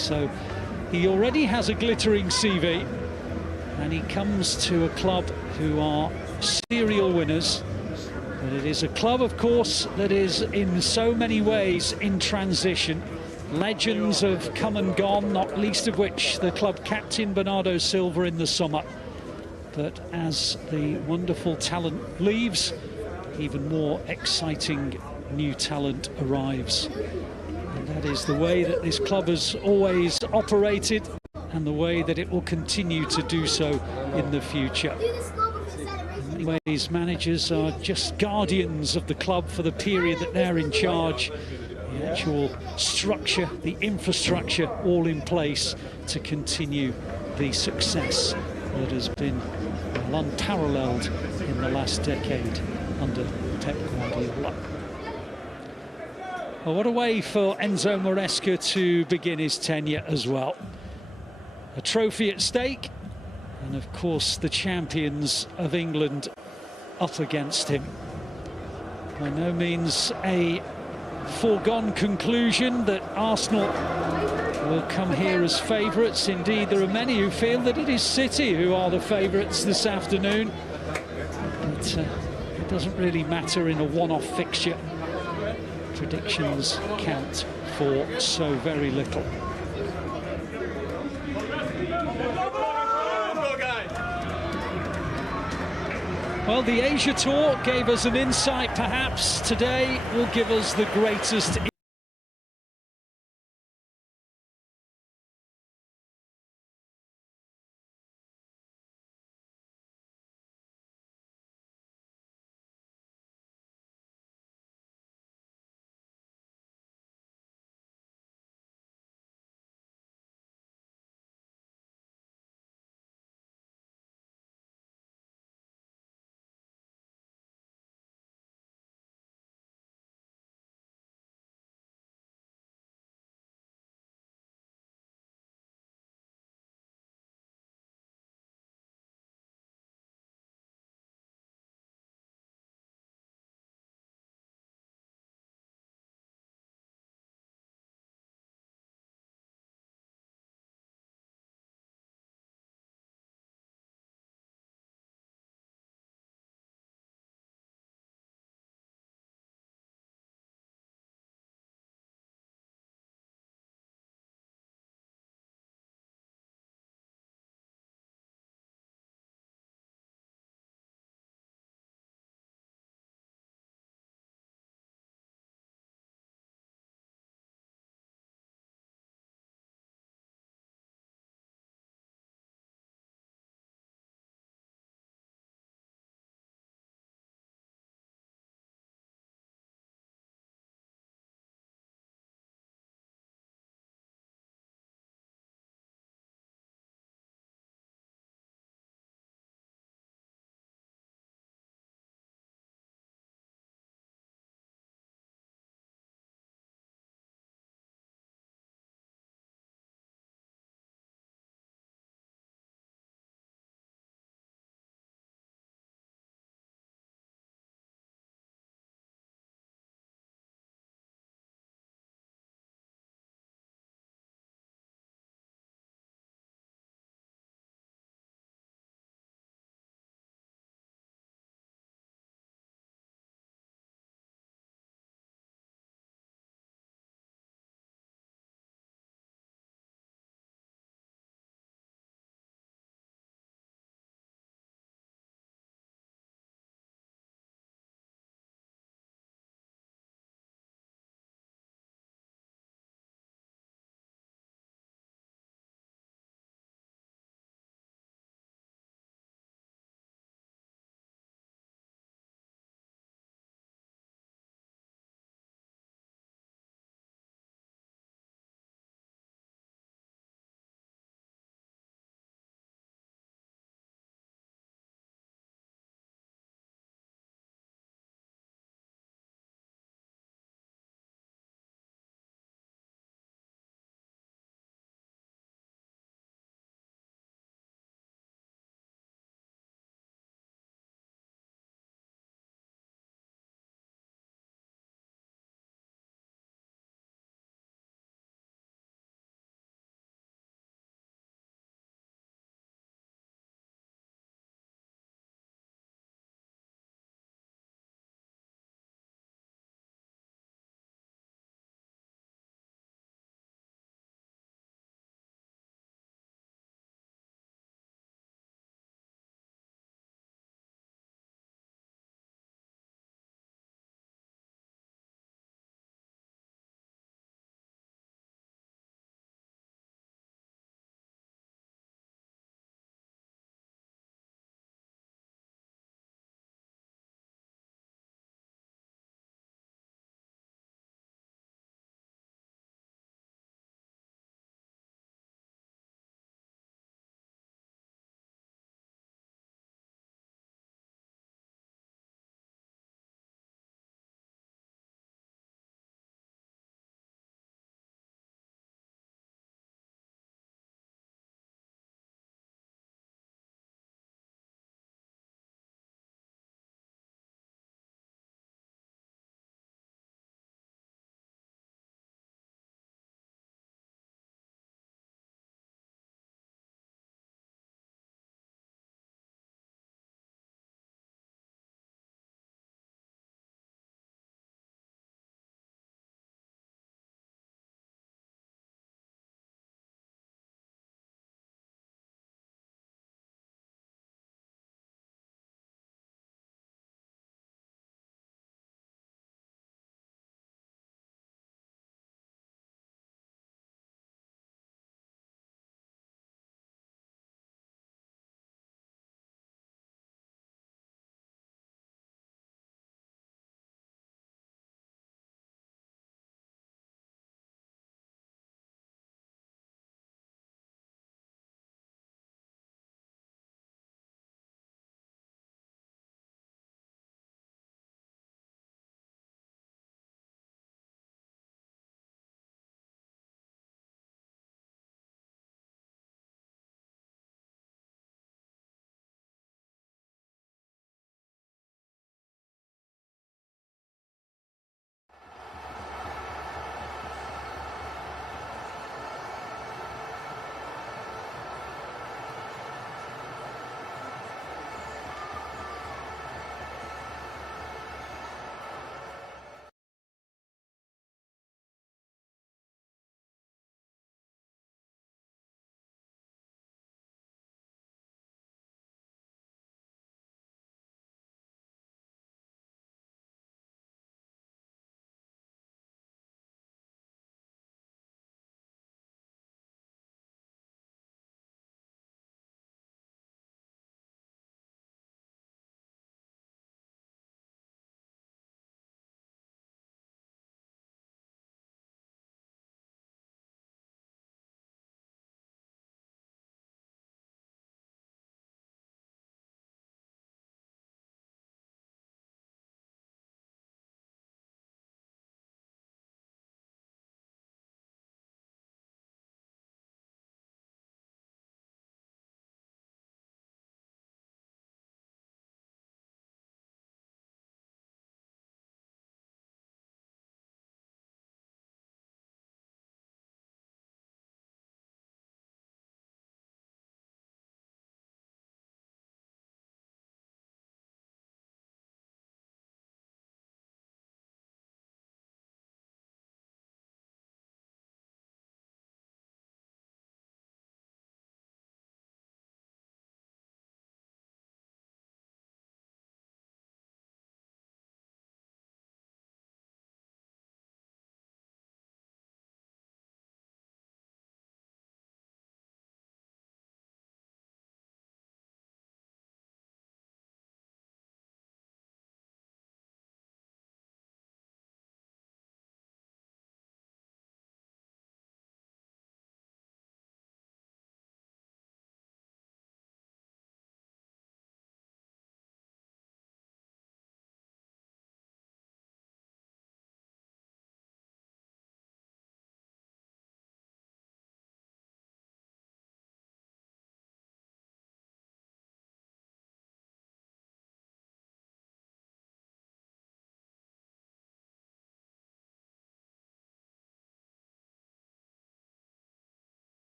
So he already has a glittering CV, and he comes to a club who are serial winners. But it is a club, of course, that is in so many ways in transition. Legends have come and gone, not least of which the club captain Bernardo Silva in the summer. But as the wonderful talent leaves, even more exciting new talent arrives. And that is the way that this club has always operated, and the way that it will continue to do so in the future. In many ways, managers are just guardians of the club for the period that they're in charge. The actual structure, the infrastructure, all in place to continue the success that has been unparalleled in the last decade under Pep Guardiola. Well, what a way for Enzo Maresca to begin his tenure as well. A trophy at stake, and of course the champions of England up against him. By no means a foregone conclusion that Arsenal will come here as favourites. Indeed, there are many who feel that it is City who are the favourites this afternoon. But it doesn't really matter in a one-off fixture. Predictions count for so very little. Well, the Asia Tour gave us an insight, perhaps. Today will give us the greatest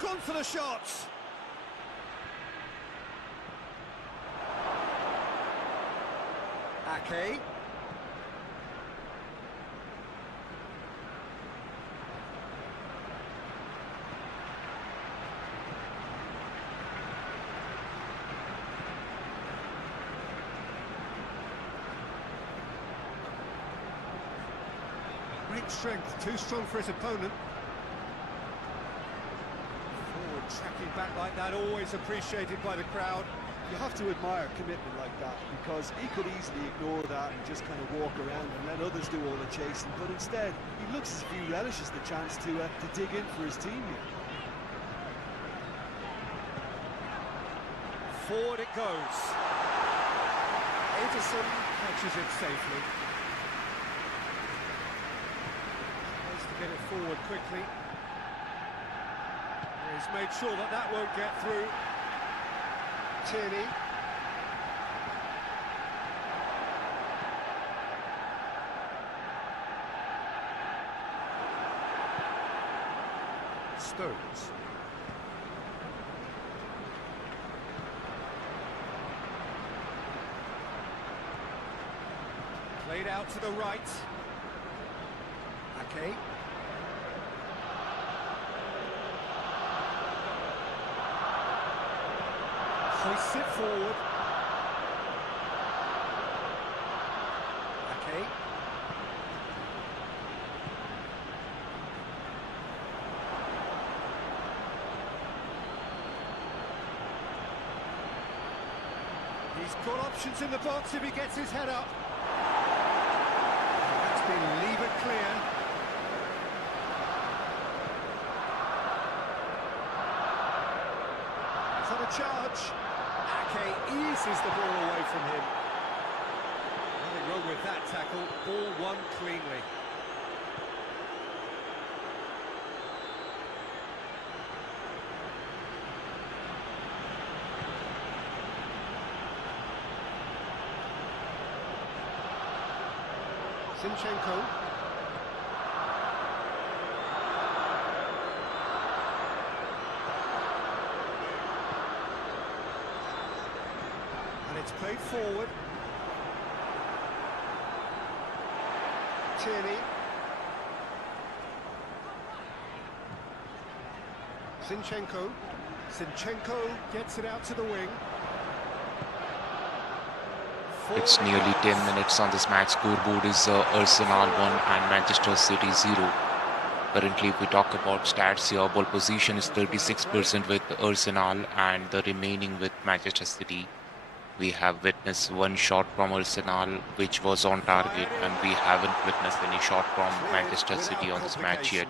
gone for the shots. Ake. Great strength, too strong for his opponent. Forward tracking back like that, always appreciated by the crowd. You have to admire commitment like that, because he could easily ignore that and just kind of walk around and let others do all the chasing, but instead he looks as if he relishes the chance to dig in for his team here. Forward it goes. Ederson catches it safely. Tries to get it forward quickly. He's made sure that that won't get through. Tierney. Stones. Played out to the right. Ake. Hoists it forward. Ake. He's got options in the box if he gets his head up. That's been levered clear. He's on a charge. Ake eases the ball away from him. Nothing wrong with that tackle. Ball won cleanly. Zinchenko. And it's played forward. Tierney. Zinchenko. Zinchenko gets it out to the wing. It's nearly 10 minutes on this match. Scoreboard is Arsenal 1 and Manchester City 0. Currently, if we talk about stats here, ball position is 36% with Arsenal and the remaining with Manchester City. We have witnessed one shot from Arsenal which was on target, and we haven't witnessed any shot from Manchester City on this match yet.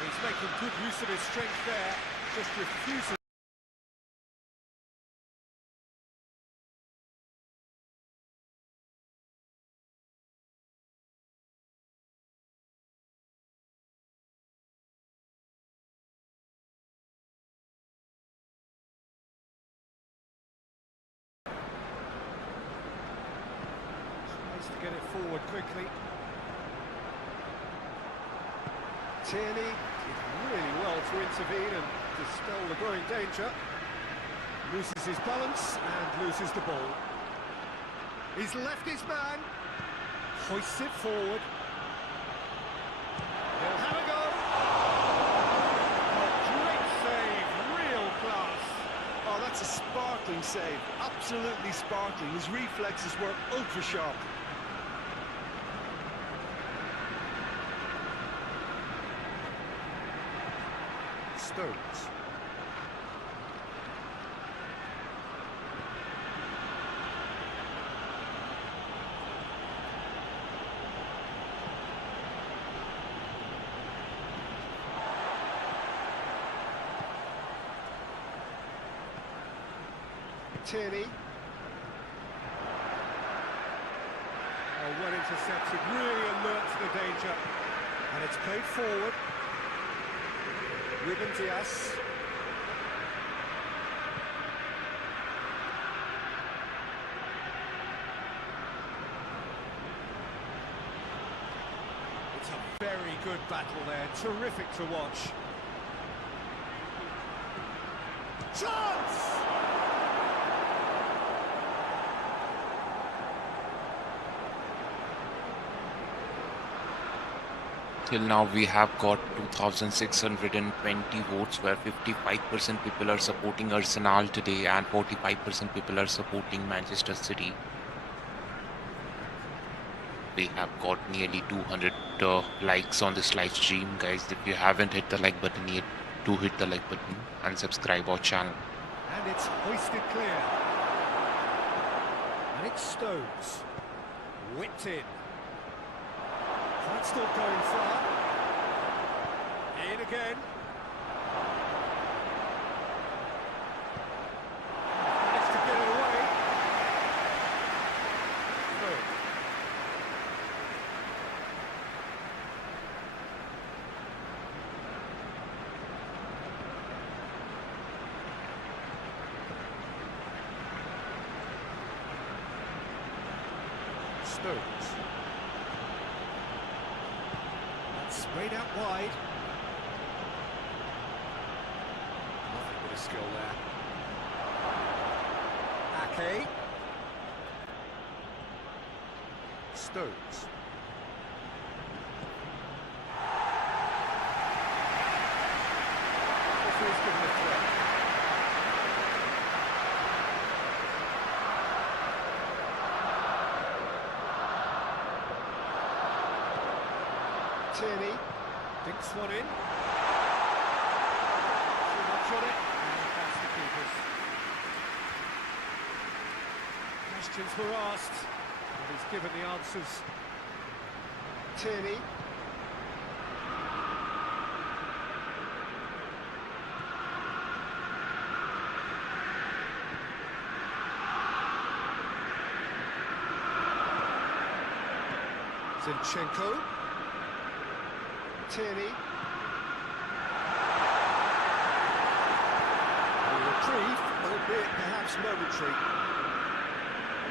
He's making good use of his strength there, just refusing. To get it forward quickly. Tierney did really well to intervene and dispel the growing danger. Loses his balance and loses the ball. He's left his man. Hoists it forward. He'll have a go. Great save, real class. Oh, that's a sparkling save, absolutely sparkling. His reflexes were ultra sharp. Stones. Tierney. Oh, well intercepted, really alert to the danger. And it's played forward. Ruben Dias. It's a Very good battle there, terrific to watch. Chance! Till now, we have got 2,620 votes, where 55% people are supporting Arsenal today and 45% people are supporting Manchester City. We have got nearly 200 likes on this live stream. Guys, if you haven't hit the like button yet, do hit the like button and subscribe our channel. And it's hoisted clear. And it's Stones. Whipped in. That's not going far. In again. Managed to get it away. Third. Stones. That's sprayed out wide. Nothing but a skill there. Ake. Stones. Referee's given a throw. Tierney dinks one in. Too much on it, and that's the keepers. Questions were asked, and he's given the answers. Tierney. Zinchenko. Tierney. A reprieve, albeit perhaps momentary.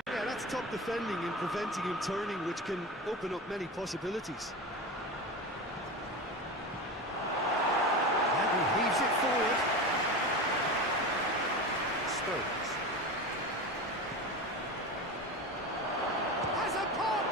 Yeah, that's top defending and preventing him turning, which can open up many possibilities. And he heaves it forward. Stones. Has a pop!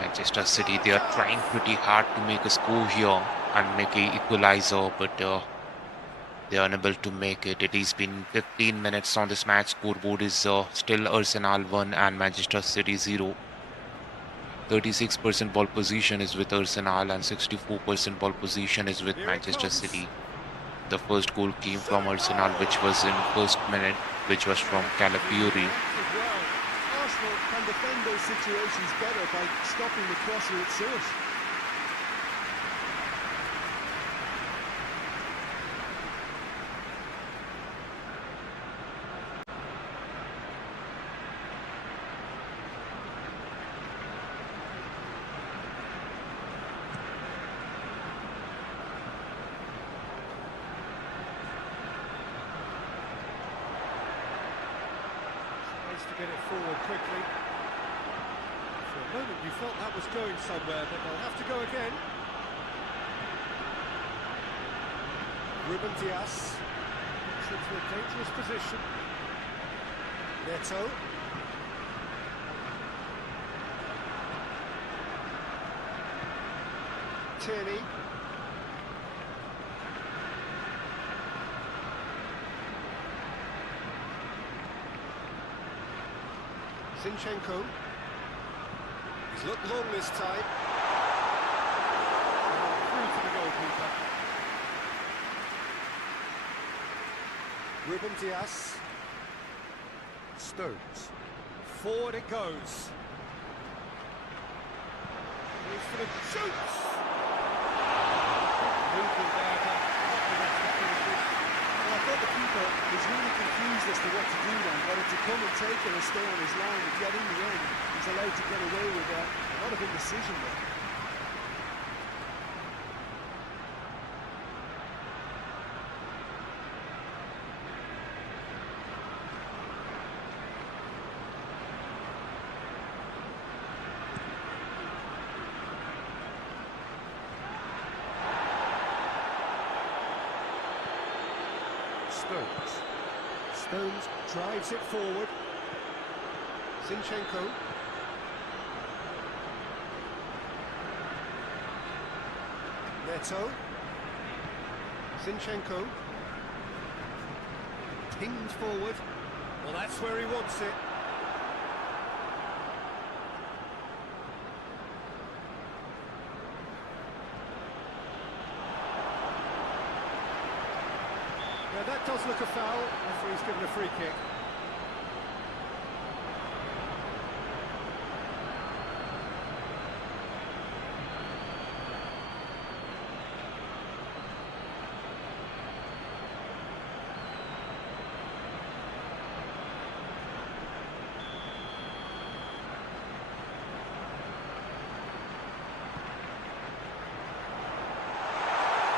Manchester City, they are trying pretty hard to make a score here and make an equalizer, but they are unable to make it. It has been 15 minutes on this match. Scoreboard is still Arsenal 1 and Manchester City 0. 36% ball position is with Arsenal and 64% ball position is with Manchester City. The first goal came from Arsenal, which was in first minute, which was from Calafiori. Arsenal can defend those situations better by stopping the crosser at source. Tries to get it forward quickly. For a moment you felt that was going somewhere, but they'll have to go again. Ruben Dias gets into a dangerous position. Neto. Tierney. Zinchenko. He's looked long this time. Through to the goalkeeper. Ruben Dias. Stones. Forward it goes. Here's for the shoots. Movement there, but not the best of finishes. Well, I thought the keeper was really confused as to what to do then, whether to come and take it or stay on his line, and yet in the end, he's allowed to get away with a lot of indecision there. Stones drives it forward. Zinchenko. Neto. Zinchenko. Pinged forward. Well, that's where he wants it. Now that does look a foul. Referee's given a free kick.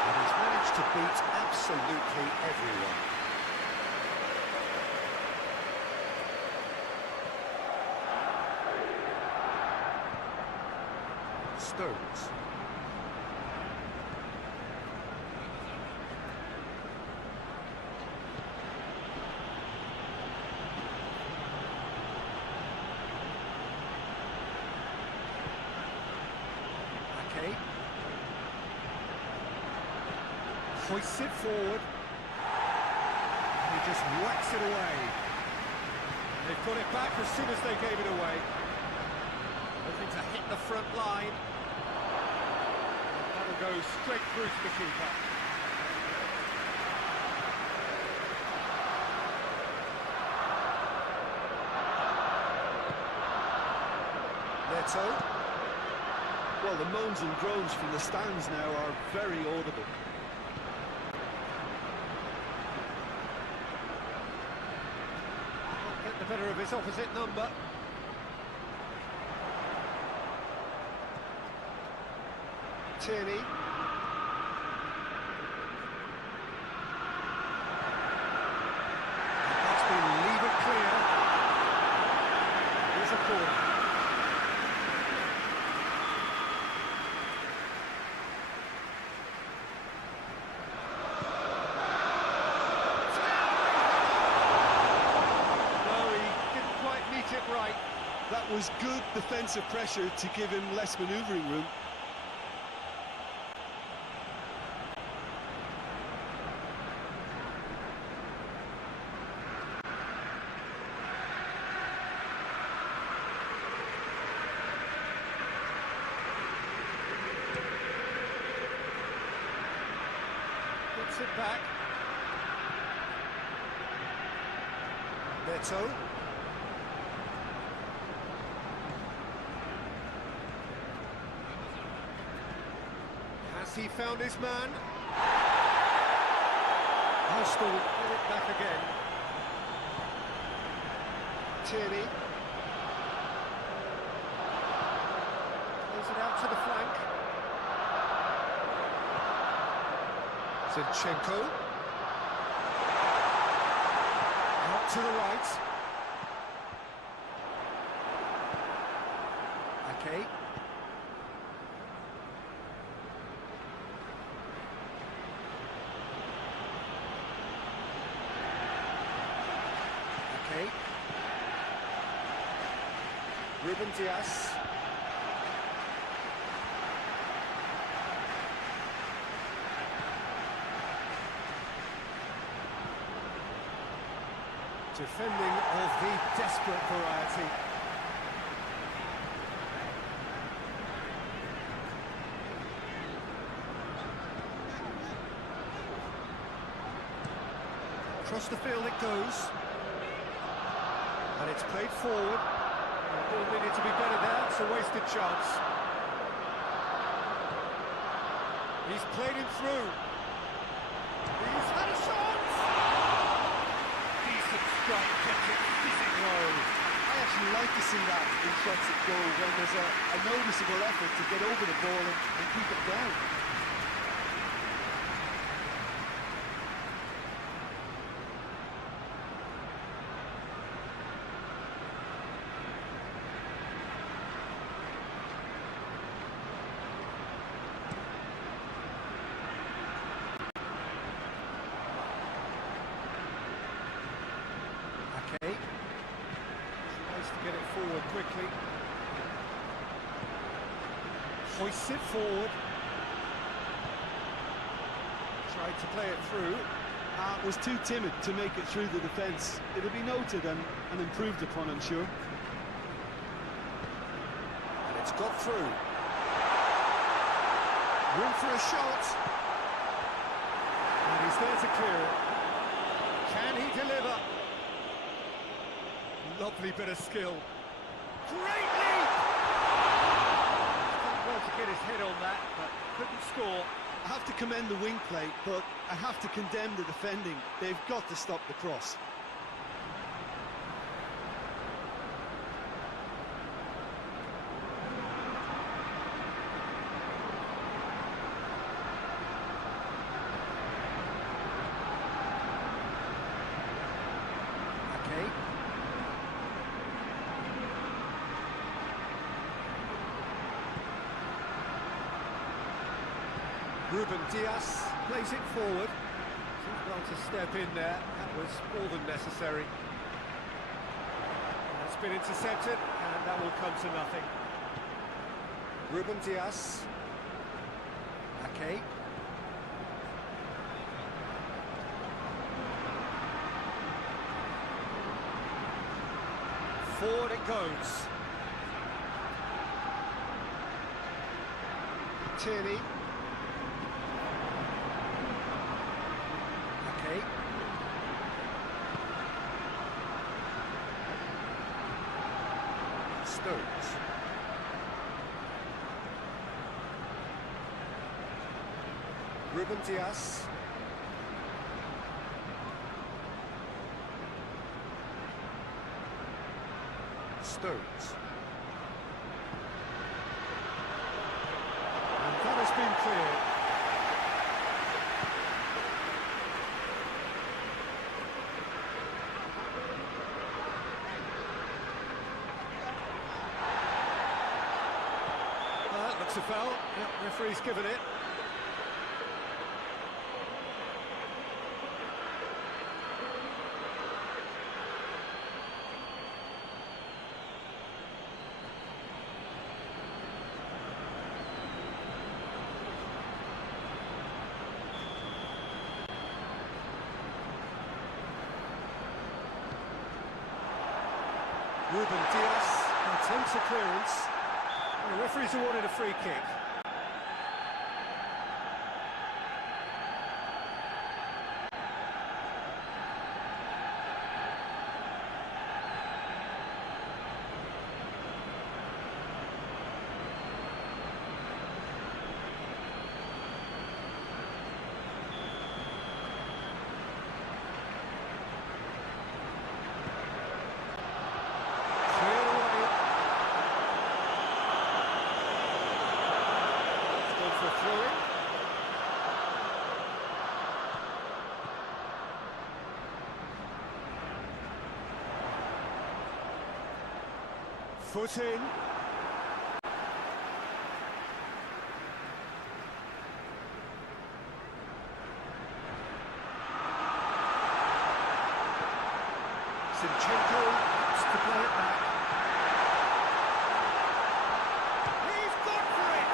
And he's managed to beat absolutely everyone. Stones. Okay. Hoists it forward. And he just whacks it away. They've got it back as soon as they gave it away. Looking to hit the front line. That'll go straight through to the keeper. Neto. Well, the moans and groans from the stands now are very audible. Can't get the better of his opposite number. Tierney. That's been leave it clear. Here's a corner. No, he didn't quite meet it right. That was good defensive pressure to give him less manoeuvring room. Gets it back. Neto. Has he found his man? Arsenal get it back again. Tierney. Plays it out to the flank. Zinchenko. Out to the right. Okay. Okay. Ruben Dias. Defending of the desperate variety. Across the field it goes. And it's played forward. The ball needed to be better there, it's a wasted chance. He's played him through. He's had a shot! strike, kept it fizzing low. I actually like to see that in shots at goal when there's a noticeable effort to get over the ball and keep it down. Okay. Tries to get it forward quickly. Hoists it forward. Tried to play it through. Was too timid to make it through the defence. It'll be noted and improved upon, I'm sure. And it's got through. Room for a shot. And he's there to clear it. Can he deliver? Lovely bit of skill. Great leap! Done well to get his head on that, but couldn't score. I have to commend the wing play, but I have to condemn the defending. They've got to stop the cross. Okay. Ruben Dias plays it forward. Seems well to step in there. That was more than necessary. That's been intercepted, and that will come to nothing. Ruben Dias. Okay. Forward it goes. Tierney. Okay. Stones. Ruben Dias. Stones. And that has been cleared. That looks a foul. Yep, referee's given it. Ruben Dias attempts a clearance. The referee's awarded a free kick. Foot in. Zinchenko wants to play it back. He's gone for it!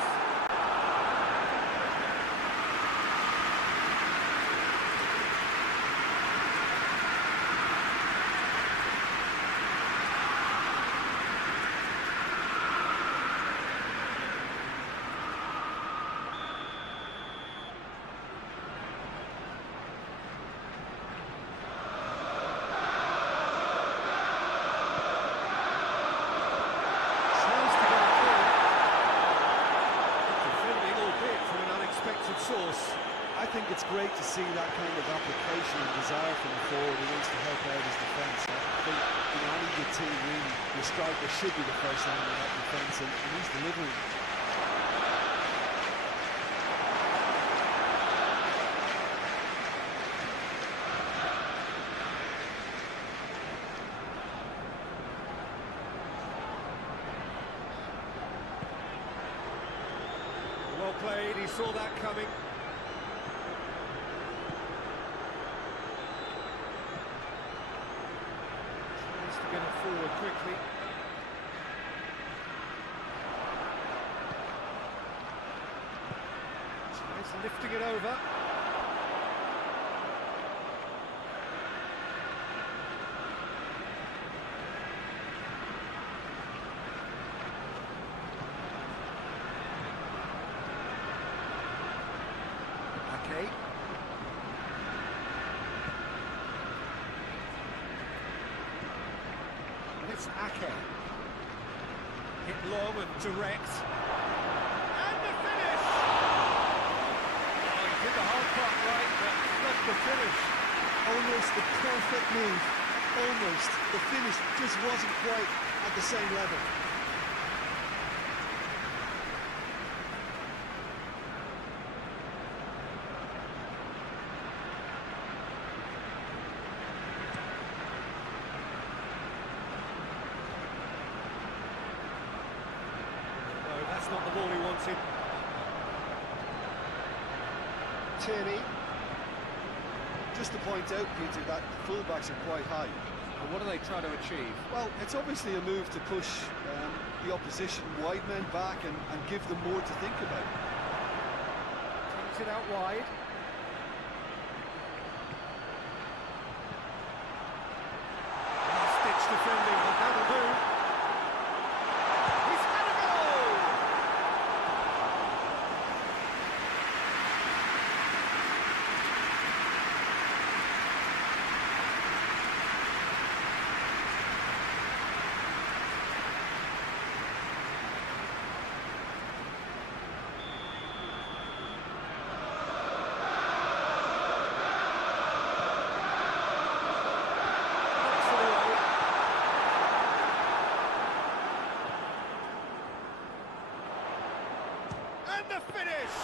think it's great to see that kind of application and desire from the forward who wants to help out his defence. I think, you know, any good team really, your striker should be the first line of that defence, and he's delivering. Well played, he saw that coming. Tries to get it forward quickly. Tries lifting it over. Okay. And it's Ake. Hit long and direct. And the finish! Oh, he did the hard part right, but not the finish. Almost the perfect move. Almost. The finish just wasn't quite at the same level. That's not the ball he wanted. Tierney. Just to point out, Peter, that fullbacks are quite high. And what are they trying to achieve? Well, it's obviously a move to push the opposition wide men back and give them more to think about. Takes it out wide. Stitch defending, but that'll do. He's had a goal! And the finish!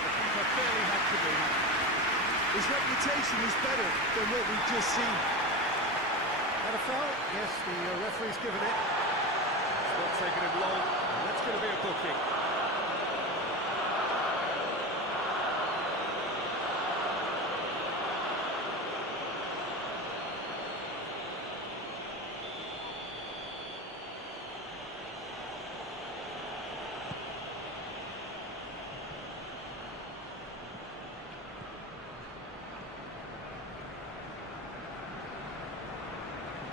The keeper barely had to be. His reputation is better than what we've just seen. Had a foul? Yes, the referee's given it. It's not taking him long, and that's going to be a booking.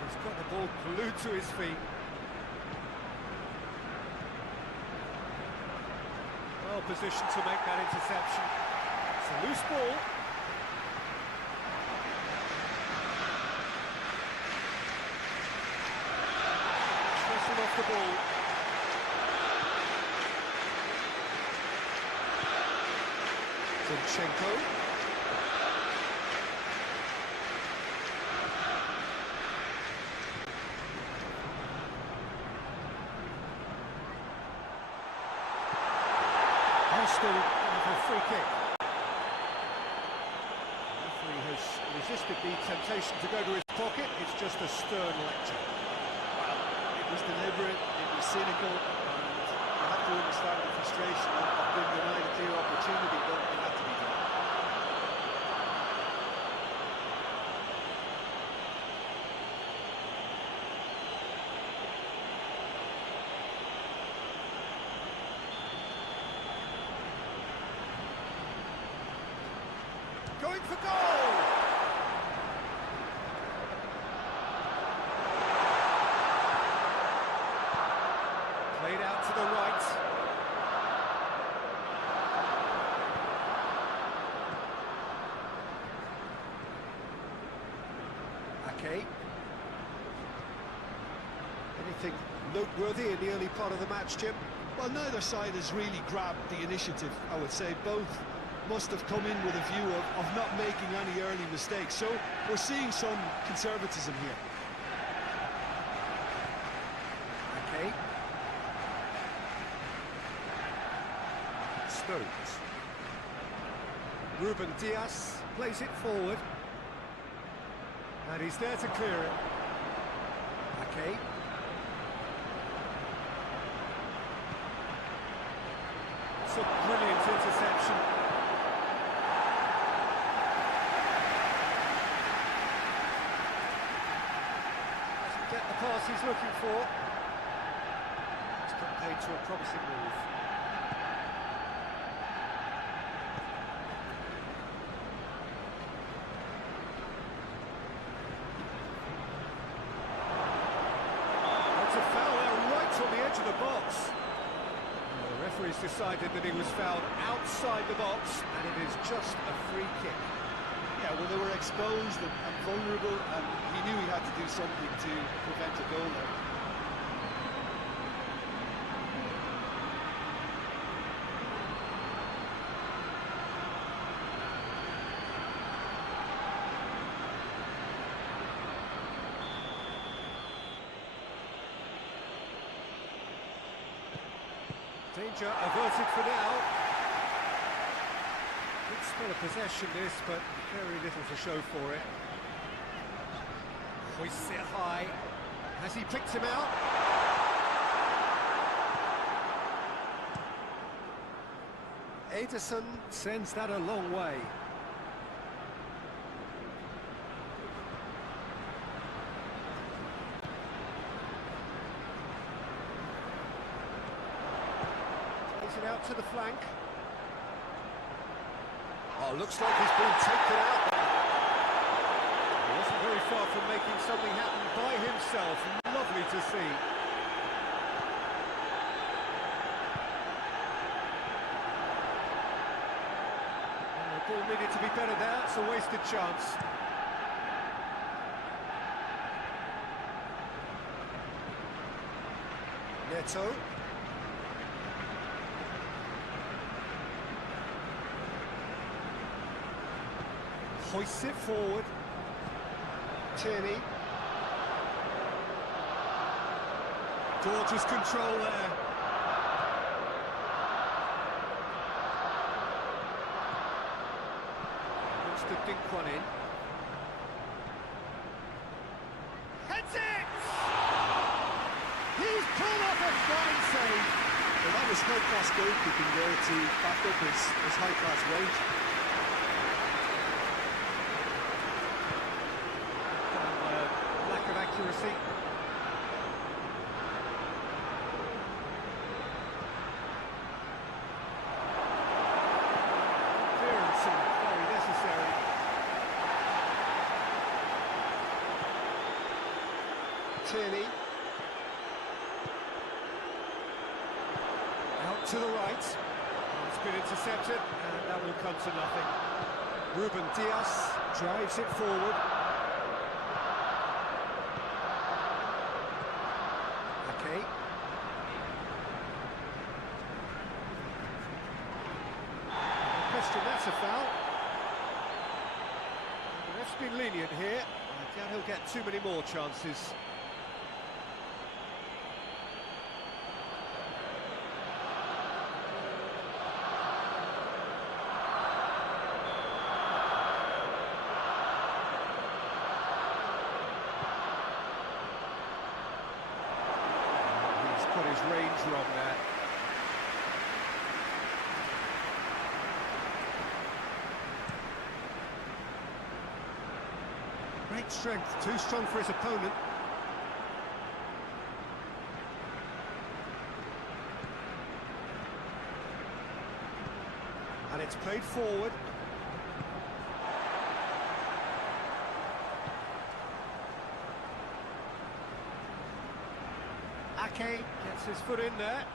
He's got the ball glued to his feet. Well positioned to make that interception. It's a loose ball. Pressing off the ball. Zinchenko. Arsenal with a free kick. The referee has resisted the temptation to go to his pocket. It's just a stern lecture. Well, it was deliberate, it was cynical, and you have to understand the frustration of being denied a clear opportunity, but it had to be done. Going for goal! Played out to the right. Ake. Anything noteworthy in the early part of the match, Jim? Well, neither side has really grabbed the initiative, I would say. Both must have come in with a view of not making any early mistakes. So we're seeing some conservatism here. Okay. Stones. Ruben Dias plays it forward. And he's there to clear it. Okay. It's a brilliant interception. Doesn't get the pass he's looking for. It's put paid to a promising move. On the edge of the box. And the referee's decided that he was fouled outside the box, and it is just a free kick. Yeah, well, they were exposed and vulnerable, and he knew he had to do something to prevent a goal there. Danger averted for now. Good spell of possession this, but very little to show for it. Hoists it high. Has he picked him out? Ederson sends that a long way. It out to the flank. Oh, looks like he's been taken out there. He wasn't very far from making something happen by himself. Lovely to see. And the ball needed to be better there. It's a wasted chance. Neto. Hoists it forward. Tierney. Gorgeous control there. Wants to dink one in. Heads it! He's pulled off a fine save. Well, that was high-class goalkeeping there to back up his high-class range. Accuracy. Clearance very necessary. Tierney. Out to the right. It's been intercepted, and that will come to nothing. Ruben Dias drives it forward. Okay. Question, that's a foul. The ref's been lenient here. I doubt he'll get too many more chances. Got his range wrong there. Great strength, too strong for his opponent. And it's played forward. Ake gets his foot in there.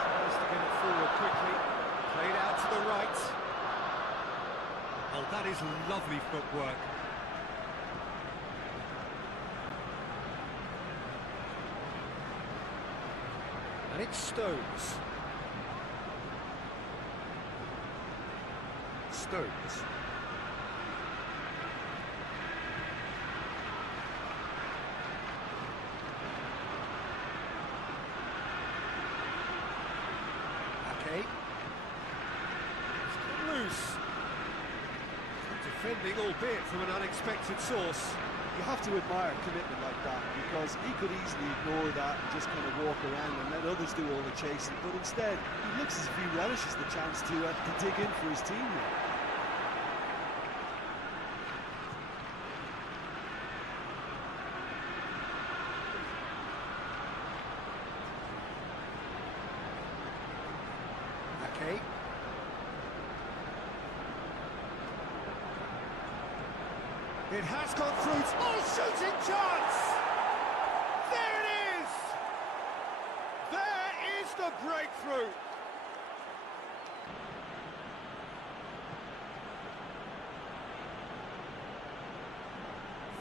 Tries to get it forward quickly. Played out to the right. Oh, that is lovely footwork. And it's Stones. Stones. Okay. It's got loose. Defending, albeit from an unexpected source. You have to admire commitment like that, because he could easily ignore that and just kind of walk around and let others do all the chasing, but instead he looks as if he relishes the chance to dig in for his team here. Okay. It has gone through. Oh, shooting chance! There it is! There is the breakthrough!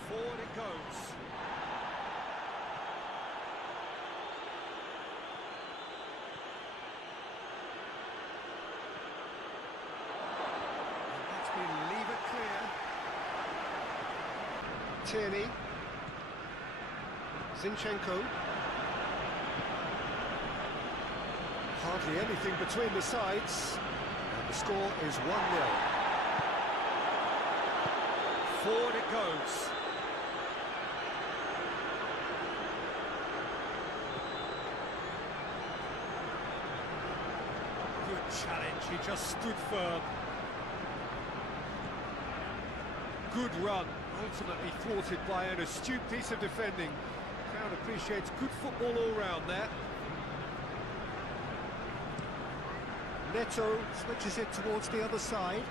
Forward it goes. And that's been lever clear. Tierney, Zinchenko, hardly anything between the sides, and the score is 1-0. Forward it goes. Good challenge, he just stood firm. Good run. Ultimately thwarted by an astute piece of defending. Crowd appreciates good football all round there. Neto switches it towards the other side.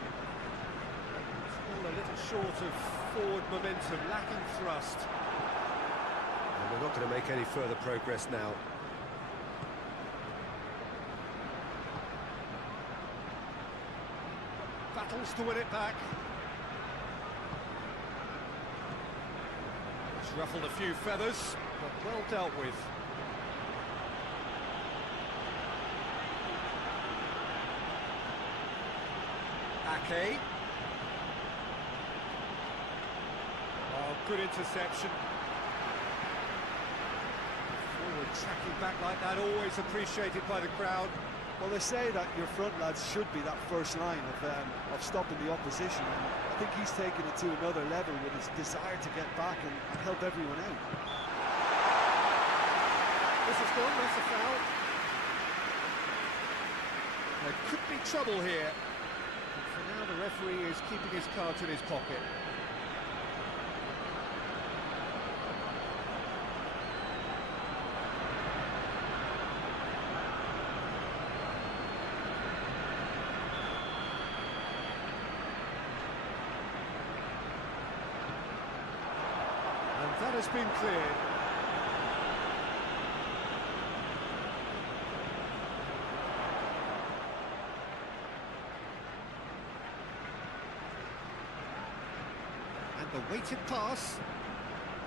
Still a little short of forward momentum, lacking thrust. And we're not going to make any further progress now. Battles to win it back. Ruffled a few feathers, but well dealt with. Ake. Oh, good interception. Forward tracking back like that, always appreciated by the crowd. Well, they say that your front lads should be that first line of stopping the opposition, and I think he's taken it to another level with his desire to get back and help everyone out. This is gone, that's a foul. There could be trouble here. But for now, the referee is keeping his cards in his pocket. That has been cleared. And the weighted pass.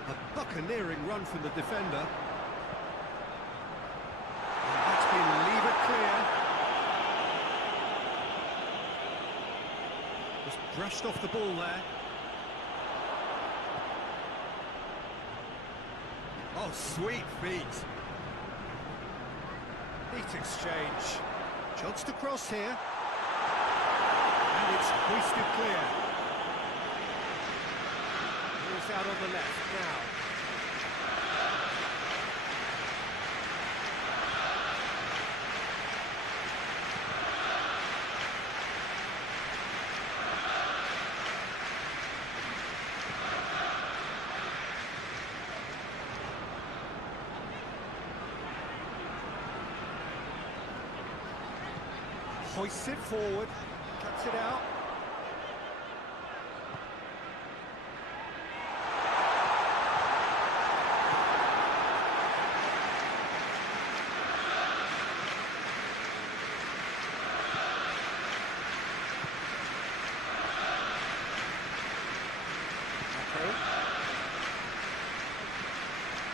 A buccaneering run from the defender. And that's been lever clear. Just brushed off the ball there. Oh, sweet feet. Neat exchange. Chance to cross here. And it's hoisted clear. Here's out on the left now. Hoists it forward, cuts it out. Okay.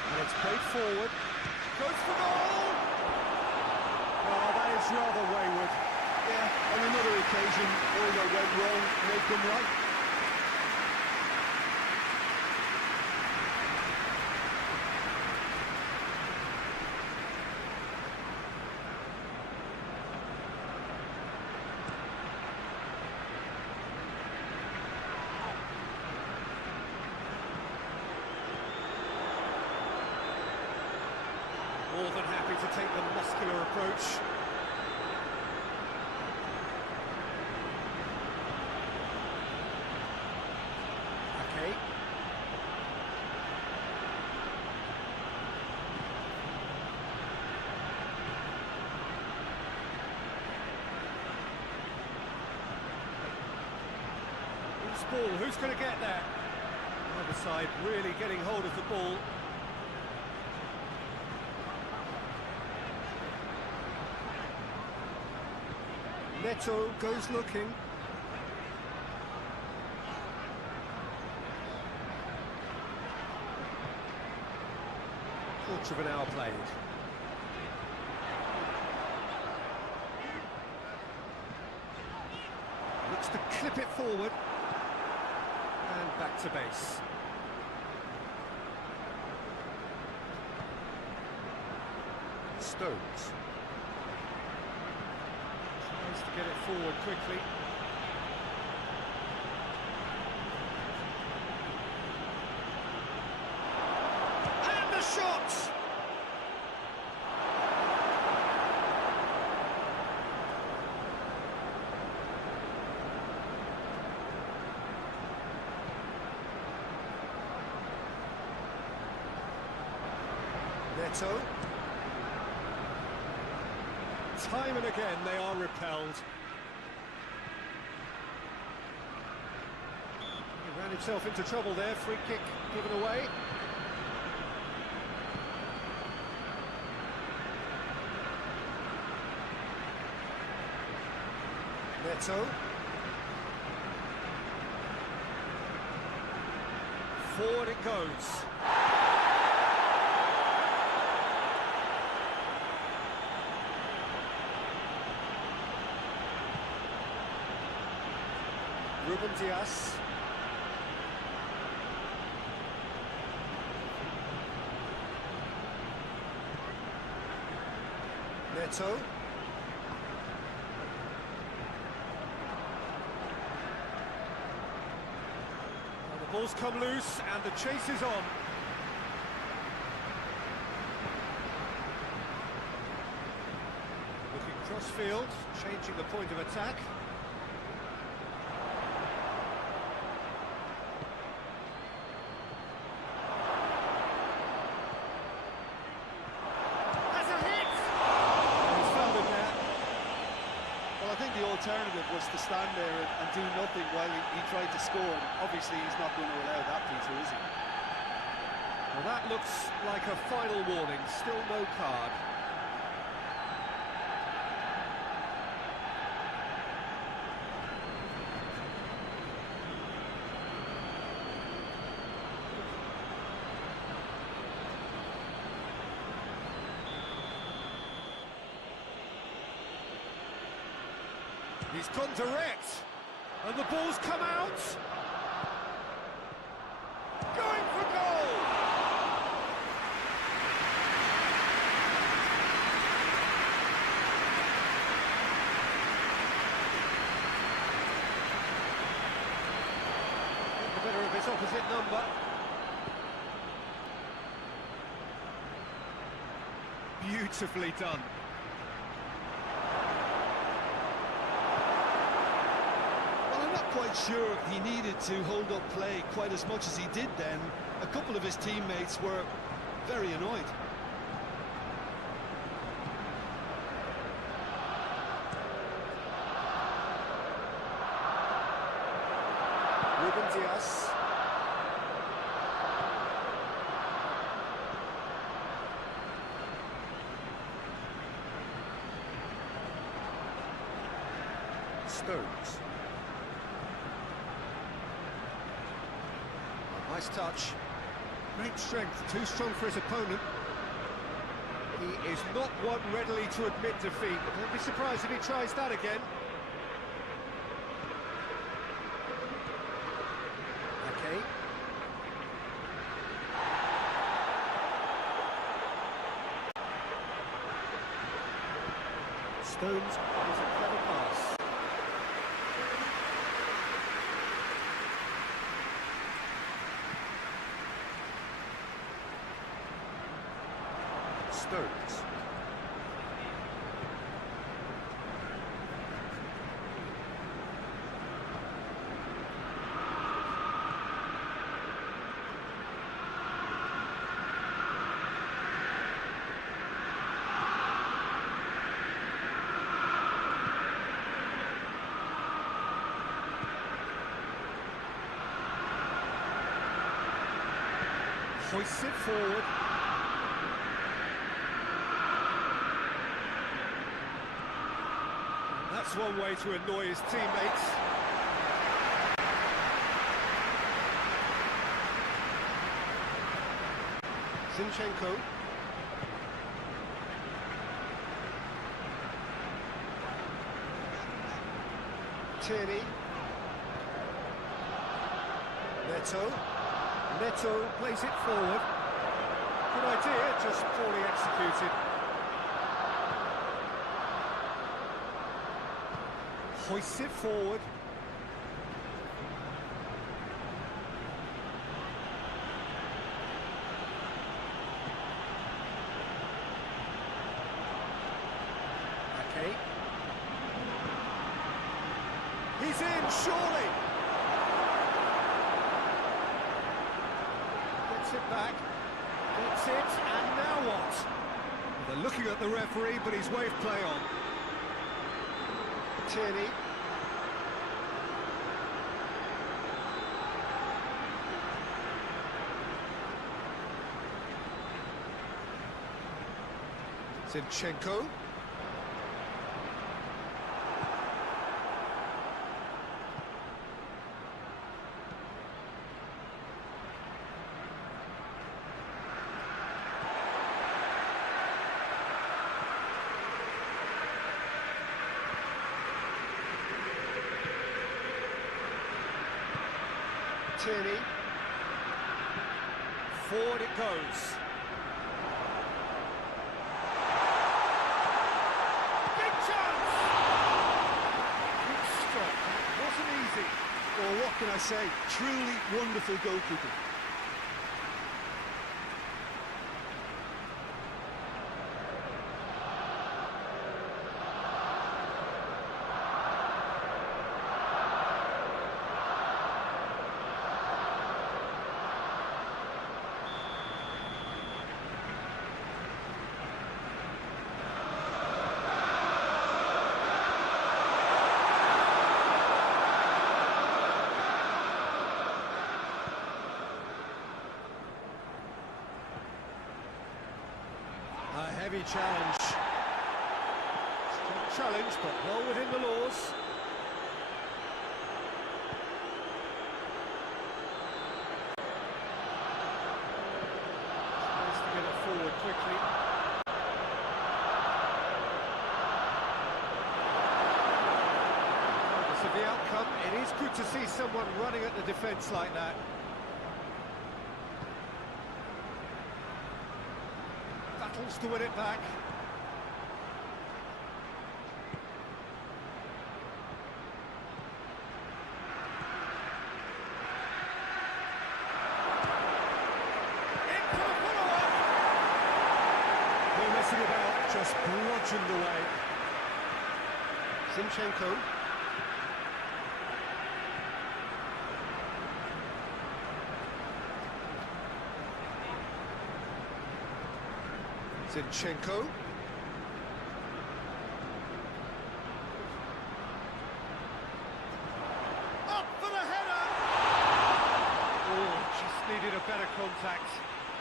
And it's played forward. Goes for goal! looks rather wayward. Yeah, on another occasion, all that went wrong may come right. More than happy to take the muscular approach. Okay. Loose ball, who's going to get there? Either side really getting hold of the ball. Neto goes looking. Quarter of an hour played. Looks to clip it forward. And back to base. Stones. Tries to get it forward quickly. And the shot! Neto. Time and again they are repelled. He ran himself into trouble there, free kick given away. Neto. Forward it goes. Ruben Dias. Neto. And the ball's come loose and the chase is on. Looking cross-field, changing the point of attack. The alternative was to stand there and do nothing while he tried to score. And obviously, he's not going to allow that, Peter, is he? Well, that looks like a final warning. Still no card. He's gone direct, and the ball's come out. Going for goal! The better of his opposite number. Beautifully done. Quite sure he needed to hold up play quite as much as he did then. A couple of his teammates were very annoyed. Ruben Dias. Stones. Nice touch. Great strength, too strong for his opponent. He is not one readily to admit defeat. Don't be surprised if he tries that again. Okay. Stones plays a clever pass. Stones. Hoists it forward. That's one way to annoy his teammates. Zinchenko. Tierney. Neto. Neto plays it forward. Good idea, just poorly executed. Hoists it forward. Okay. He's in, surely. Gets it back. Gets it, and now what? They're looking at the referee, but he's waved play on. Tierney. Zinchenko. Tierney. Forward it goes. Big chance! Good stop. That wasn't easy. Well, what can I say? Truly wonderful goalkeeping. A heavy challenge. Strong challenge, but well within the laws. Nice to get it forward quickly. Regardless of the outcome, it is good to see someone running at the defence like that. Battles to win it back. In for the follow-up. No messing about, just bludgeoned away. Zinchenko. Zinchenko. Up for the header! Oh, just needed a better contact.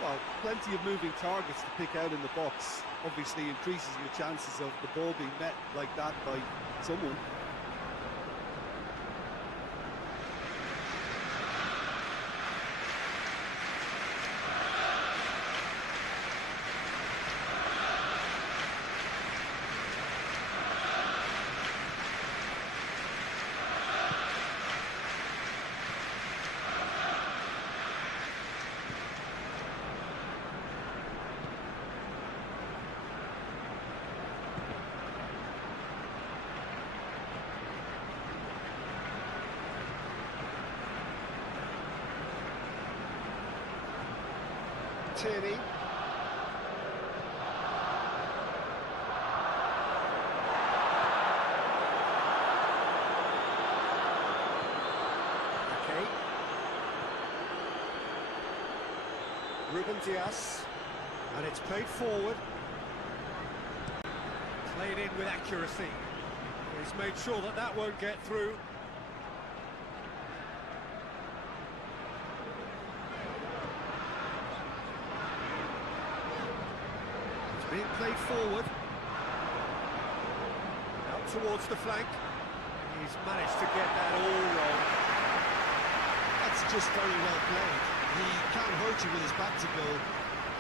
Well, plenty of moving targets to pick out in the box. Obviously increases your chances of the ball being met like that by someone. Tierney. Okay. Ruben Dias. And it's played forward. Played in with accuracy. He's made sure that that won't get through. It's being played forward. Out towards the flank. He's managed to get that all wrong. That's just very well played. He can't hurt you with his back to goal,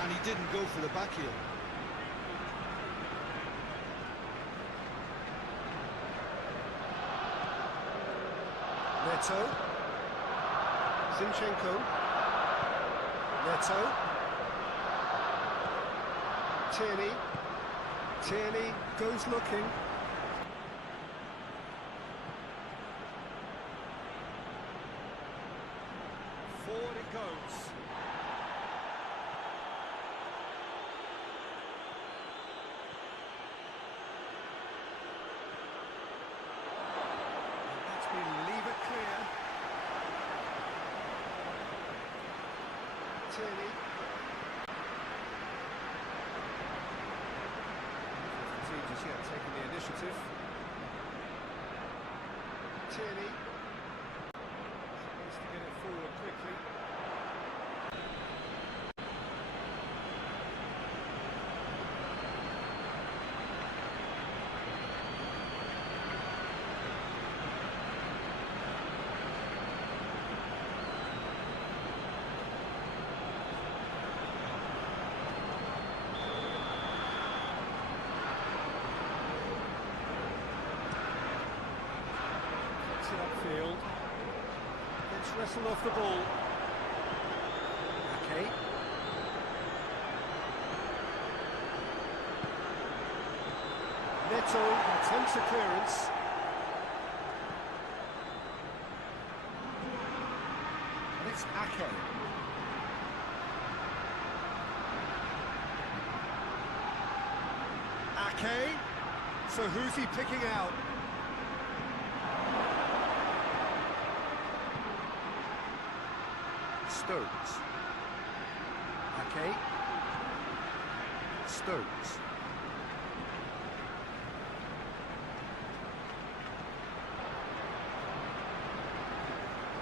and he didn't go for the back heel. Neto. Zinchenko. Neto. Tierney. Tierney goes looking. Forward it goes. That's been lever clear. Tierney. The team just yet taking the initiative. Tierney. Needs to get it forward quickly. Gets it upfield. Gets wrestled off the ball. Okay. Neto attempts a clearance. And it's Ake. Ake. So who's he picking out? Stones. Okay. Stones.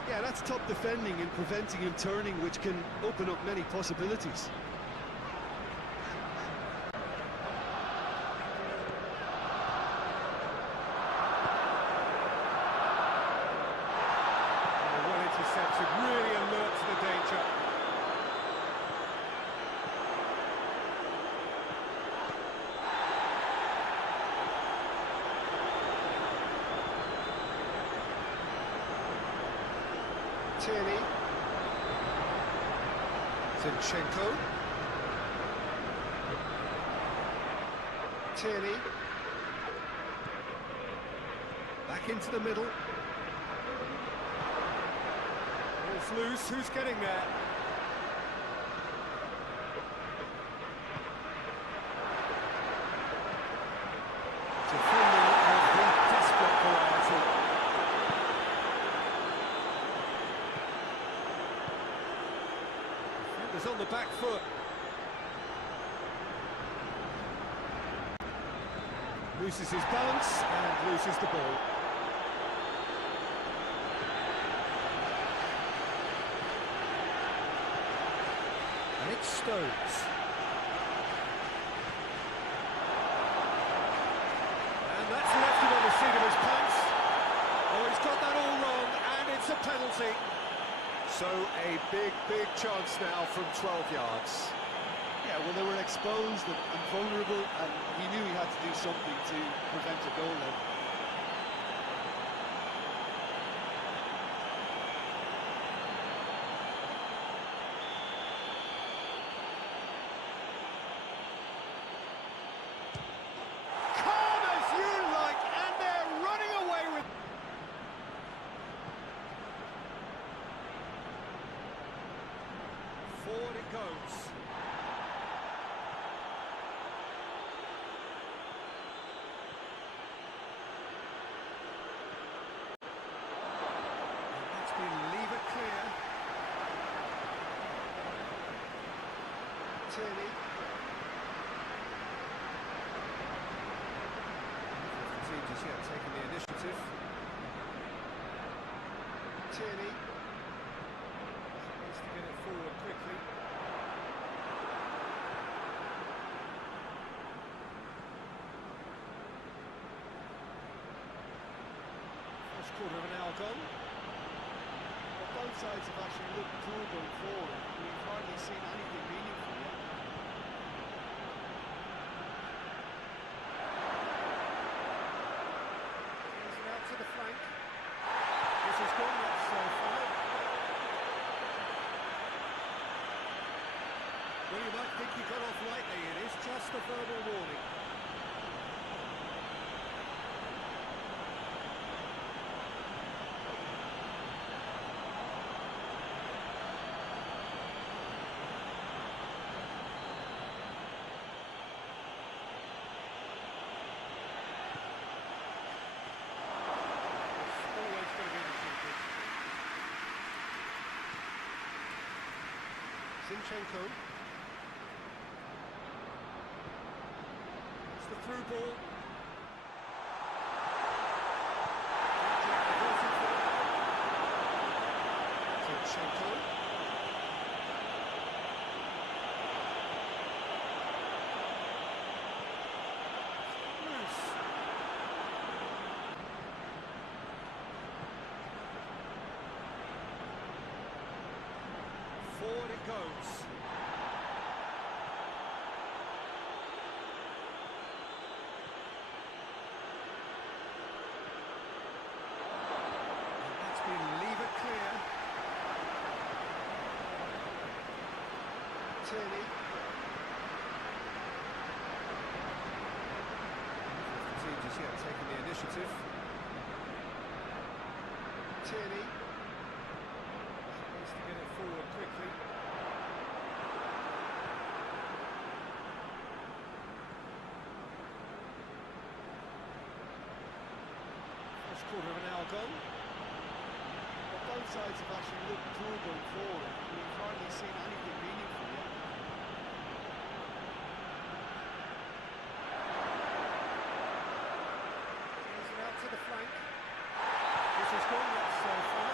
Yeah, that's top defending and preventing him turning, which can open up many possibilities. Well intercepted, really alert to the danger. Tierney. Zinchenko. Tierney. Back into the middle. Ball's loose, who's getting there? Defending has been desperate variety. Defenders on the back foot. Loses his balance and loses the ball. And it's Stones. And that's left him on the seat of his pants. Oh, he's got that all wrong, and it's a penalty. So a big chance now from 12 yards. Yeah, well, they were exposed and vulnerable, and he knew he had to do something to prevent a goal then. Calm as you like, and they're running away with... Forward it goes. Tierney. The team just yet taking the initiative. Tierney needs to get it forward quickly. First quarter of an hour gone. Well, both sides have actually looked poor going forward. We've hardly seen anything meaningful yet. Plays it out to the flank. This has gone yet so far. Well, you might think he got off lightly. It is just a verbal warning. Always going to be the secret. Zinchenko. It's the through ball. Zinchenko. Loose. Forward it goes. And that's been levered clear. Tierney. The team just yet taking the initiative. Tierney needs to get it forward quickly. First quarter of an hour gone. Well, both sides have actually looked poor going forward. We've hardly seen anything meaningful yet. Plays it out to the flank. This has gone yet so far.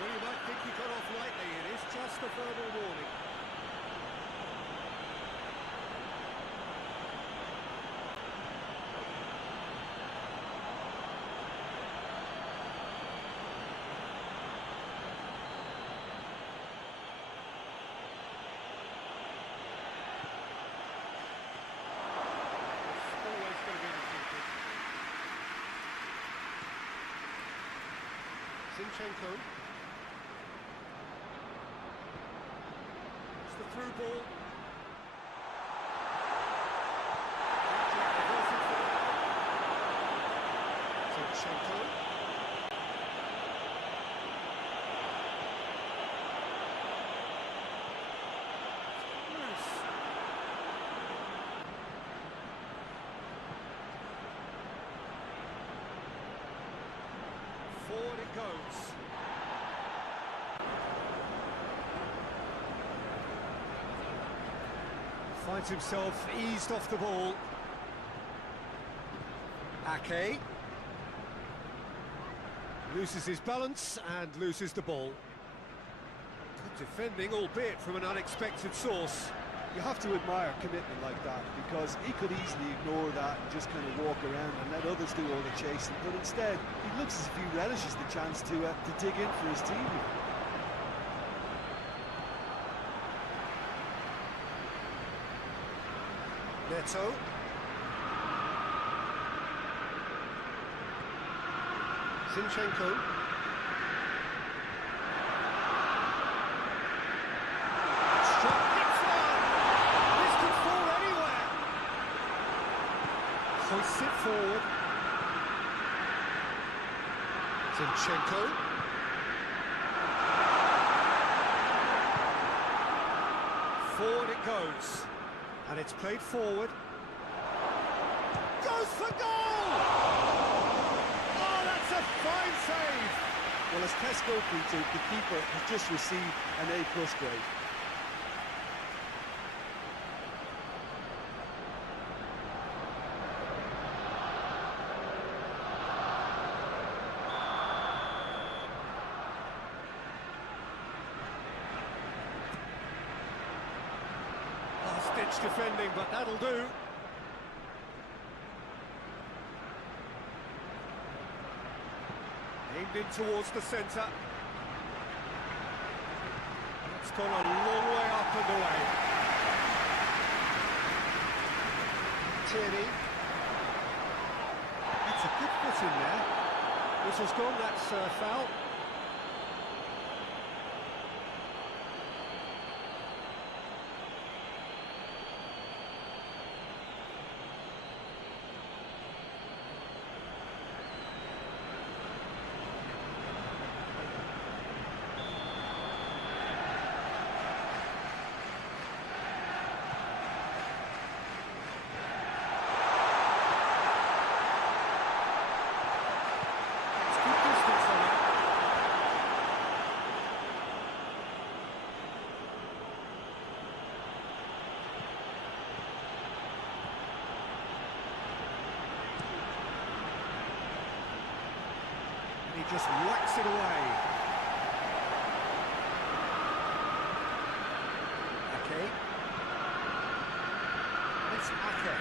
Well, you might think he got off lightly. It is just a verbal warning. It's always going to be the secret. Zinchenko. It's the through ball. Zinchenko. Loose. Forward it goes. Finds himself eased off the ball. Ake. Loses his balance and loses the ball. Good defending, albeit from an unexpected source. You have to admire commitment like that, because he could easily ignore that and just kind of walk around and let others do all the chasing, but instead he looks as if he relishes the chance to dig in for his team here. Neto. Zinchenko. Struck. It's on! This could fall anywhere. Hoists it forward. Zinchenko. Forward it goes. And it's played forward. Goes for goal! Oh, that's a fine save! Well, Well, as Tesco featured, the keeper has just received an A+ grade. Last-ditch defending, but that'll do. Aimed in towards the centre. It's gone a long way up and away. Tierney. That's a good foot in there. Whistle's gone, that's a foul. He just whacks it away. Ake. It's Ake.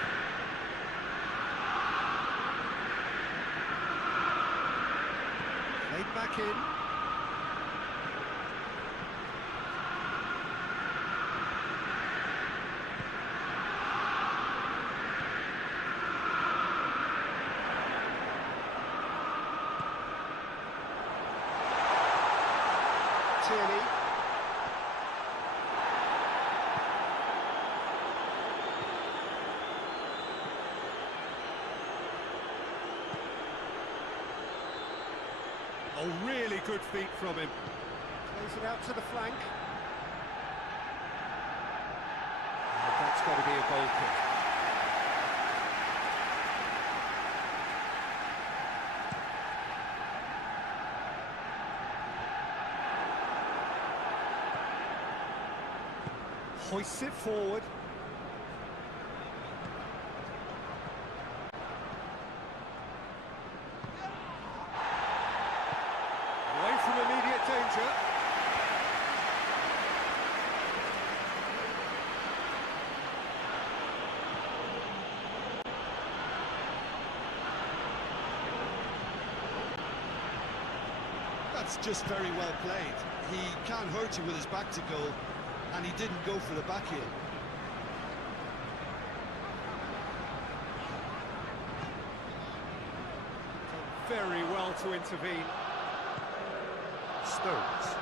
Played back in. Tierney. Oh, really good feet from him. Plays it out to the flank. And that's got to be a goal kick. Hoists it forward. Away from immediate danger. That's just very well played. He can't hurt you with his back to goal, and he didn't go for the back heel. Done very well to intervene. Stones.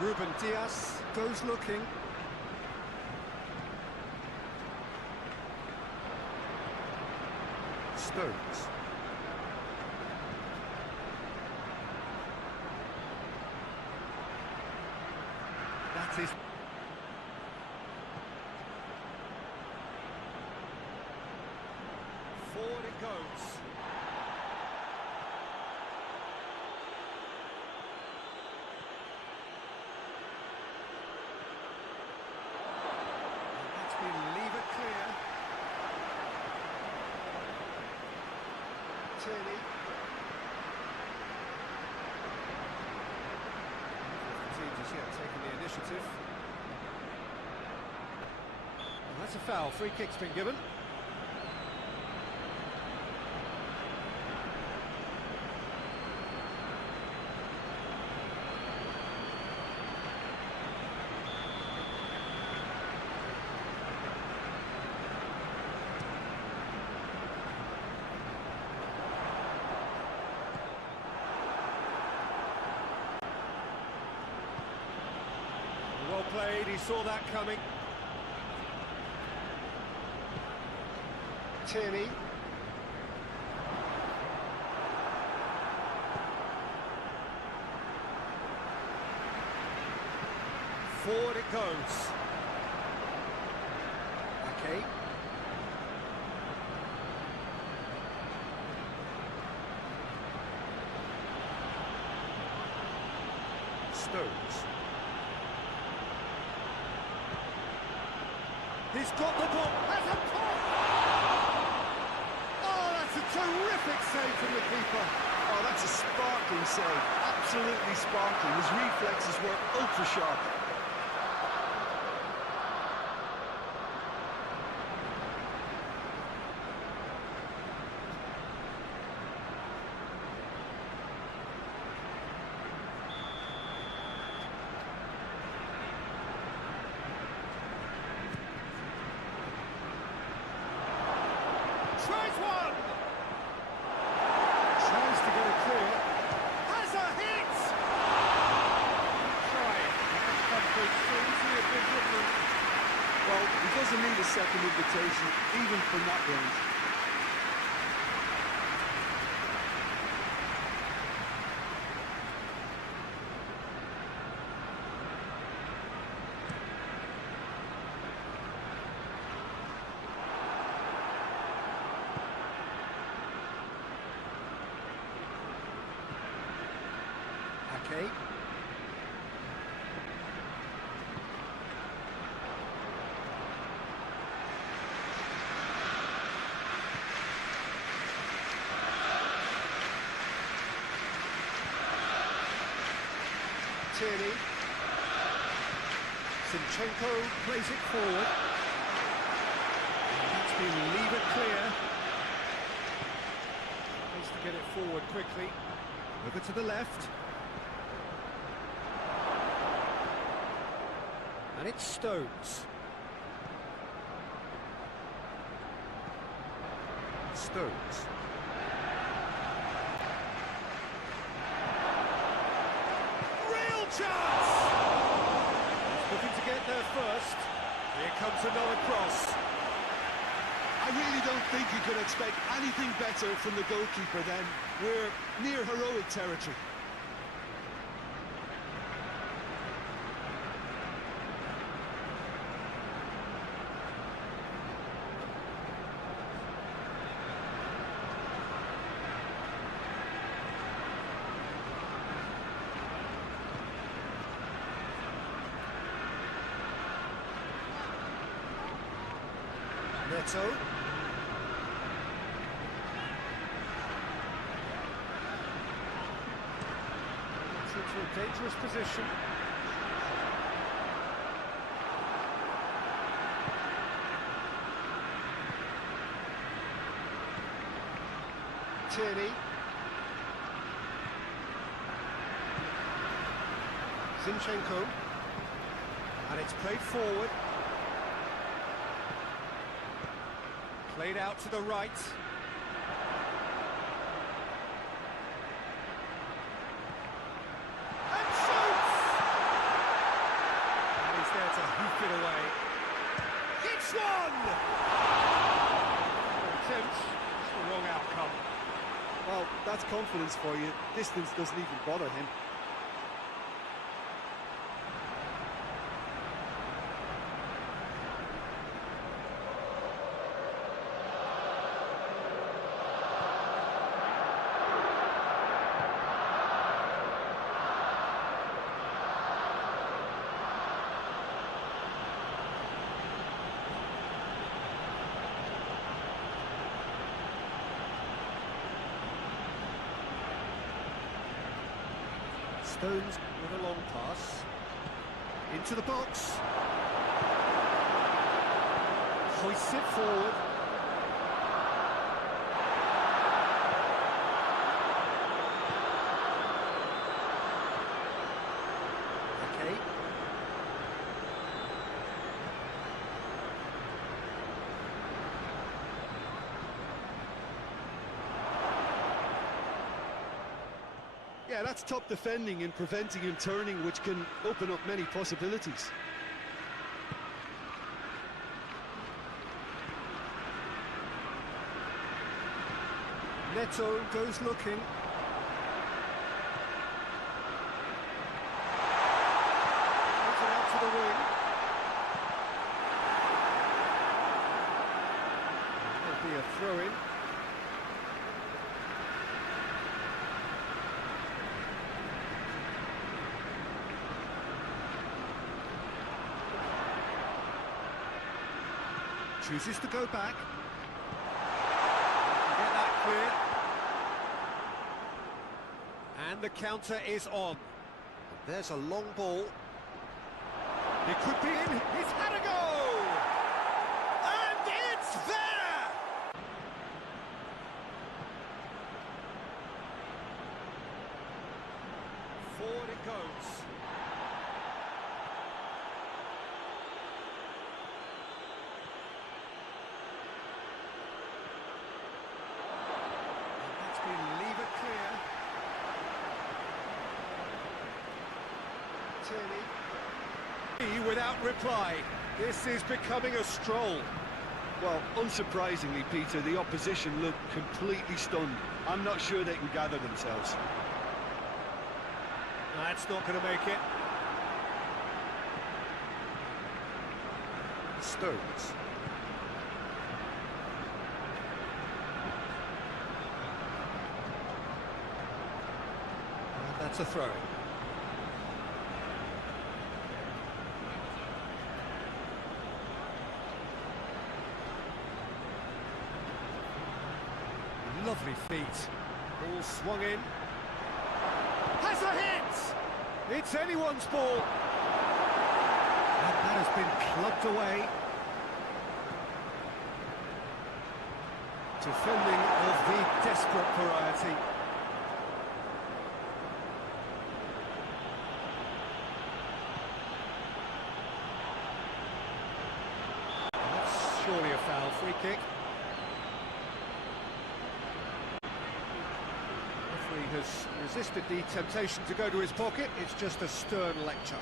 Ruben Dias goes looking. Stones. That is... Forward it goes. That's been leave it clear. Tierney. The team just yet taking the initiative. And that's a foul. Free kick's been given. Well played, he saw that coming. Tierney. Forward it goes. Ake. Stones. He's got the ball, has a pop! Oh, that's a terrific save from the keeper. Oh, that's a sparkling save. Absolutely sparkling. His reflexes were ultra sharp. Tries one! Tries to get it clear. Has a hit! Trying. Something easy a bit different. Well, he doesn't need a second invitation, even from that range. Ake. Tierney. Zinchenko plays it forward. That's been levered clear. Needs to get it forward quickly. Over to the left. And it's Stones. Stones. Real chance! Looking to get there first. Here comes another cross. I really don't think you could expect anything better from the goalkeeper then. We're near heroic territory. Neto. It's into a dangerous position. Tierney. Zinchenko. And it's played forward. Played out to the right. And shoots! And he's there to hoof it away. Hits one! Attempt, it's the wrong outcome. Well, that's confidence for you. Distance doesn't even bother him. Stones with a long pass. Into the box. Hoists it forward. Okay. Yeah, that's top defending and preventing him turning, which can open up many possibilities. Neto goes looking. Throws it out to the wing. There'll be a throw-in. Chooses to go back. Get that clear. And the counter is on. There's a long ball. It could be in. He's had a go! And it's there! Forward it goes. And that's been lever clear. Tierney. Without reply. This is becoming a stroll. Well, unsurprisingly, Peter, the opposition look completely stunned. I'm not sure they can gather themselves. That's not going to make it. Stones. And that's a throw. Lovely feet. Ball swung in. Has a hit! It's anyone's ball. And that has been clubbed away. Defending of the desperate variety. That's surely a foul. Free kick. He has resisted the temptation to go to his pocket. It's just a stern lecture.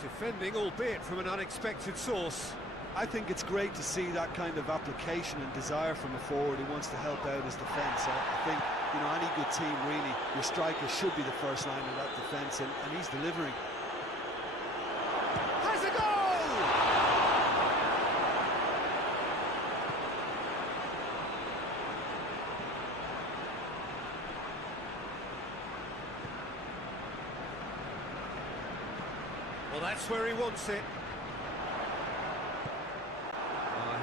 Defending, albeit from an unexpected source. I think it's great to see that kind of application and desire from a forward who wants to help out his defence. I think, you know, any good team, really, your striker should be the first line of that defence, and he's delivering. Has a goal! Well, that's where he wants it.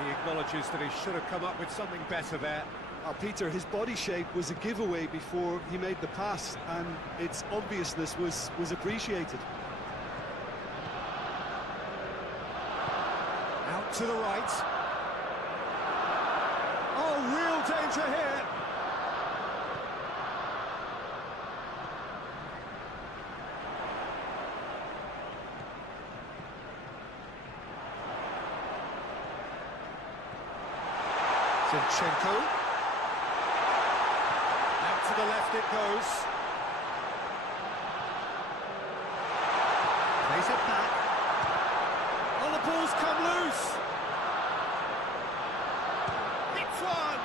He acknowledges that he should have come up with something better there. Peter, his body shape was a giveaway before he made the pass, and its obviousness was appreciated. Out to the right. Oh, real danger here. Zinchenko. Out to the left it goes. Plays it back. Oh, the ball's come loose. It's one.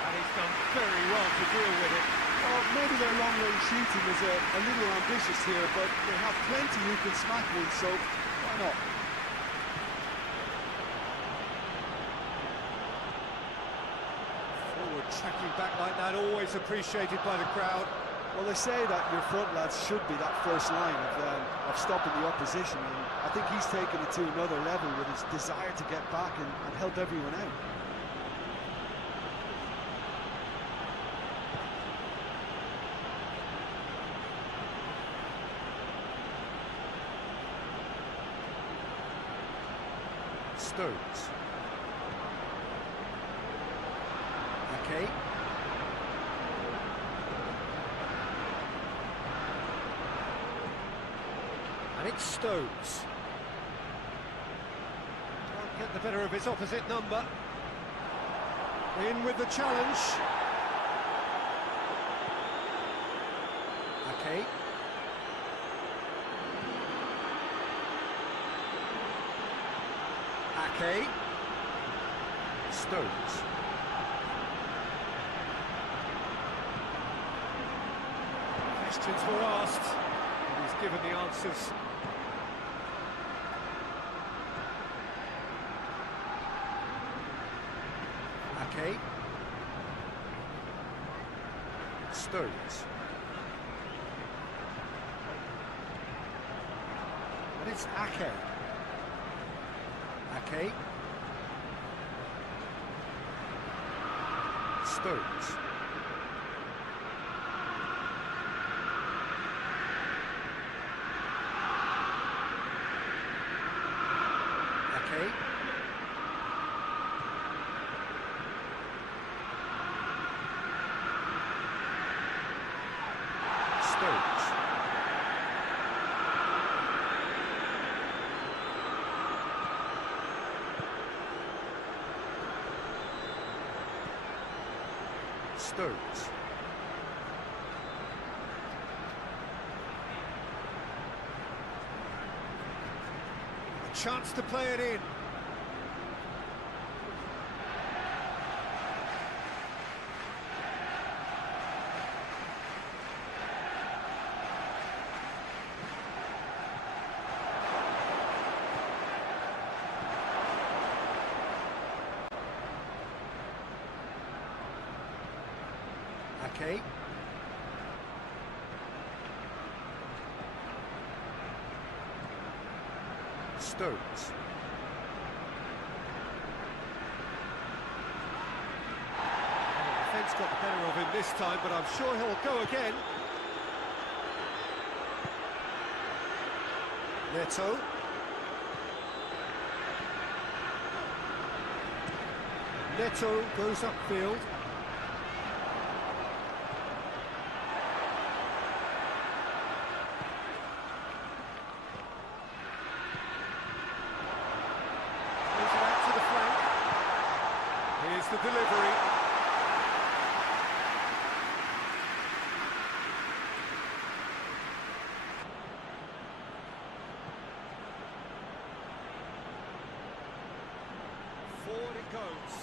And he's done very well to deal with it. Well, maybe their long-range shooting is a little ambitious here, but they have plenty who can smack one, so why not? Tracking back like that, always appreciated by the crowd. Well, they say that your front lads should be that first line of stopping the opposition, and I think he's taken it to another level with his desire to get back and help everyone out. Stones. Okay. And it's Stones. Can't get the better of his opposite number. In with the challenge. Okay. Ake. Stones. Questions were asked, and he's given the answers. Ake. Stones. And it's Ake. Ake. Stones. Ake. Stones. Stones. A chance to play it in. Ake. Stones. The defence got the better of him this time, but I'm sure he'll go again. Neto. Neto goes upfield. Moves it out to the flank. Here's the delivery. Forward it goes.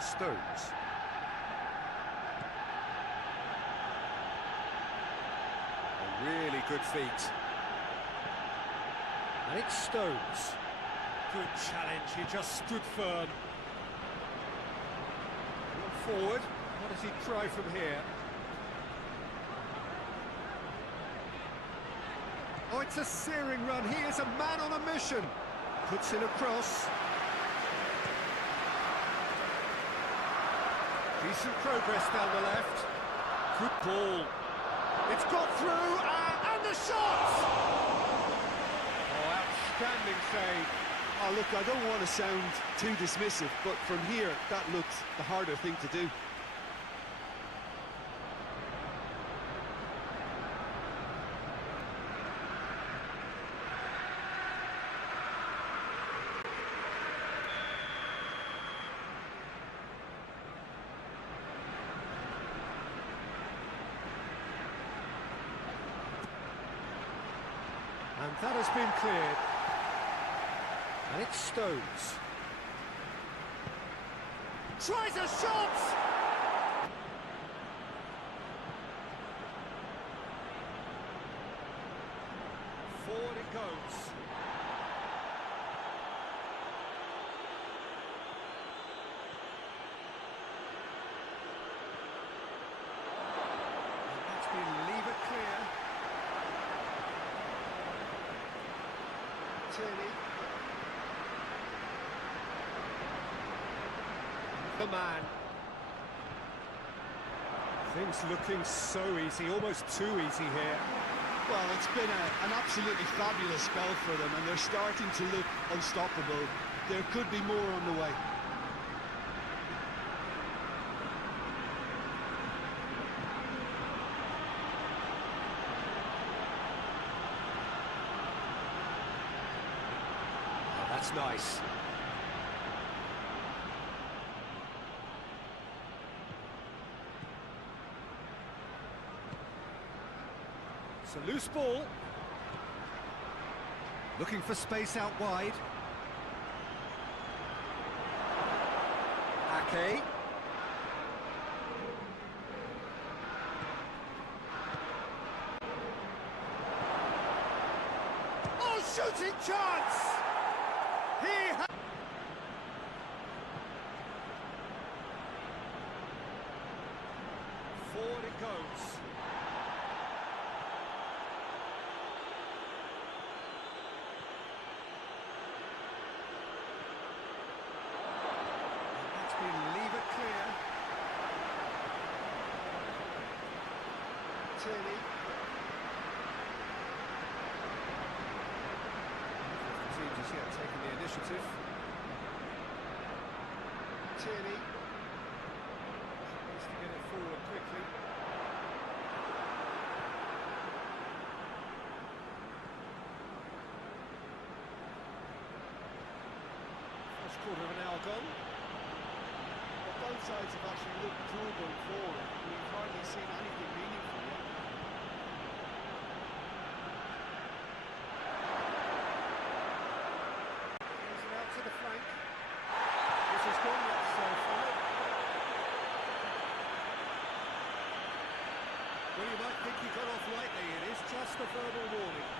Stones. A really good feat. And it's Stones. Good challenge, he just stood firm. Forward, what does he try from here? Oh, it's a searing run, he is a man on a mission. Puts in a cross. Decent progress down the left. Good ball. It's got through, and the shot! Oh, outstanding save. Oh, look, I don't want to sound too dismissive, but from here, that looked the harder thing to do. And that has been cleared. And it's Stones. Tries a shot! Forward it goes. And that's been lever clear. Tierney. The man. Things looking so easy, almost too easy here. Well, it's been an absolutely fabulous spell for them, and they're starting to look unstoppable. There could be more on the way. Oh, that's nice. It's a loose ball. Looking for space out wide. Ake. Oh, shooting chance! Forward it goes. Leave it clear. Tierney. The team just yet taking the initiative. Tierney needs to get it forward quickly. First quarter of an hour gone. Both sides have actually looked through going forward. We've hardly seen anything meaningful yet. Plays it out to the flank. This has gone yet so far. Well, you might think he got off lightly. It is just a verbal warning.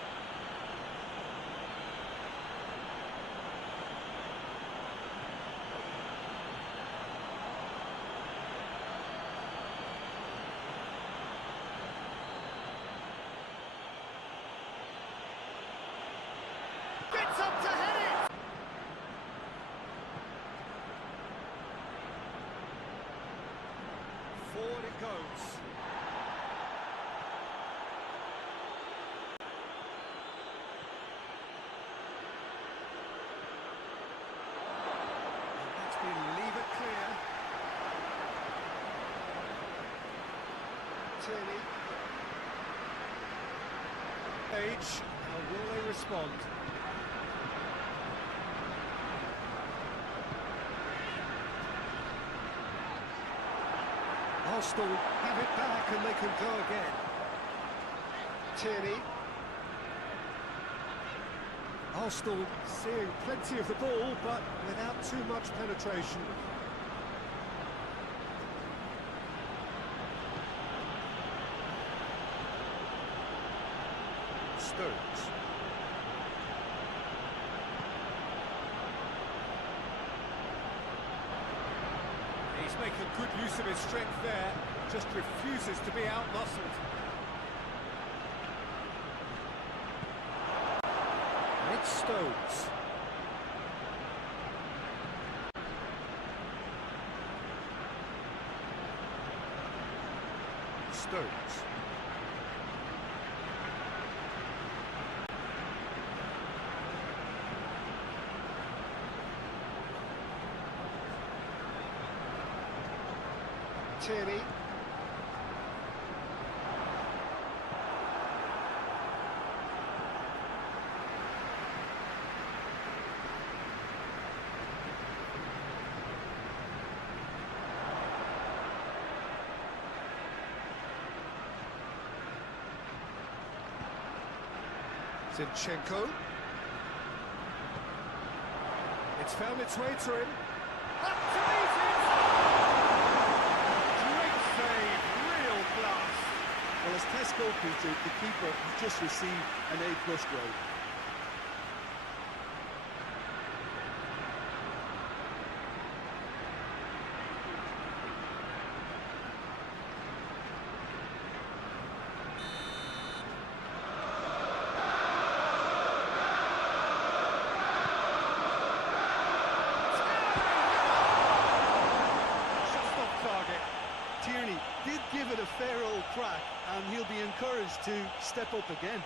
Gets up to head it! Forward it goes. And that's been leave it clear. Tierney. Page, how will they respond? Arsenal have it back and they can go again. Tierney. Arsenal seeing plenty of the ball, but without too much penetration. Stones. He's making good use of his strength there, just refuses to be out-muscled. And it's Stones. Stones. Tierney. Zinchenko. It's found its way to him. Up to meet it! Great save, real class. Well, as Tesco, Peter, the keeper has just received an A+ grade. Tierney did give it a fair old crack, and he'll be encouraged to step up again.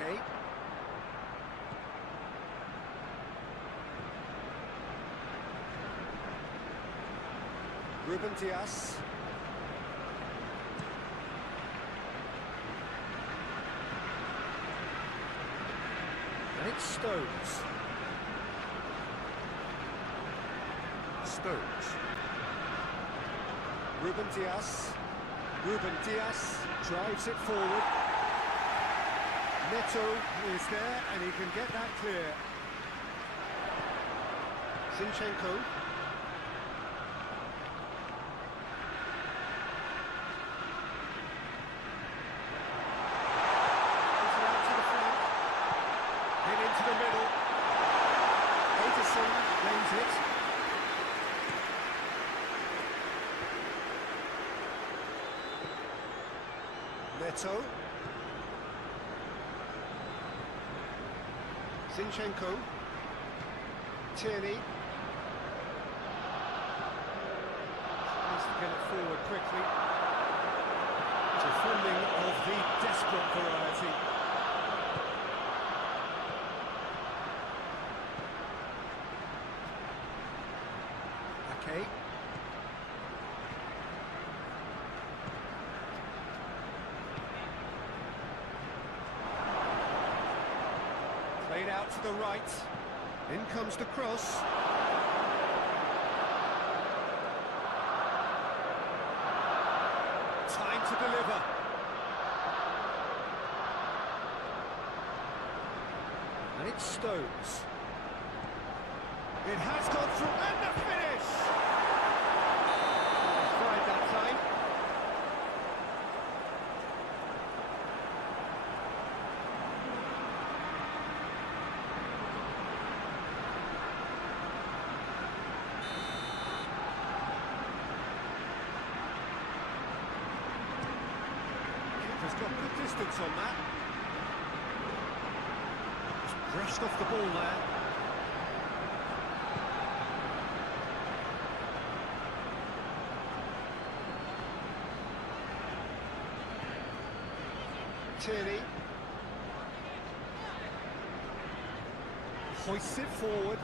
Ake. Ruben Dias. And it's Stones. Stones. Ruben Dias. Ruben Dias drives it forward. Neto is there and he can get that clear. Zinchenko. Puts it out to the flank. Hit into the middle. Peterson claims it. Neto. Zinchenko. Tierney. Tries to get it forward quickly. Defending of the desperate variety. Ake. Played out to the right. In comes the cross. Time to deliver. And it's Stones. It has gone through, and the finish! Tried that time. Keeper's got good distance on that. Just brushed off the ball there. Tierney hoists it forward.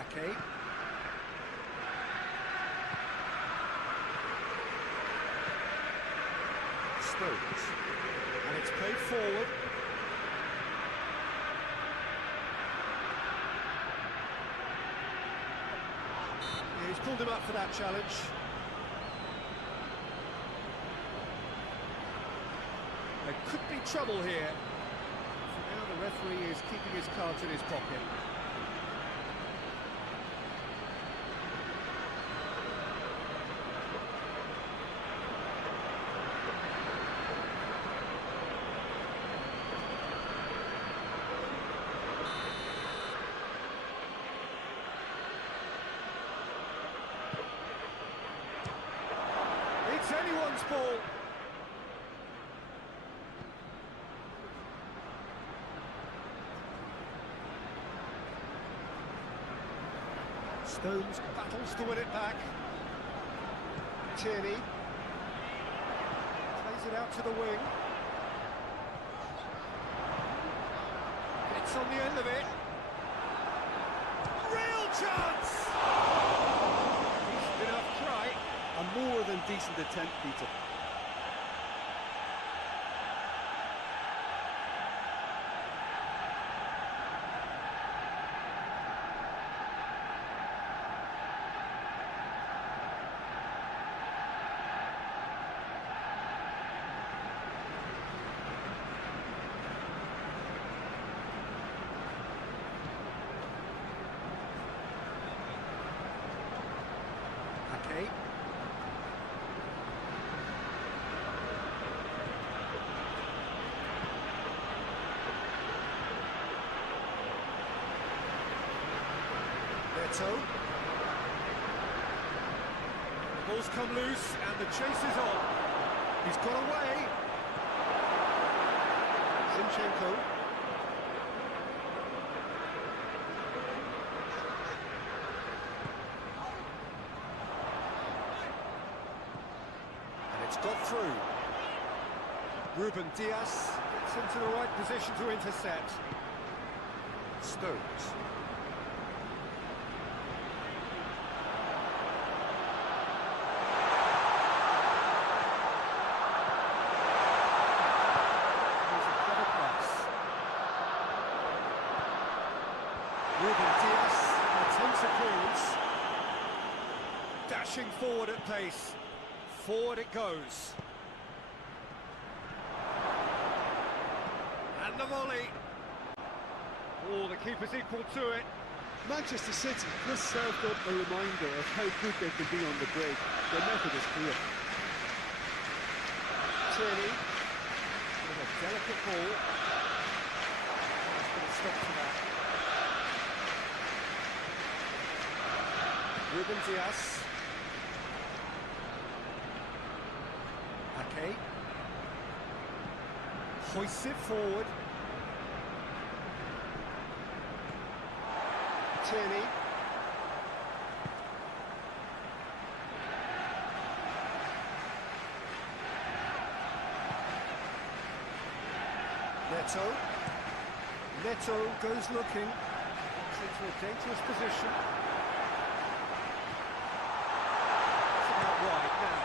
Ake. Stones. And it's played forward. Yeah, he's pulled him up for that challenge. There could be trouble here. For now, the referee is keeping his cards in his pocket. It's anyone's ball. Stones battles to win it back. Tierney plays it out to the wing. Gets on the end of it. Real chance! Decent enough try. A more than decent attempt, Peter. Ake. Neto. Ball's come loose and the chase is on. He's got away. Zinchenko. And it's got through. Ruben Dias gets into the right position to intercept. Stones. dashing forward at pace. Forward it goes. And the volley. Oh, the keeper's equal to it. Manchester City just served up a reminder of how good they can be on the break. Their method is clear. Tierney with a delicate ball. He's going to stop for that. Ruben Dias. Ake. Hoists it forward. Tierney. Neto goes looking. Gets into a dangerous position. It's about wide now.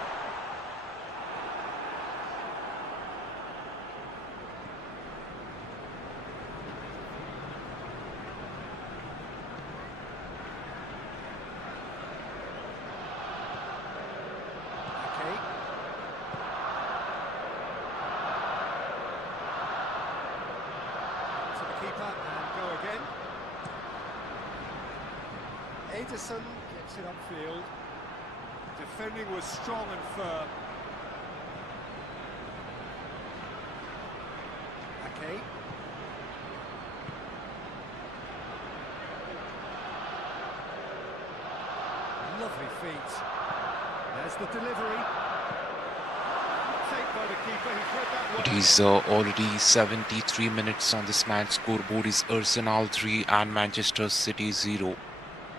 Keeper and go again. Ederson gets it upfield. Defending was strong and firm. Ake. Lovely feet. There's the delivery. By the keeper, he's read that well. It is already 73 minutes on this match. Scoreboard is Arsenal 3 and Manchester City 0.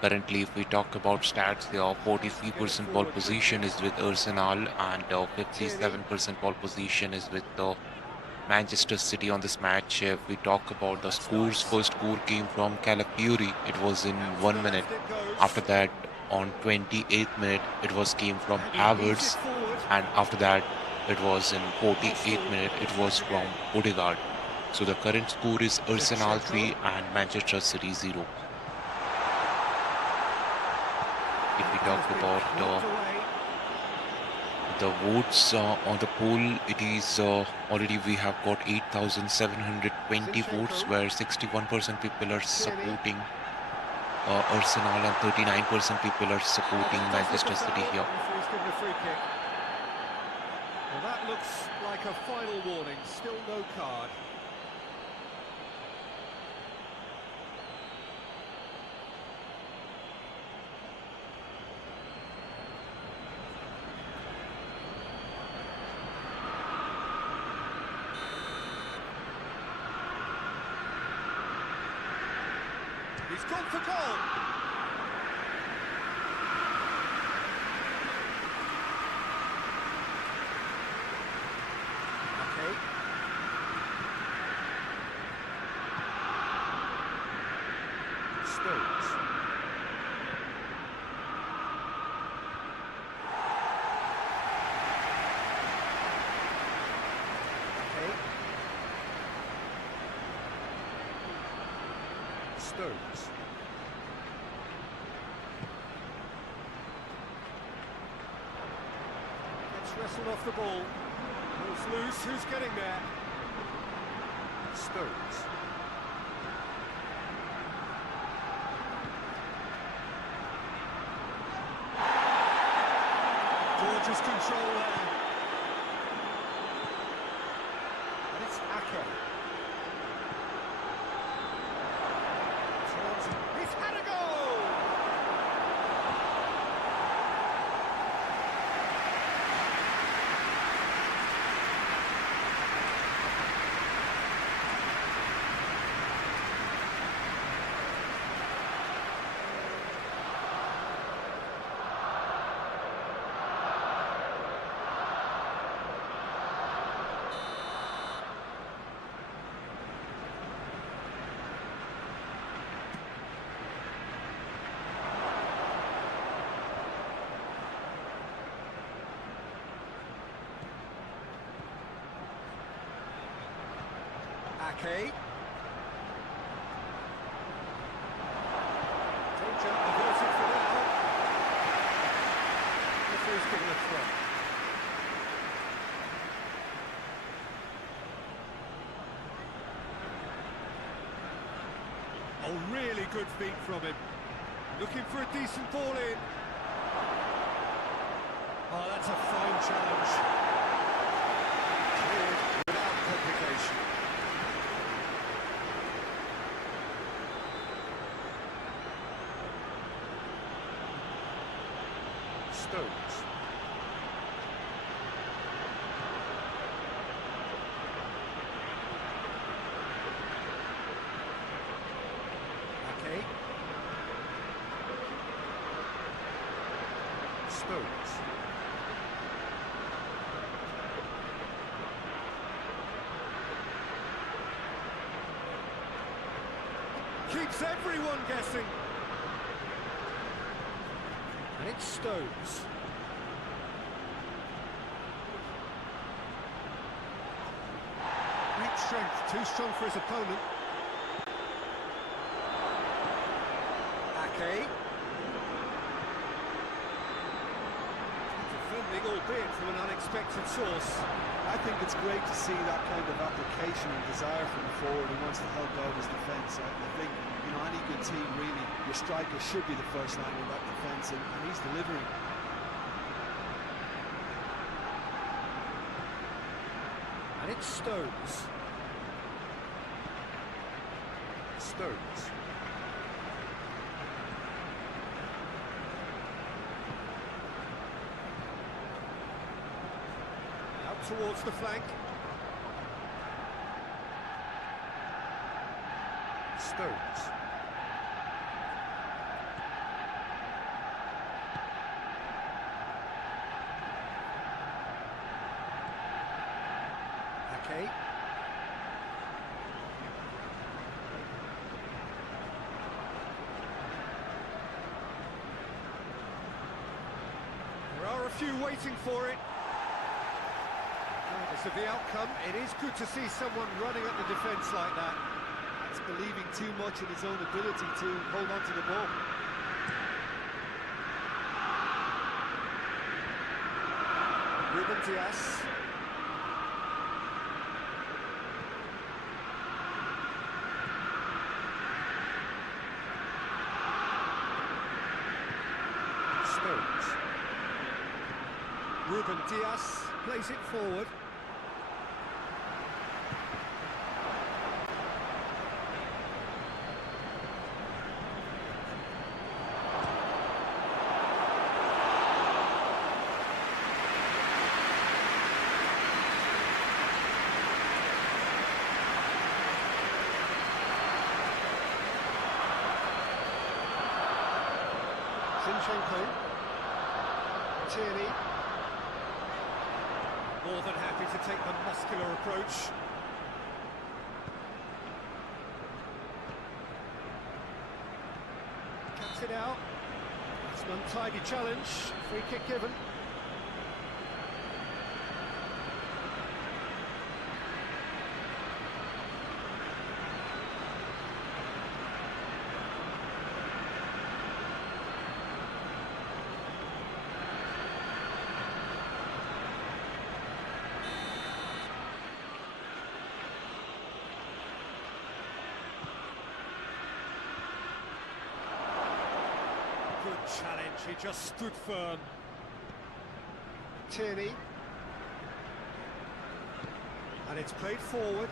Currently, if we talk about stats, there are 43% ball position is with Arsenal and 57% ball position is with Manchester City on this match. If we talk about the scores, first score came from Calafiori. It was in 1 minute. After that, on 28th minute, it was came from Havertz, and after that, it was in 48th minute, it was from Odegaard. So the current score is Arsenal 3 and Manchester City 0. If we talk about the votes on the poll, it is already we have got 8,720 votes, where 61% people are supporting Arsenal and 39% people are supporting Manchester City here. Well, that looks like a final warning, still no card. He's gone for goal. Stones. Okay. Stones. Gets wrestled off the ball. Ball's loose. Who's getting there? Stones. Gorgeous control there. And it's Ake. He's had a goal! Ake. Danger averted for now. was given a throw. Oh, really good feet from him. Looking for a decent ball in. Oh, that's a fine challenge. Cleared without complication. Stones. Okay. Stones. Keeps everyone guessing. And it's Stones. Great strength, too strong for his opponent. Ake. Defending, albeit from an unexpected source. I think it's great to see that kind of application and desire from the forward who wants to help out his defence. I think, you know, any good team, really, your striker should be the first line of that defence, and he's delivering. And it's Stones. Stones. Out towards the flank. Stones. Ake. There are a few waiting for it. Regardless of the outcome, it is good to see someone running at the defence like that. It's believing too much in his own ability to hold on to the ball. Ruben Dias. Stones. Ruben Dias plays it forward. Zinchenko. Tierney. More than happy to take the muscular approach. Cuts it out. It's an untidy challenge. Free kick given. Good challenge, he just stood firm. Tierney. And it's played forward.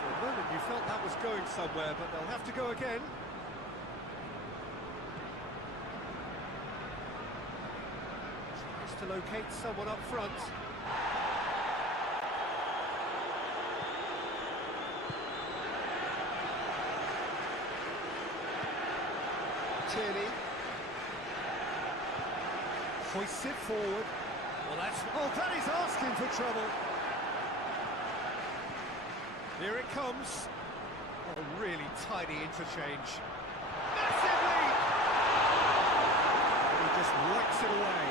For a moment you felt that was going somewhere, but they'll have to go again. Tries to locate someone up front. Tierney hoists it forward. Well, that is asking for trouble. Here it comes. Oh, really tidy interchange. Massive leap! And he just whacks it away.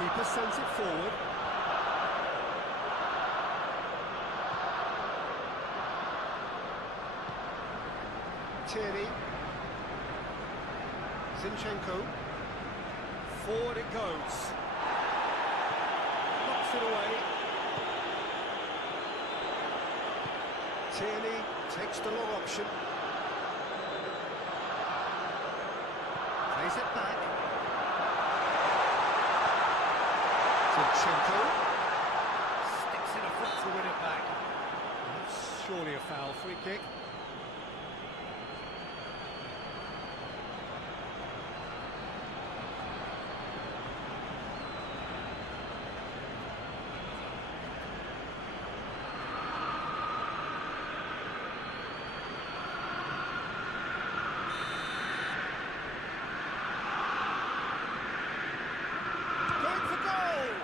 Keeper sends it forward. Tierney. Zinchenko. Forward it goes. Knocks it away. Tierney takes the long option. Plays it back. Zinchenko sticks in a foot to win it back. That's surely a foul. Free kick. Going for goal!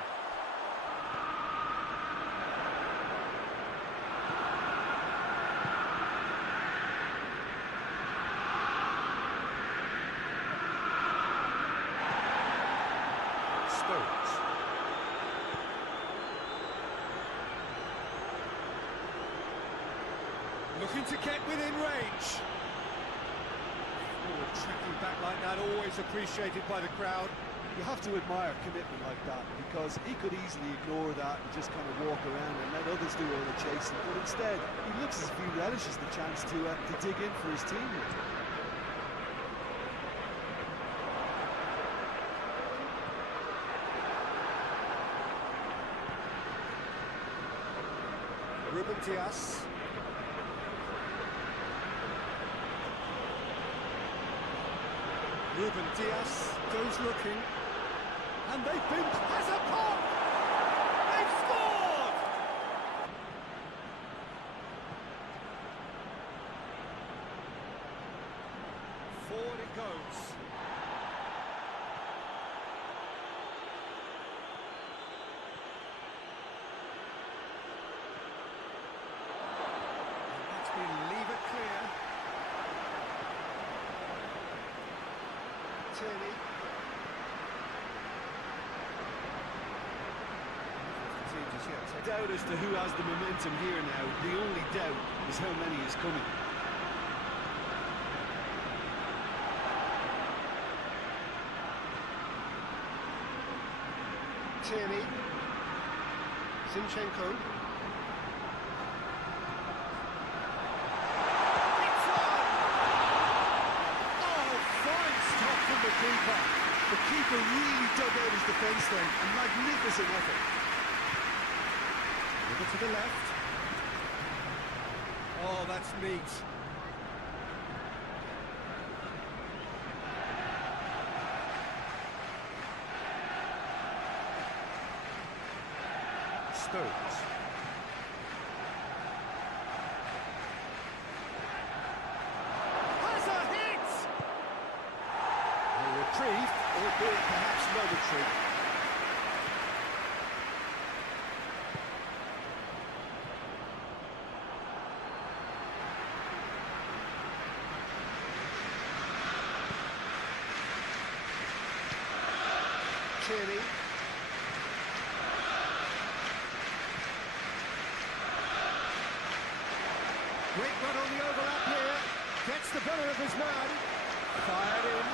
Stones. Looking to get within range. Forward tracking back like that, always appreciated by the crowd. You have to admire commitment like that, because he could easily ignore that and just kind of walk around and let others do all the chasing. But instead, he looks as if he relishes the chance to dig in for his teammate. Ruben Dias. Ruben Dias goes looking. And they've been... Has a pop! They've scored! Forward it goes. And that's been leave it clear. Tierney. Doubt as to who has the momentum here now. The only doubt is how many is coming. Tierney. Zinchenko. It's on! Oh, fine stop from the keeper. The keeper really dug out his defence then. A magnificent effort. Over to the left. Oh, that's neat. Stones. Has a hit! A reprieve, albeit perhaps momentary. Tierney. Great run on the overlap here. Gets the better of his man. Fired in.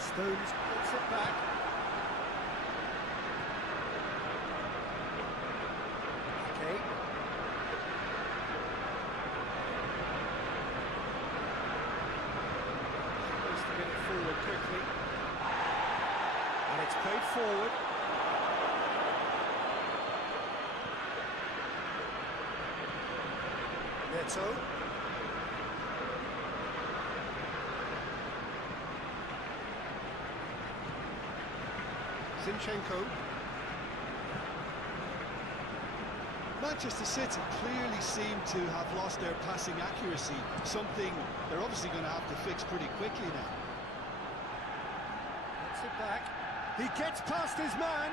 Stones puts it back. Okay. Supposed to get it forward quickly. And it's played forward. Neto. Zinchenko. Manchester City clearly seem to have lost their passing accuracy, something they're obviously going to have to fix pretty quickly now. Gets it back. He gets past his man.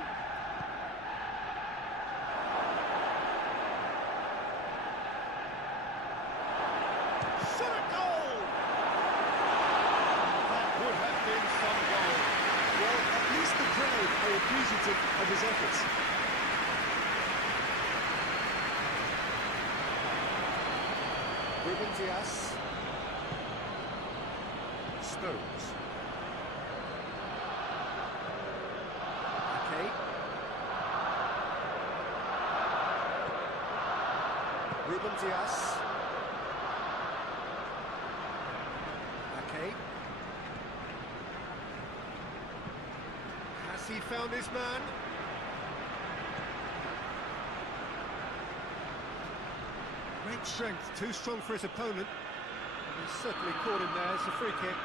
are appreciative of his efforts. Ruben Dias. Stones. Okay. Ruben Dias. Okay. Has he found his man? Great strength, too strong for his opponent. He's certainly caught him there. It's a free kick.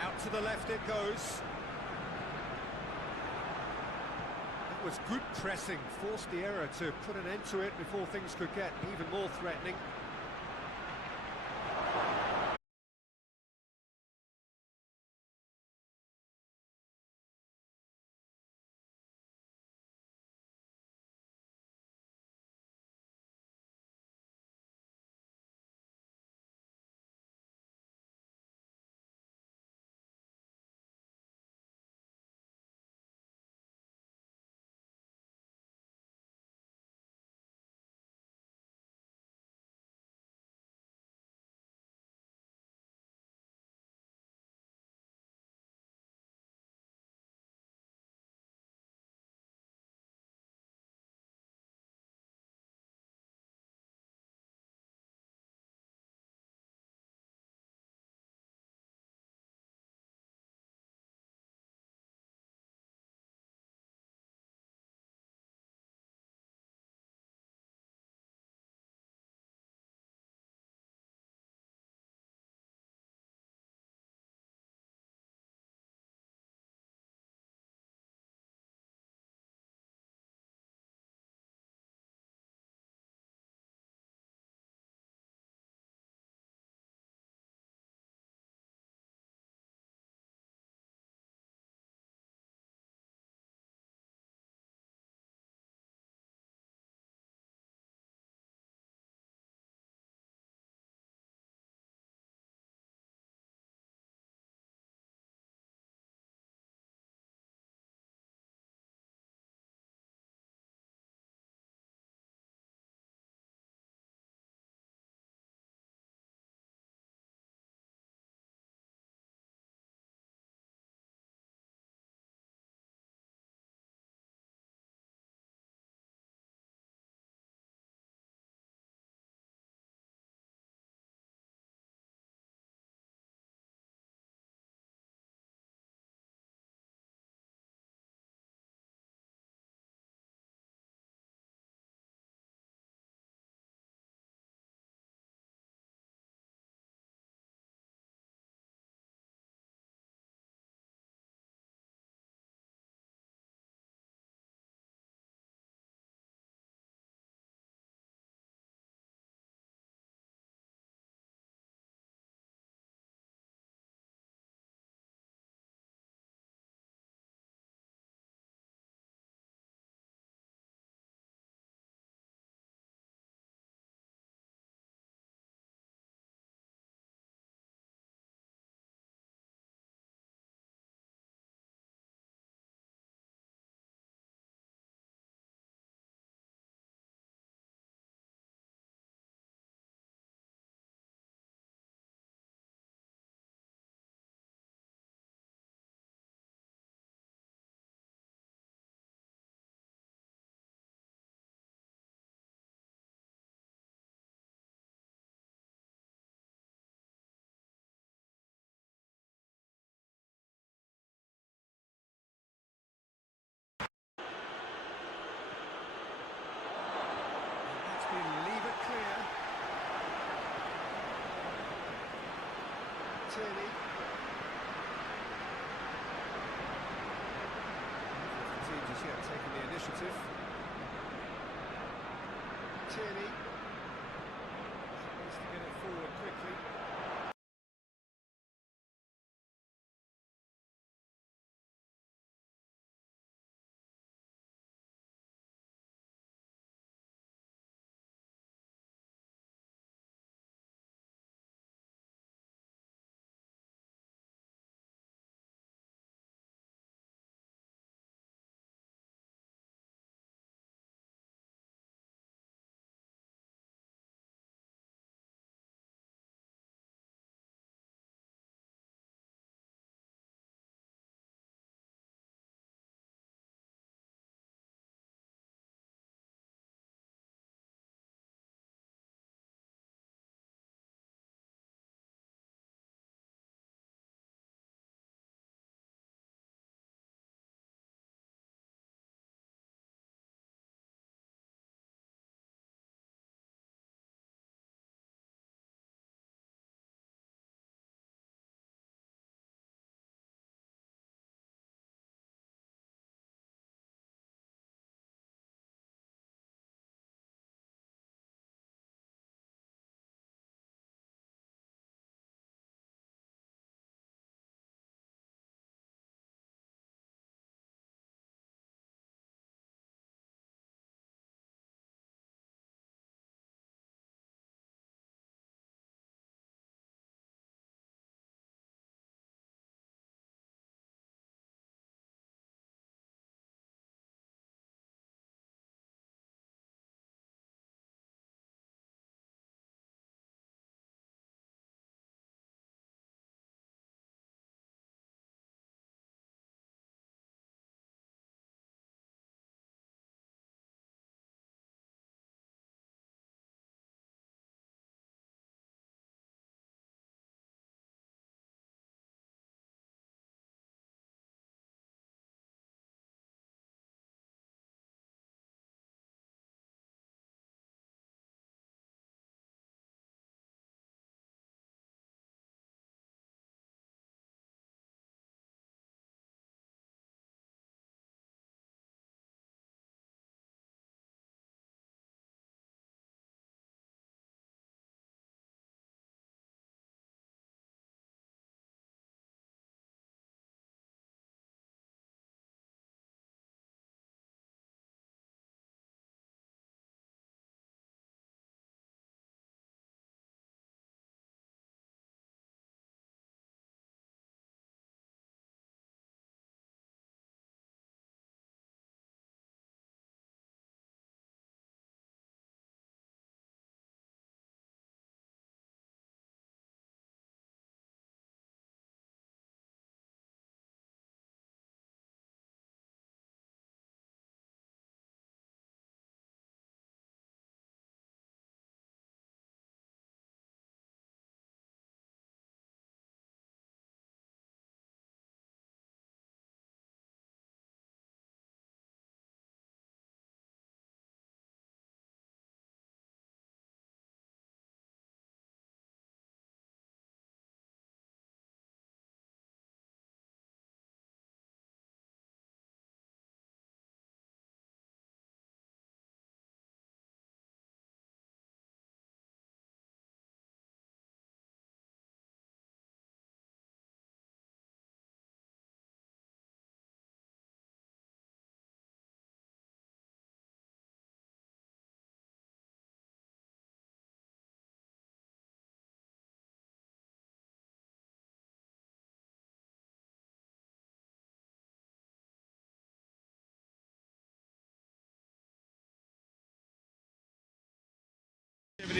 Out to the left it goes. That was good pressing, forced the error to put an end to it before things could get even more threatening. Leave it clear. Tierney. as yet taken the initiative. Tierney needs to get it forward quickly.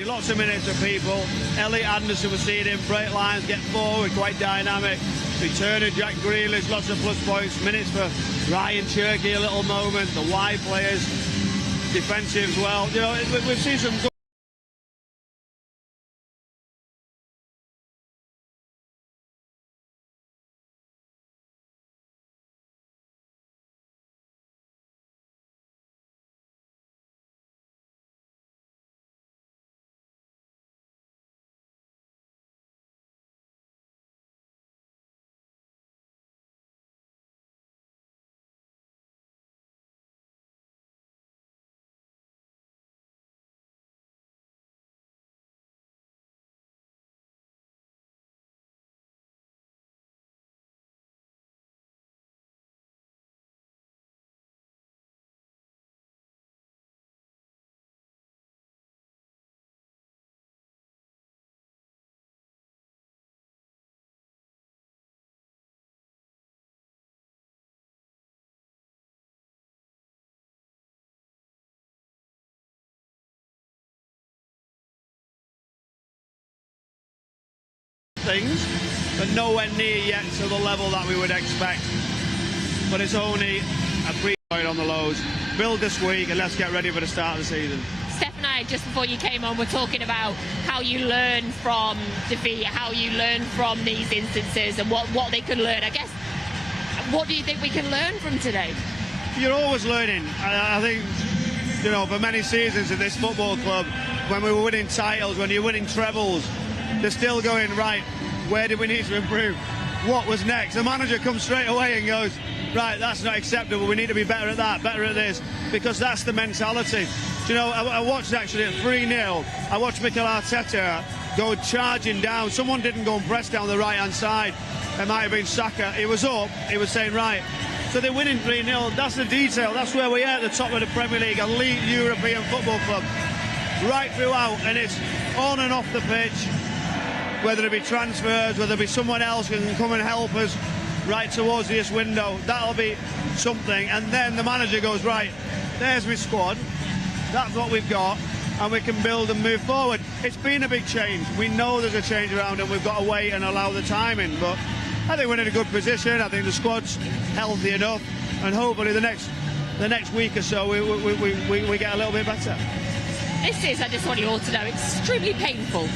Lots of minutes for people. Elliot Anderson, we're seeing him break lines, get forward, quite dynamic. Returner Jack Grealish, lots of plus points. Minutes for Ryan Cherky, a little moment. The wide players, defensive as well. You know, we've seen some good things, but nowhere near yet to the level that we would expect. But it's only a pre-point on the lows. Build this week and let's get ready for the start of the season. Steph and I, just before you came on, were talking about how you learn from defeat, how you learn from these instances and what they can learn. I guess, what do you think we can learn from today? You're always learning. I think, you know, for many seasons at this football club, when we were winning titles, when you're winning trebles, they're still going, right, where do we need to improve? What was next? The manager comes straight away and goes, right, that's not acceptable, we need to be better at that, better at this, because that's the mentality. You know, I watched actually at 3-0, I watched Mikel Arteta go charging down. Someone didn't go and press down the right-hand side. It might have been Saka. He was up, he was saying, right, so they're winning 3-0. That's the detail. That's where we are at the top of the Premier League, elite European football club. Right throughout, and it's on and off the pitch, whether it be transfers, whether it be someone else can come and help us right towards this window. That'll be something. And then the manager goes, right, there's my squad. That's what we've got, and we can build and move forward. It's been a big change. We know there's a change around, and we've got to wait and allow the time in. But I think we're in a good position. I think the squad's healthy enough, and hopefully the next week or so we get a little bit better. This is, I just want you all to know, extremely painful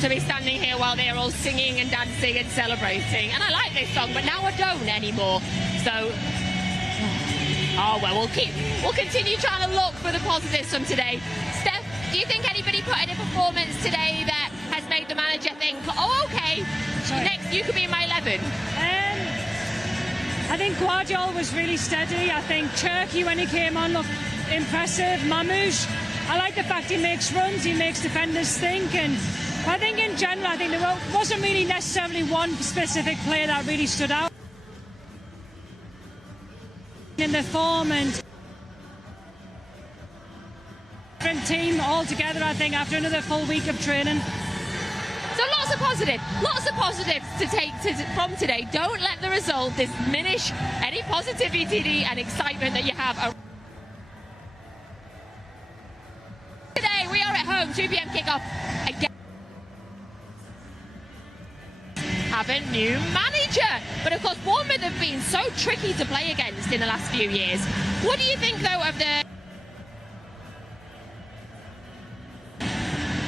to be standing here while they're all singing and dancing and celebrating. And I like this song, but now I don't anymore. So, oh well, we'll continue trying to look for the positives from today. Steph, do you think anybody put in a performance today that has made the manager think, oh, okay, next you could be in my 11? I think Guardiola was really steady. I think Cherki, when he came on, looked impressive. Mamouche, I like the fact he makes runs, he makes defenders think, and I think in general, I think there wasn't really necessarily one specific player that really stood out in their form, and different team altogether, I think, after another full week of training. So lots of positives to take from today. Don't let the result diminish any positivity and excitement that you have. Today we are at home, 2 p.m. kickoff again. Have a new manager, but of course Bournemouth have been so tricky to play against in the last few years. What do you think though of the...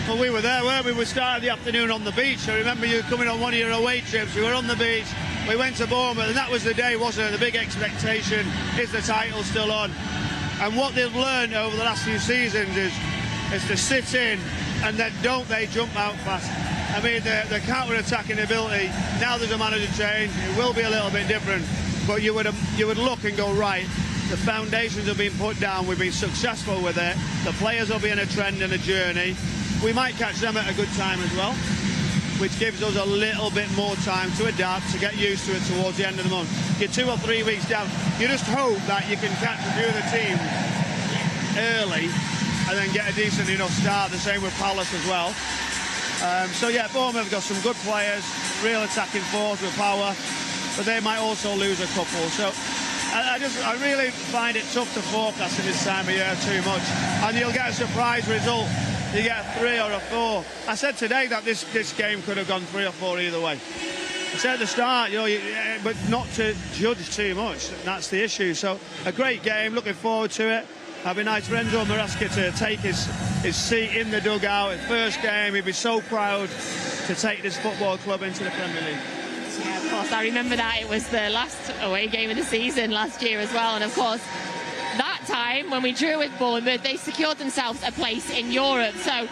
Well, we were there, weren't we? We started the afternoon on the beach. I remember you coming on one of your away trips. We were on the beach, we went to Bournemouth, and that was the day, wasn't it? The big expectation, is the title still on? And what they've learned over the last few seasons is to sit in and then don't they jump out fast. I mean, the counter-attacking ability, now there's a manager change, it will be a little bit different, but you would look and go, right, the foundations have been put down, we've been successful with it, the players will be in a trend and a journey. We might catch them at a good time as well, which gives us a little bit more time to adapt, to get used to it towards the end of the month. You're 2 or 3 weeks down, you just hope that you can catch a few of the teams early and then get a decent enough start. The same with Palace as well. So yeah, Bournemouth have got some good players, real attacking force with power, but they might also lose a couple. So I really find it tough to forecast at this time of year too much, and you'll get a surprise result. You get a 3 or a 4. I said today that this game could have gone 3 or 4 either way. I said at the start, you know, but not to judge too much. That's the issue. So a great game. Looking forward to it. It'd be nice for Enzo Maresca to take his seat in the dugout. His first game. He'd be so proud to take this football club into the Premier League. Yeah, of course. I remember that. It was the last away game of the season last year as well. And of course, that time when we drew with Bournemouth, they secured themselves a place in Europe. So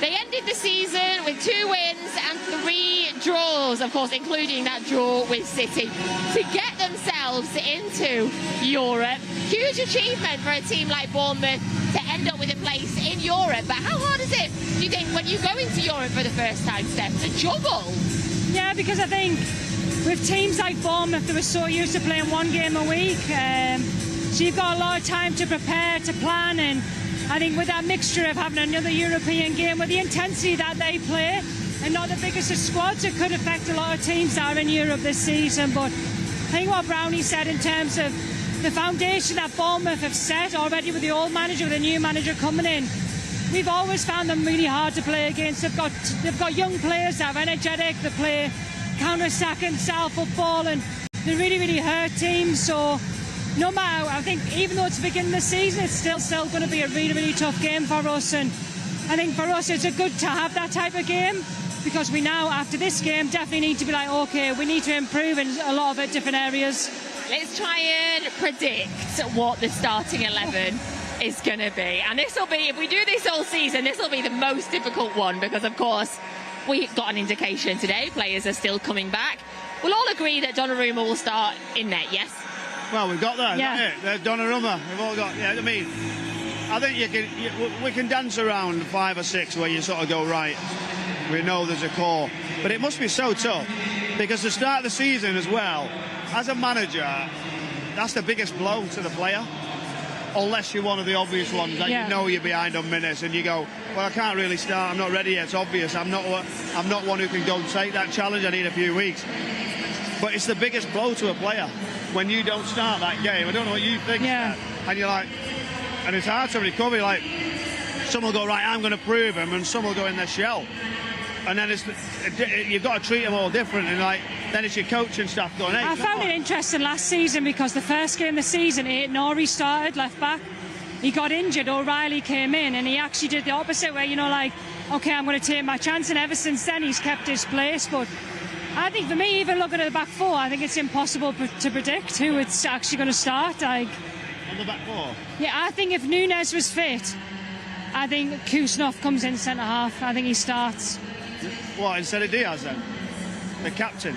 they ended the season with 2 wins and 3 draws, of course, including that draw with City, to get themselves into Europe. Huge achievement for a team like Bournemouth to end up with a place in Europe. But how hard is it, do you think, when you go into Europe for the first time, Steph, to juggle? Yeah, because I think with teams like Bournemouth, they were so used to playing 1 game a week. So you've got a lot of time to prepare, to plan, and I think with that mixture of having another European game with the intensity that they play and not the biggest of squads, it could affect a lot of teams that are in Europe this season. But I think what Brownie said in terms of the foundation that Bournemouth have set already with the old manager, with the new manager coming in, we've always found them really hard to play against. They've got young players that are energetic, they play counter-attacking style football, and they really hurt teams. So no matter, I think even though it's the beginning of the season, it's still going to be a really tough game for us. And I think for us it's good to have that type of game, because we now, after this game, definitely need to be like, okay, we need to improve in a lot of different areas. Let's try and predict what the starting 11 is going to be. And this will be, if we do this all season, this will be the most difficult one, because, of course, we got an indication today players are still coming back. We'll all agree that Donnarumma will start in net, yes? Well, we've got that, yeah. isn't it? Donnarumma, we've all got, yeah, I mean, I think we can dance around 5 or 6 where you sort of go, right, we know there's a core. But it must be so tough, because to start the season as well, as a manager, that's the biggest blow to the player. Unless you're one of the obvious ones that you know you're behind on minutes and you go, well, I can't really start, I'm not ready yet, it's obvious, I'm not one who can go and take that challenge, I need a few weeks. But it's the biggest blow to a player when you don't start that game. I don't know what you think, and you're like, and it's hard to recover, like, some will go, right, I'm going to prove them, and some will go in their shell. And then you've got to treat them all different, and like then it's your coaching staff going, hey, I found it interesting last season, because the first game of the season, Nori started left back. He got injured, O'Reilly came in, and he actually did the opposite, where, you know, like, okay, I'm going to take my chance, and ever since then he's kept his place. But I think for me, even looking at the back four, I think it's impossible to predict who it's actually going to start. Like, on the back four? Yeah, I think if Nunes was fit, I think Kusnov comes in centre half. I think he starts. What, instead of Diaz then? The captain?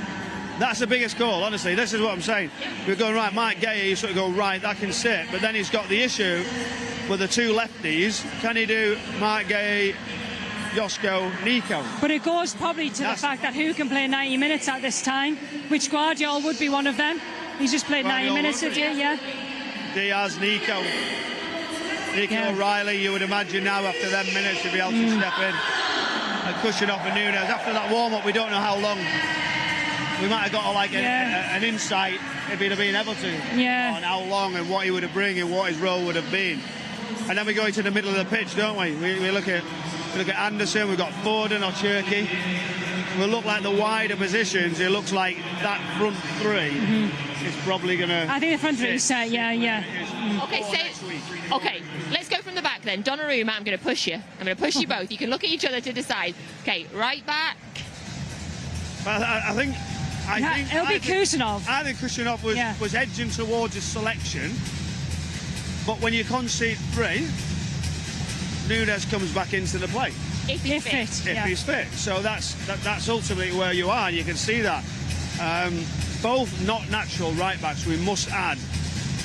That's the biggest call, honestly. This is what I'm saying. We're going, right, Mike Gay, you sort of go, right, that can sit. But then he's got the issue with the two lefties. Can he do Mike Gay, Josko, Nico? But it goes probably to the fact that who can play 90 minutes at this time, which Guardiola would be one of them. He's just played 90 minutes a day, yeah. Diaz, Nico O'Reilly, you would imagine now after them minutes to be able to step in. And Kushinov and Nunes. After that warm-up, we don't know how long. We might have got an insight if he'd have been able to on how long and what he would have bring and what his role would have been. And then we go into the middle of the pitch, don't we? We look at Anderson, we've got Foden or Cherki. We look like the wider positions. It looks like that front three is probably going to... I think the front three is set, Okay, let's go from the back then. Donnarumma, I'm going to push you. I'm going to push you both. You can look at each other to decide. Okay, right back. I think it'll be Kusnov. I think Kusnov was edging towards his selection, but when you concede 3, Nunes comes back into the play. If he's fit. So that's ultimately where you are. You can see that. Both not natural right backs. We must add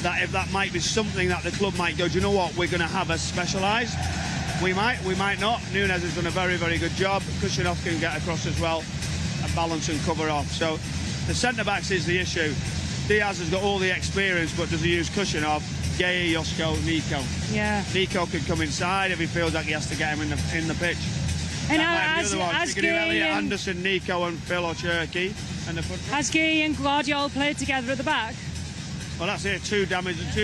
that if that might be something that the club might go, do you know what, we're going to have a specialised. We might not. Nunes has done a very good job. Kushinov can get across as well and balance and cover off. So the centre-backs is the issue. Diaz has got all the experience, but does he use Kushinov? Gay, Josko, Nico. Yeah. Nico could come inside if he feels like he has to get him in the pitch. And as Gay and Anderson, Nico and Phil or Cherki. Has Gay and Guardiola played together at the back? Well, that's it, 2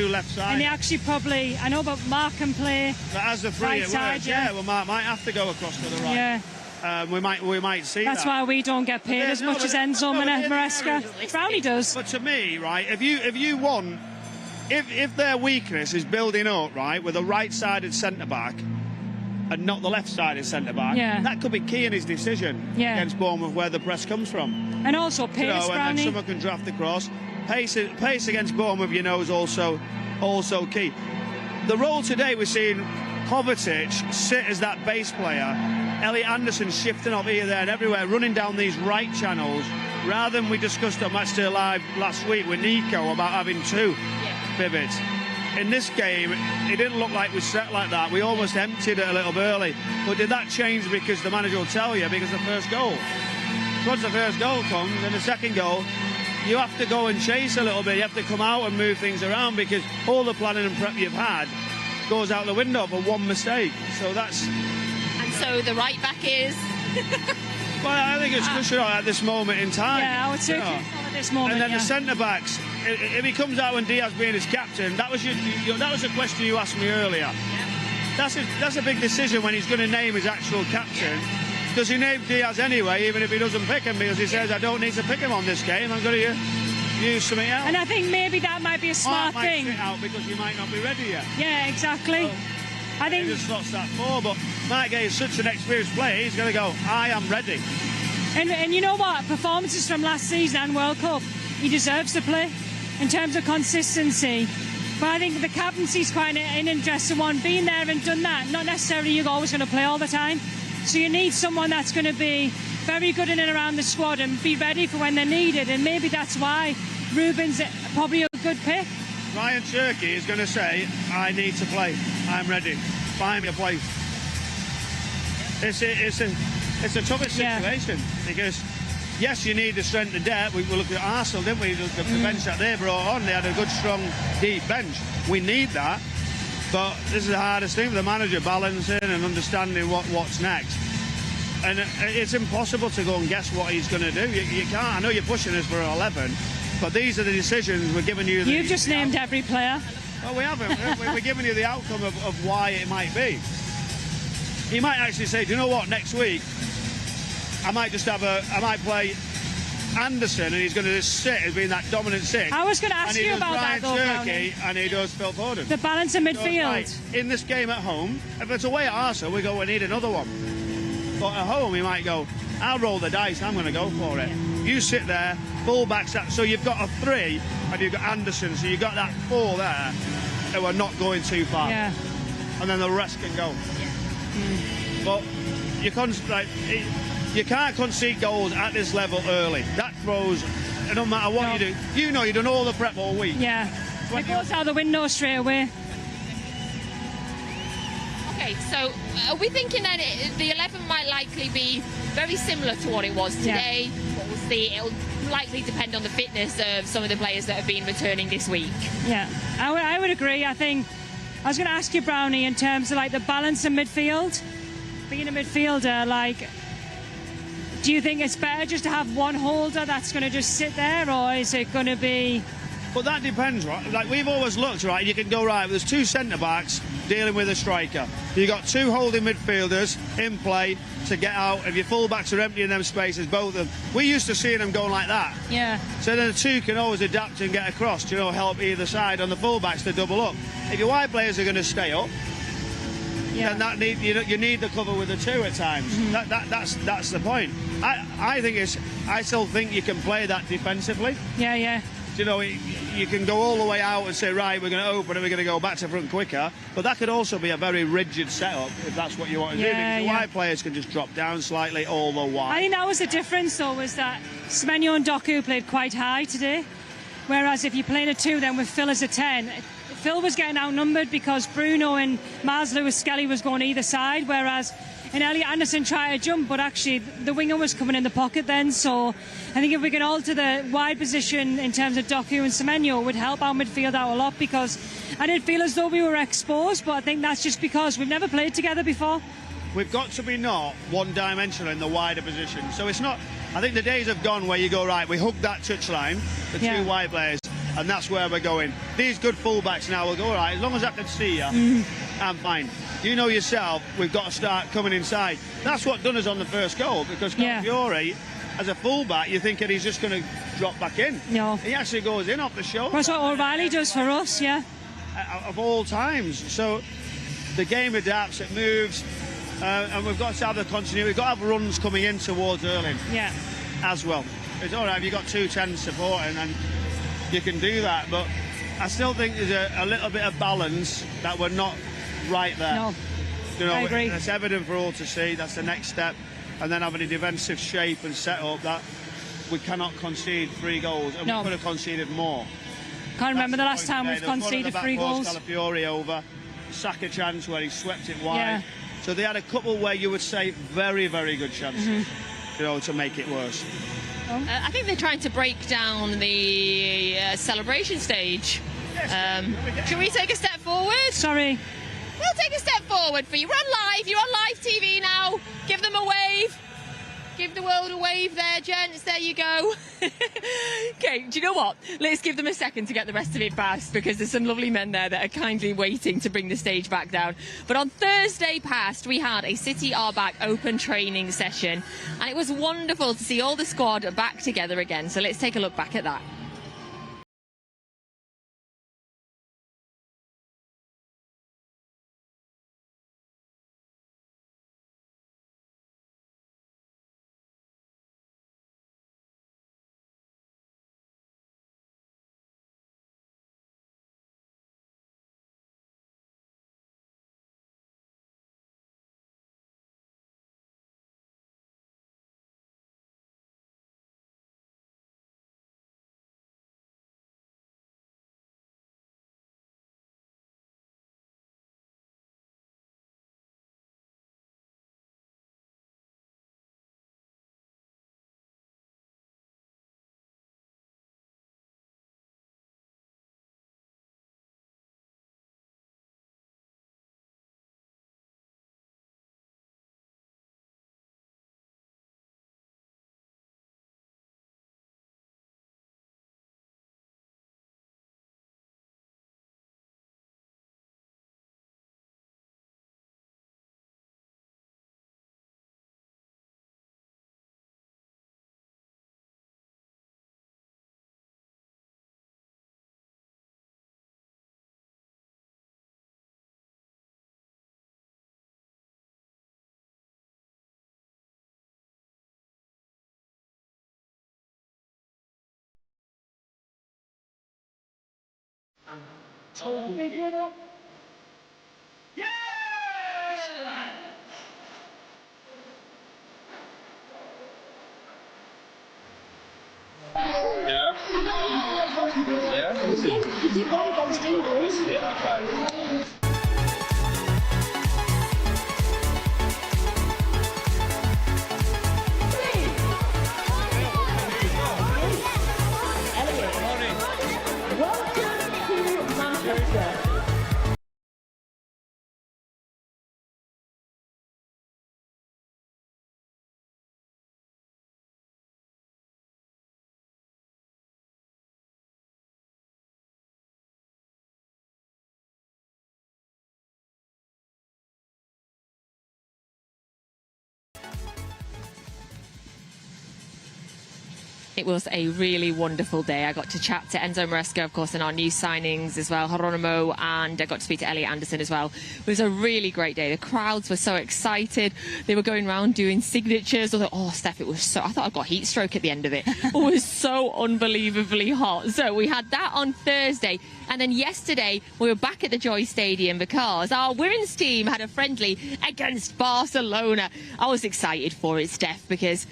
left side. And they actually probably, I know, but Mark can play but as the three, right side, well, Mark might have to go across to the right. Yeah. We might see That's that. why we don't get paid as much as Enzo Maresca. Brownie does. But to me, right, if their weakness is building up, right, with a right-sided centre-back and not the left-sided centre-back, that could be key in his decision against Bournemouth, where the press comes from. And also pace, Brownie. And then someone can draft the cross. Pace against Bournemouth, you know, is also key. The role today we're seeing Kovacic sit as that base player, Elliot Anderson shifting up here, there and everywhere, running down these right channels, rather than we discussed on Matchday Live last week with Nico about having 2 pivots. In this game, it didn't look like we set like that. We almost emptied it a little early. But did that change because the manager will tell you, because the first goal? Once the first goal comes and the second goal, you have to go and chase a little bit. You have to come out and move things around, because all the planning and prep you've had goes out the window for one mistake. So that's... And so the right back is... Well, I think it's Kushinov at this moment in time. Yeah, I would say at this moment. And then the centre-backs, if he comes out when Diaz being his captain, that was a question you asked me earlier. that's a big decision when he's going to name his actual captain. Does he name Diaz anyway, even if he doesn't pick him, because he says, I don't need to pick him on this game, I'm going to use something else. And I think maybe that might be a smart thing. Might sit out because he might not be ready yet. Yeah, exactly. So, I think he just slots that forward, but Mike Gay is such an experienced player, he's going to go, I am ready. And you know what? Performances from last season and World Cup, he deserves to play in terms of consistency. But I think the captaincy is quite an interesting one. Being there and done that, not necessarily you're always going to play all the time. So you need someone that's going to be very good in and around the squad and be ready for when they're needed. And maybe that's why Ruben's probably a good pick. Ryan Turkey is going to say, I need to play. I'm ready. Find me a place. It's a tougher situation because, yes, you need the strength and depth. We looked at Arsenal, didn't we? The bench that they brought on, they had a good, strong, deep bench. We need that. But this is the hardest thing for the manager, balancing and understanding what's next. And it's impossible to go and guess what he's going to do. You can't. I know you're pushing us for 11, but these are the decisions we're giving you. You've just named every player. Well, we haven't. We're giving you the outcome of why it might be. He might actually say, do you know what, next week, I might play Anderson and he's going to just sit as being that dominant six. I was going to ask you about that, though, Turkey, and he does Phil Foden. The balance in midfield. Right, in this game at home, if it's away at Arsenal, we go, we need another one. But at home, we might go, I'll roll the dice, I'm going to go for it. You sit there, full-backs, so you've got a 3, and you've got Anderson, so you've got that 4 there who are not going too far. Yeah. And then the rest can go. But you can't concede goals at this level early. That throws, no matter what you do. You know you've done all the prep all week. Yeah. It goes out the window straight away. Okay, so are we thinking that the 11 might likely be very similar to what it was today? But we'll see. It'll likely depend on the fitness of some of the players that have been returning this week. Yeah, I would agree. I think I was going to ask you, Brownie, in terms of like the balance in midfield. Being a midfielder, do you think it's better just to have one holder that's going to just sit there, or is it going to be? Well, that depends, right? Like we've always looked, right? You can go right. There's 2 centre backs dealing with a striker. You got 2 holding midfielders in play to get out. If your full backs are empty in them spaces, both of them. We used to see them going like that. Yeah. So then the 2 can always adapt and get across. Help either side on the full backs to double up. If your wide players are going to stay up, then you need the cover with the 2 at times. That's the point. I still think you can play that defensively. Yeah. You can go all the way out and say, right, we're going to open and we're going to go back to front quicker. But that could also be a very rigid setup if that's what you want to do. Because the wide players can just drop down slightly all the while. I think that was the difference, though, was that Semenyo and Doku played quite high today. Whereas if you played a 2 then with Phil as a 10, Phil was getting outnumbered because Bruno and Miles Lewis-Skelly was going either side, whereas Elliot Anderson tried to jump, but actually the winger was coming in the pocket then. So I think if we can alter the wide position in terms of Doku and Semenyo, it would help our midfield out a lot, because I didn't feel as though we were exposed, but I think that's just because we've never played together before. We've got to be not one-dimensional in the wider position. So it's not, I think the days have gone where you go, right, we hug that touchline, the 2 wide players, and that's where we're going. These good full-backs now will go, all right, as long as I can see you, I'm fine. You know yourself, we've got to start coming inside. That's what done us on the first goal, because Calafiori, as a full-back, you're thinking he's just going to drop back in. No. He actually goes in off the shoulder. That's what O'Reilly does for us, of all times. So the game adapts, it moves, and we've got to have the continuity. We've got to have runs coming in towards Erling as well. It's all right if you've got 2 10s supporting, and you can do that, but I still think there's a little bit of balance that we're not right there. No, I agree. It's evident for all to see. That's the next step, and then having a defensive shape and set up that we cannot concede 3 goals, and we could have conceded more. Can't remember the last time we've conceded 3 goals. Calafiori over, Saka chance where he swept it wide. So they had a couple where you would say very, very good chances, to make it worse. I think they're trying to break down the celebration stage. Should we take a step forward? Sorry. We'll take a step forward for you. You're on live TV now. Give them a wave. Give the world a wave there, gents. There you go. Okay, do you know what? Let's give them a second to get the rest of it past, because there's some lovely men there that are kindly waiting to bring the stage back down. But on Thursday past, we had a City Are Back open training session, and it was wonderful to see all the squad back together again. So let's take a look back at that. It was a really wonderful day. I got to chat to Enzo Maresca, of course, and our new signings as well, Geronimo, and I got to speak to Elliot Anderson as well. It was a really great day. The crowds were so excited. They were going around doing signatures. I thought, oh, Steph, I thought I got heat stroke at the end of it. It was so unbelievably hot. So we had that on Thursday. And then yesterday, we were back at the Joy Stadium because our women's team had a friendly against Barcelona. I was excited for it, Steph, because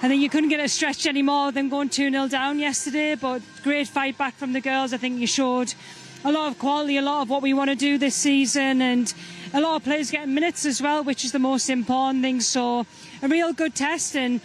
I think you couldn't get it stretched any more than going 2-0 down yesterday, but great fight back from the girls. I think you showed a lot of quality, a lot of what we want to do this season, and a lot of players getting minutes as well, which is the most important thing. So a real good test and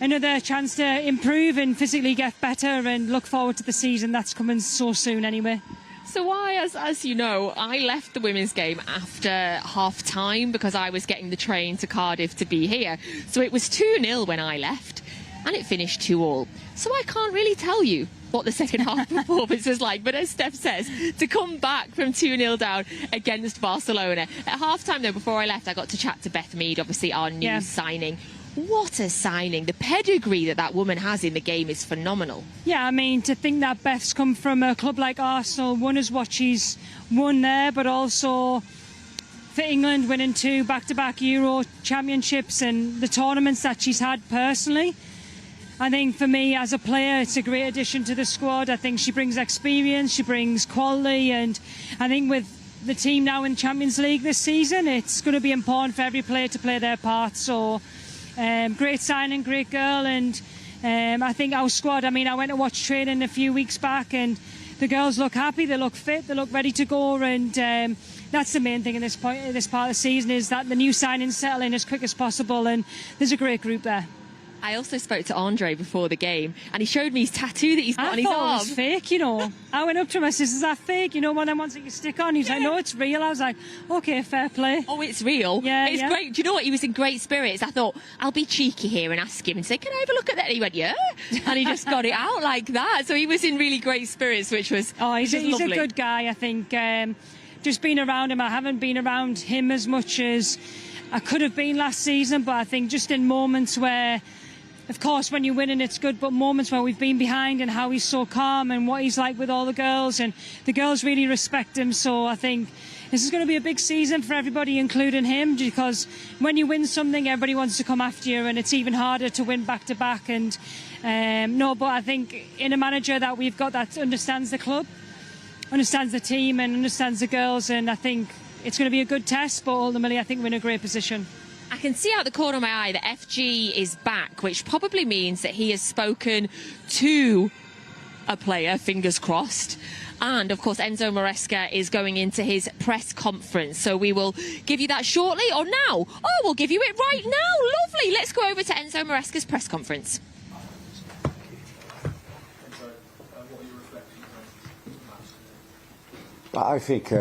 another chance to improve and physically get better, and look forward to the season that's coming so soon anyway. So as you know, I left the women's game after half-time because I was getting the train to Cardiff to be here. So it was 2-0 when I left, and it finished 2-2. So I can't really tell you what the second half performance was like. But as Steph says, to come back from 2-0 down against Barcelona. At half-time, though, before I left, I got to chat to Beth Mead, obviously our new signing. What a signing. The pedigree that woman has in the game is phenomenal. Yeah, I mean, to think that Beth's come from a club like Arsenal, one is what she's won there, but also for England, winning 2 back-to-back Euro championships and the tournaments that she's had personally. I think for me as a player, it's a great addition to the squad. I think she brings experience, she brings quality, and I think with the team now in Champions League this season, it's going to be important for every player to play their part. So great signing, great girl, and I think our squad, I mean, I went to watch training a few weeks back and the girls look happy, they look fit, they look ready to go, and that's the main thing in this part of the season, is that the new signings settle in as quick as possible, and there's a great group there. I also spoke to Andre before the game, and he showed me his tattoo that he's got on his I thought arm. it was fake, you know. I went up to him, I said, is that fake? You know, one of them ones that you stick on? He's like, no, it's real. I was like, okay, fair play. Oh, it's real? Yeah, It's great. Do you know what? He was in great spirits. I thought, I'll be cheeky here and ask him and say, can I have a look at that? And he went, yeah. And he just got it out like that. So he was in really great spirits, which was he's a lovely. good guy, I think. Just being around him, I haven't been around him as much as I could have been last season, but I think just in moments where, of course, when you're winning, it's good, but moments where we've been behind and how he's so calm and what he's like with all the girls, and the girls really respect him. So I think this is going to be a big season for everybody, including him, because when you win something, everybody wants to come after you, and it's even harder to win back to back. And but I think in a manager that we've got that understands the club, understands the team, and understands the girls, and I think it's going to be a good test, but ultimately I think we're in a great position. I can see out the corner of my eye that FG is back, which probably means that he has spoken to a player, fingers crossed. And, of course, Enzo Maresca is going into his press conference. So we will give you that shortly, or now? Oh, we'll give you it right now. Lovely. Let's go over to Enzo Maresca's press conference. I think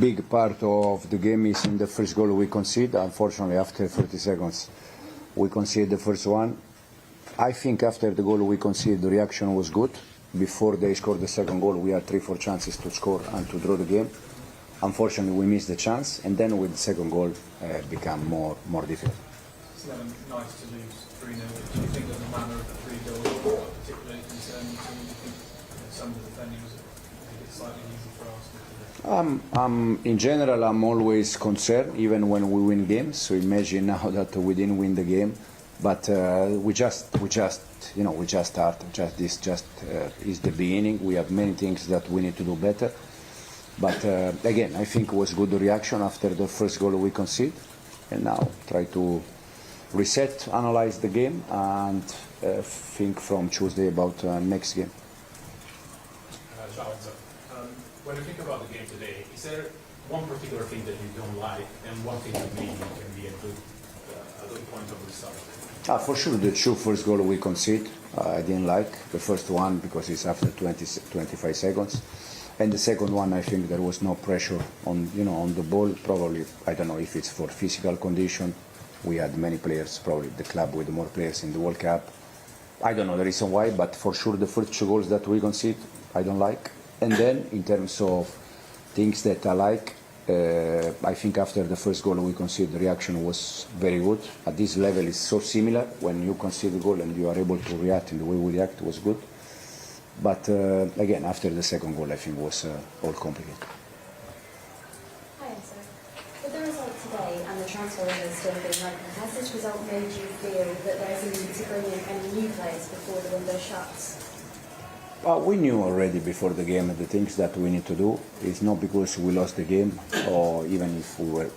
big part of the game is in the first goal we concede. Unfortunately, after 30 seconds, we concede the first one. I think after the goal we conceded, the reaction was good. Before they scored the second goal, we had 3-4 chances to score and to draw the game. Unfortunately, we missed the chance, and then with the second goal, it became more difficult. It's never nice to lose 3-0. Do you think that the manner of the 3 goals was particularly concerning to you? Do you think some of the defending was slightly easy for us? In general, I'm always concerned, even when we win games. So imagine now that we didn't win the game, but we just start. This is the beginning. We have many things that we need to do better. But again, I think it was good reaction after the first goal we conceded, and now try to reset, analyze the game, and think from Tuesday about next game. When you think about the game today, is there one particular thing that you don't like and one thing that maybe can be a good point of result? For sure, the 2 first goal we concede, I didn't like. The first one because it's after 25 seconds. And the second one, I think there was no pressure on the ball. Probably, I don't know if it's for physical condition. We had many players, probably the club with more players in the World Cup. I don't know the reason why, but for sure the first 2 goals that we concede, I don't like. And then in terms of things that I like, I think after the first goal we conceded, the reaction was very good. At this level, it's so similar. When you concede a goal and you are able to react in the way we react, was good. But again, after the second goal, I think was all complicated. Hi, sir. With the result today and the transfer window still being open, has this result made you feel that there is a need to bring in any new players before the window shuts? We knew already before the game the things that we need to do. It's not because we lost the game, or even if we were,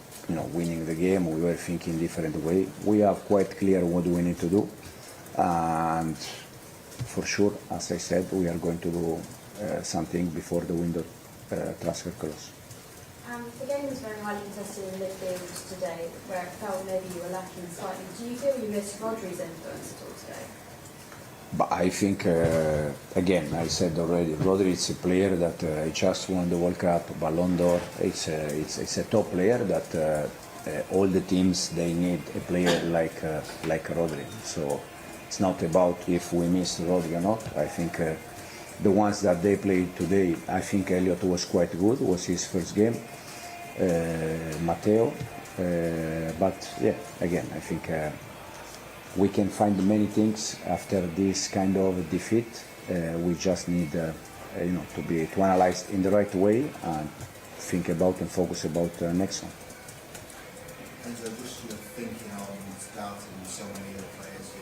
winning the game, we were thinking different way. We are quite clear what we need to do, and for sure, as I said, we are going to do something before the window transfer close. The game was very highly contested in midfield today, where it felt maybe you were lacking slightly. Do you feel you missed Rodri's influence at all today? But I think, again, I said already, Rodri is a player that he just won the World Cup, Ballon d'Or. It's a top player that all the teams, they need a player like Rodri. So it's not about if we miss Rodri or not. I think the ones that they played today, I think Elliot was quite good. It was his first game. Matteo. But yeah, again, I think we can find many things after this kind of defeat. We just need, to analyze in the right way and think about and focus about the next one. And so just your thinking on scouting so many other players who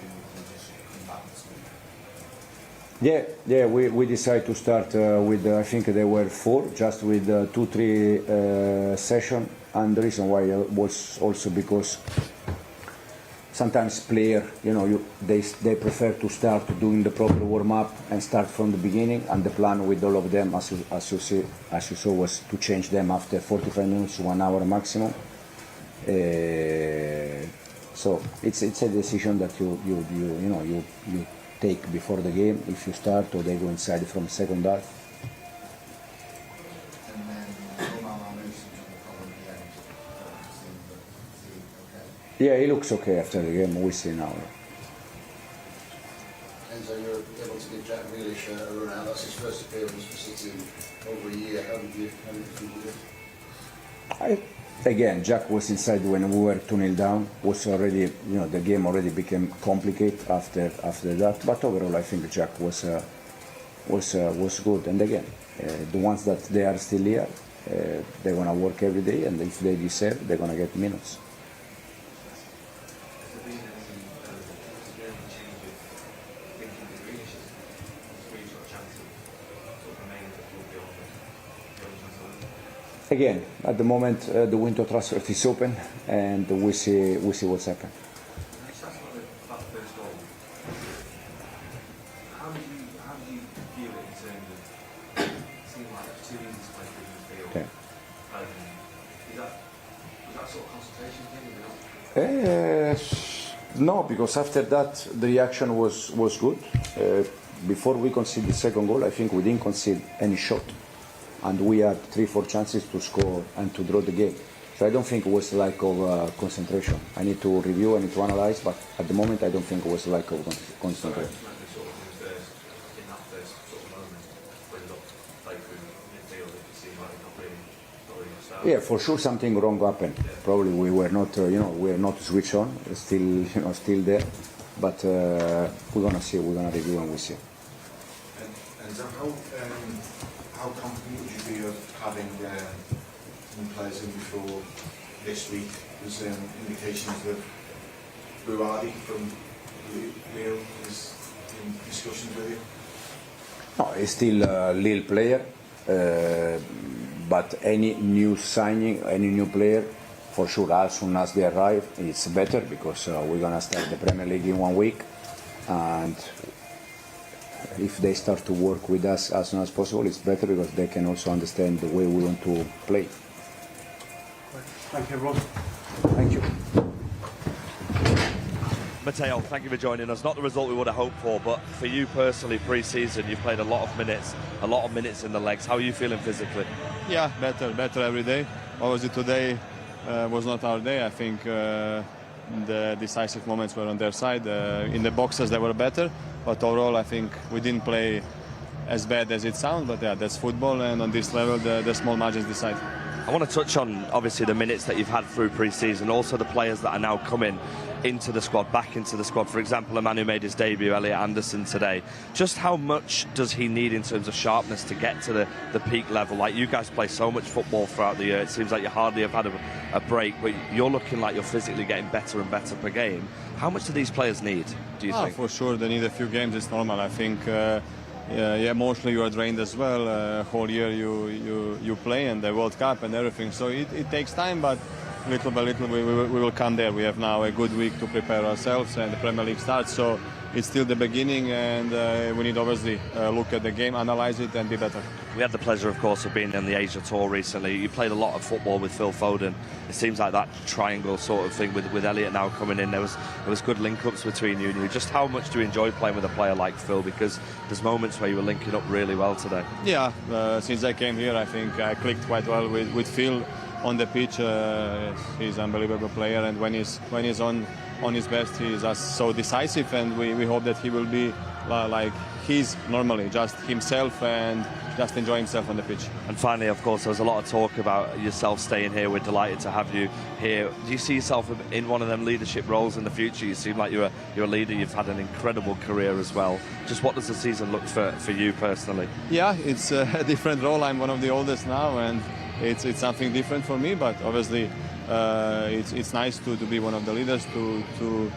just come back this week? Yeah, we decided to start with, I think there were 4, just with 2-3 sessions. And the reason why was also because sometimes players, they prefer to start doing the proper warm-up and start from the beginning. And the plan with all of them, as you saw, was to change them after 45 minutes, 1 hour maximum. So it's a decision that you take before the game, if you start or they go inside from second half. And then Romain Marmoush seems to have a problem at the end. Okay. Yeah, he looks okay after the game. We see now. And so you're able to give Jack Grealish a run out. That's his first appearance for City over a year. How did you feel with it? Again, Jack was inside when we were 2-0 down. Was already, the game already became complicated after that. But overall, I think Jack was good. And again, the ones that they are still here, they're gonna work every day, and if they deserve, they're gonna get minutes. Again, at the moment, the window transfer is open, and we see what's happened. How do you feel it in terms of it seemed like it's too easy to play through the field? Okay. Was that sort of concentration thing? No, because after that the reaction was good. Before we conceded the second goal, I think we didn't concede any shot. And we had 3-4 chances to score and to draw the game. So I don't think it was a lack of concentration. I need to review, I need to analyze, but at the moment I don't think it was a lack of concentration. Yeah, for sure something wrong happened. Probably we were not, we were not switched on. Still, still there. But we're gonna see. We're gonna review and we see. And so how confident would you be of having new players in before this week? There's indications that Buadi from Lille is in discussions with you. No, he's still a Lille player. But any new signing, any new player, for sure, as soon as they arrive, it's better because we're gonna start the Premier League in 1 week, and if they start to work with us as soon as possible, it's better because they can also understand the way we want to play. Thank you, everyone. Thank you. Matteo, thank you for joining us. Not the result we would have hoped for, but for you personally, pre-season, you've played a lot of minutes in the legs. How are you feeling physically? Yeah, better every day. Obviously today was not our day. I think the decisive moments were on their side. In the boxes they were better, but overall I think we didn't play as bad as it sounds, but yeah, that's football, and on this level the small margins decide. I want to touch on, obviously, the minutes that you've had through pre-season, also the players that are now coming into the squad, back into the squad. For example, a man who made his debut, Elliot Anderson, today. Just how much does he need in terms of sharpness to get to the peak level? Like, you guys play so much football throughout the year, it seems like you hardly have had a break, but you're looking like you're physically getting better and better per game. How much do these players need, do you think? For sure, they need a few games. It's normal. I think emotionally you are drained as well. Whole year you play, and the World Cup and everything. So it takes time, but little by little we will come there. We have now a good week to prepare ourselves, and the Premier League starts. So it's still the beginning, and we need obviously look at the game, analyze it, and be better. We had the pleasure, of course, of being on the Asia Tour recently. You played a lot of football with Phil Foden. It seems like that triangle sort of thing with Elliot now coming in. There was good link-ups between you and you. Just how much do you enjoy playing with a player like Phil? Because there's moments where you were linking up really well today. Yeah, since I came here, I think I clicked quite well with Phil on the pitch. He's an unbelievable player, and when he's on his best, he's just so decisive, and we hope that he will be like he's normally, just himself and just enjoy himself on the pitch. And finally, of course, there was a lot of talk about yourself staying here. We're delighted to have you here. Do you see yourself in one of them leadership roles in the future? You seem like you're a leader. You've had an incredible career as well. Just what does the season look for you personally? Yeah, it's a different role. I'm one of the oldest now, and it's something different for me, but obviously it's nice to be one of the leaders, to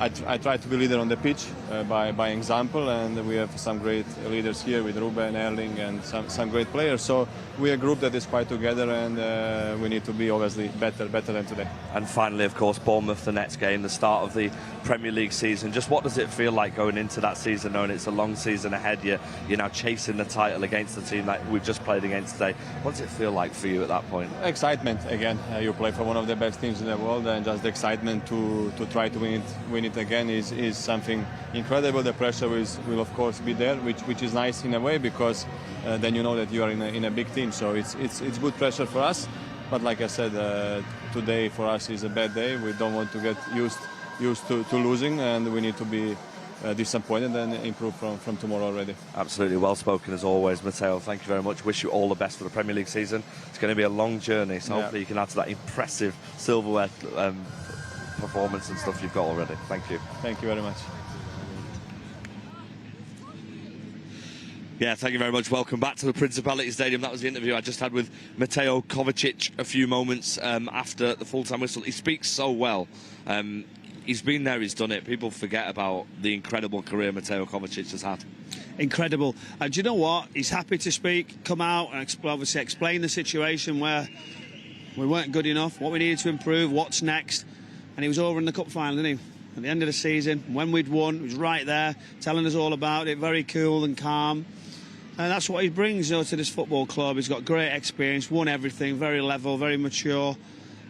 I try to be leader on the pitch by example, and we have some great leaders here with Ruben, Erling, and some great players. So we're a group that is quite together, and we need to be obviously better than today. And finally, of course, Bournemouth, the next game, the start of the Premier League season. Just what does it feel like going into that season, knowing it's a long season ahead? You're now chasing the title against the team that we've just played against today. What does it feel like for you at that point? Excitement again. You play for one of the best teams in the world, and just the excitement to try to win it again is something incredible. The pressure will of course be there, which is nice in a way, because then you know that you are in a big team. So it's good pressure for us. But like I said, today for us is a bad day. We don't want to get used to losing, and we need to be disappointed and improve from tomorrow already. Absolutely, well spoken as always, Matteo. Thank you very much. Wish you all the best for the Premier League season. It's going to be a long journey, so hopefully you can add to that impressive silverware performance and stuff you've got already. Thank you. Thank you very much. Yeah, thank you very much. Welcome back to the Principality Stadium. That was the interview I just had with Mateo Kovacic a few moments after the full-time whistle. He speaks so well. He's been there, he's done it. People forget about the incredible career Mateo Kovacic has had. Incredible. And do you know what? He's happy to speak, come out and obviously explain the situation where we weren't good enough, what we needed to improve, what's next. And he was over in the cup final, didn't he? At the end of the season, when we'd won, he was right there, telling us all about it, very cool and calm. And that's what he brings, to this football club. He's got great experience, won everything, very level, very mature.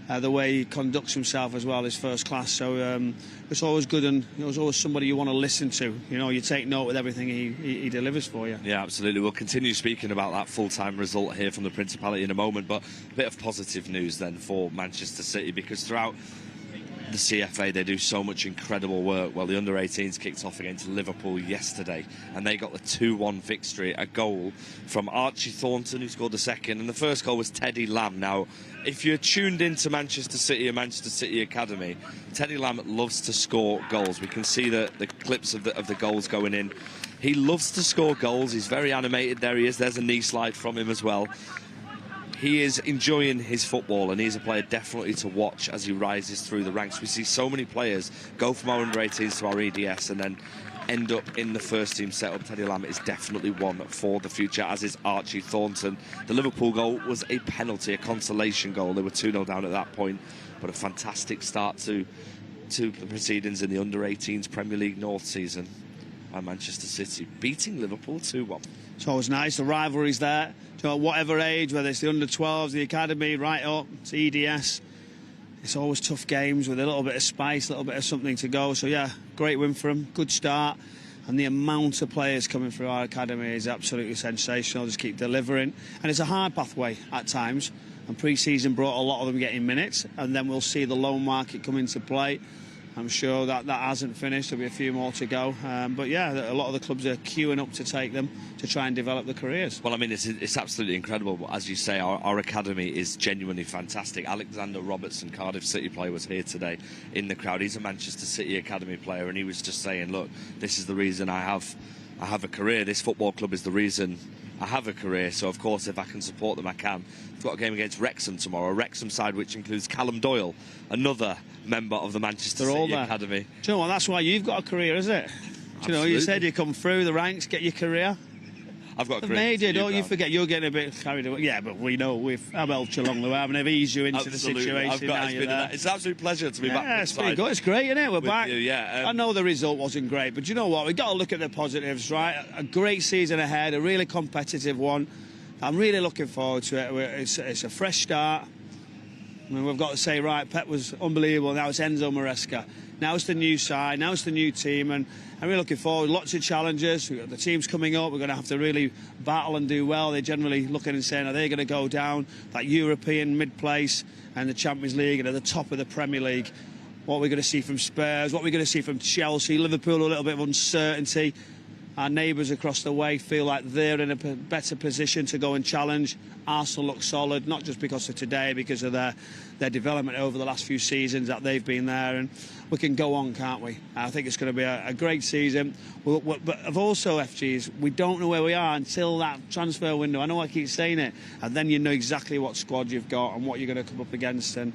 The way he conducts himself as well is first class. So it's always good, and it's always somebody you want to listen to. You take note with everything he delivers for you. Yeah, absolutely. We'll continue speaking about that full-time result here from the Principality in a moment, but a bit of positive news then for Manchester City, because throughout the CFA they do so much incredible work. Well, the under-18s kicked off against Liverpool yesterday, and they got the 2-1 victory, a goal from Archie Thornton, who scored the second, and the first goal was Teddy Lamb. Now, if you're tuned into Manchester City and Manchester City Academy, Teddy Lamb loves to score goals. We can see the clips of the goals going in. He loves to score goals. He's very animated. There he is. There's a knee slide from him as well. He is enjoying his football, and he's a player definitely to watch as he rises through the ranks. We see so many players go from our under-18s to our EDS and then end up in the first team setup. Teddy Lamb is definitely one for the future, as is Archie Thornton. The Liverpool goal was a penalty, a consolation goal. They were 2-0 down at that point, but a fantastic start to the proceedings in the under-18s Premier League North season by Manchester City, beating Liverpool 2-1. It's always nice, the rivalry's there. Whatever age, whether it's the under-12s, the academy, right up to EDS, it's always tough games with a little bit of spice, a little bit of something to go. So yeah, great win for them, good start, and the amount of players coming through our academy is absolutely sensational. Just keep delivering, and it's a hard pathway at times, and pre-season brought a lot of them getting minutes, and then we'll see the loan market come into play. I'm sure that hasn't finished. There'll be a few more to go. But yeah, a lot of the clubs are queuing up to take them to try and develop the careers. Well, I mean, it's absolutely incredible. But as you say, our academy is genuinely fantastic. Alexander Robertson, Cardiff City player, was here today in the crowd. He's a Manchester City academy player, and he was just saying, look, this is the reason I have a career. This football club is the reason I have a career. So, of course, if I can support them, I can. We've got a game against Wrexham tomorrow. A Wrexham side which includes Callum Doyle, another member of the Manchester City Academy. Do you know what? That's why you've got a career, is it? Do you know, you said you come through the ranks, get your career. I've got a career. Made it, don't you forget? You're getting a bit carried away. Yeah, but we know I've helped you along the way. I've never eased you into the situation. It's an absolute pleasure to be back. Yeah, it's pretty good. It's great, isn't it? We're back. You, yeah. I know the result wasn't great, but you know what? We've got to look at the positives, right? A great season ahead, a really competitive one. I'm really looking forward to it. It's a fresh start. I mean, we've got to say, right, Pep was unbelievable. Now it's Enzo Maresca. Now it's the new side. Now it's the new team. And I'm really looking forward. Lots of challenges. We've got the teams coming up. We're going to have to really battle and do well. They're generally looking and saying, are they going to go down that European mid-place and the Champions League and at the top of the Premier League? What are we going to see from Spurs? What are we going to see from Chelsea? Liverpool, a little bit of uncertainty. Our neighbours across the way feel like they're in a better position to go and challenge. Arsenal look solid, not just because of today, because of their development over the last few seasons that they've been there. And we can go on, can't we? I think it's going to be a great season. But also, FGs, we don't know where we are until that transfer window. I know I keep saying it. And then you know exactly what squad you've got and what you're going to come up against. And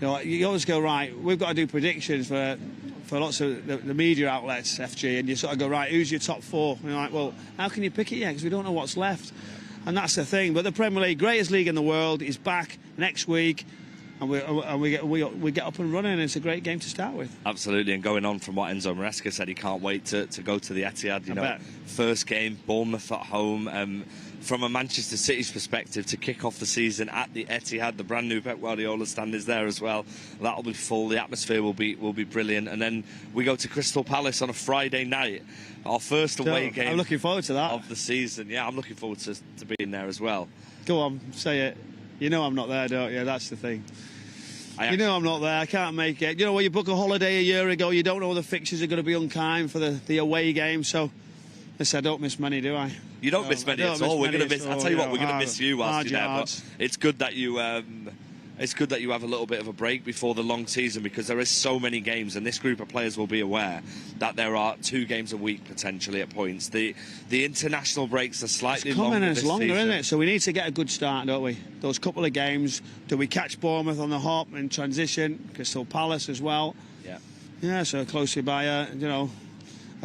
you always go, right, we've got to do predictions for for lots of the media outlets, FG, and you sort of go, right, who's your top 4? And you're like, well, how can you pick it yet? Because we don't know what's left. And that's the thing. But the Premier League, greatest league in the world, is back next week. And we get up and running, and it's a great game to start with. Absolutely, and going on from what Enzo Maresca said, he can't wait to go to the Etihad. You know, first game, Bournemouth at home. From a Manchester City's perspective, to kick off the season at the Etihad, the brand new Pep Guardiola stand is there as well. That'll be full. The atmosphere will be brilliant. And then we go to Crystal Palace on a Friday night. Our first away game. I'm looking forward to that of the season. Yeah, I'm looking forward to being there as well. Go on, say it. You know I'm not there, don't you? That's the thing. You know I'm not there. I can't make it. You know, when you book a holiday a year ago, you don't know the fixtures are going to be unkind for the away game. So, listen, I don't miss many, do I? You don't miss many at all. We're going to miss. I tell you what, we're going to miss you whilst you're there. But it's good that you. It's good that you have a little bit of a break before the long season, because there is so many games, and this group of players will be aware that there are 2 games a week potentially at points. The international breaks are slightly longer this season. Isn't it? So we need to get a good start, don't we? Those couple of games. Do we catch Bournemouth on the hop in transition? Crystal Palace as well. Yeah. Yeah. So closely by a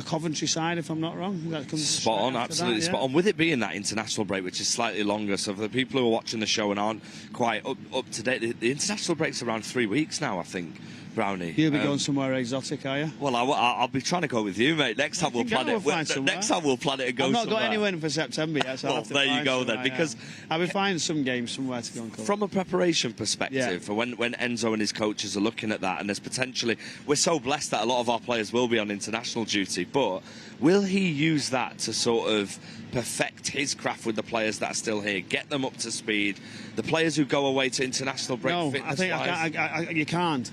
Coventry side, if I'm not wrong. That comes spot on, absolutely spot on. With it being that international break, which is slightly longer, so for the people who are watching the show and aren't quite up to date, the international break's around 3 weeks now, I think. Brownie, you'll be going somewhere exotic, are you? Well, I'll be trying to go with you, mate. Next time we'll plan it. Next time we'll plan it and go somewhere. I've not got anyone for September yet, so well, there you go then. Because I'll be finding some games somewhere to go and cover. From a preparation perspective, for when Enzo and his coaches are looking at that, and there's potentially, we're so blessed that a lot of our players will be on international duty, but will he use that to sort of perfect his craft with the players that are still here, get them up to speed? The players who go away to international break, no, I think you can't.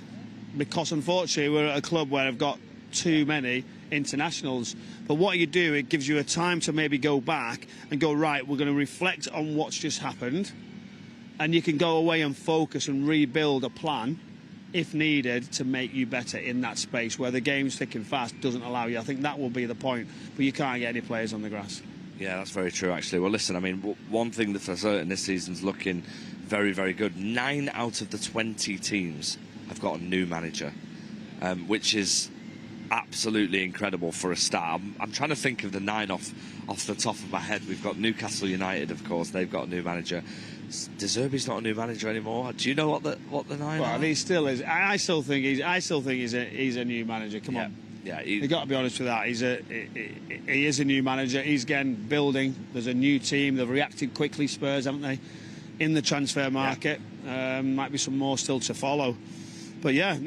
Because unfortunately we're at a club where I've got too many internationals. But what you do, it gives you a time to maybe go back and go, right, we're going to reflect on what's just happened, and you can go away and focus and rebuild a plan if needed to make you better in that space where the game's thick and fast doesn't allow you. I think that will be the point, but you can't get any players on the grass. Yeah, that's very true, actually. Well, listen, I mean, one thing that's for certain this season's looking very, very good. 9 out of the 20 teams have got a new manager, which is absolutely incredible for a start. I'm trying to think of the 9 off the top of my head. We've got Newcastle United, of course. They've got a new manager. De Zerbi's not a new manager anymore. Do you know what the 9 are? Well, he still is. I still think he's a new manager. Come on. Yeah, you've got to be honest with that. He is a new manager. He's again building. There's a new team. They've reacted quickly, Spurs, haven't they, in the transfer market? Might be some more still to follow. But yeah,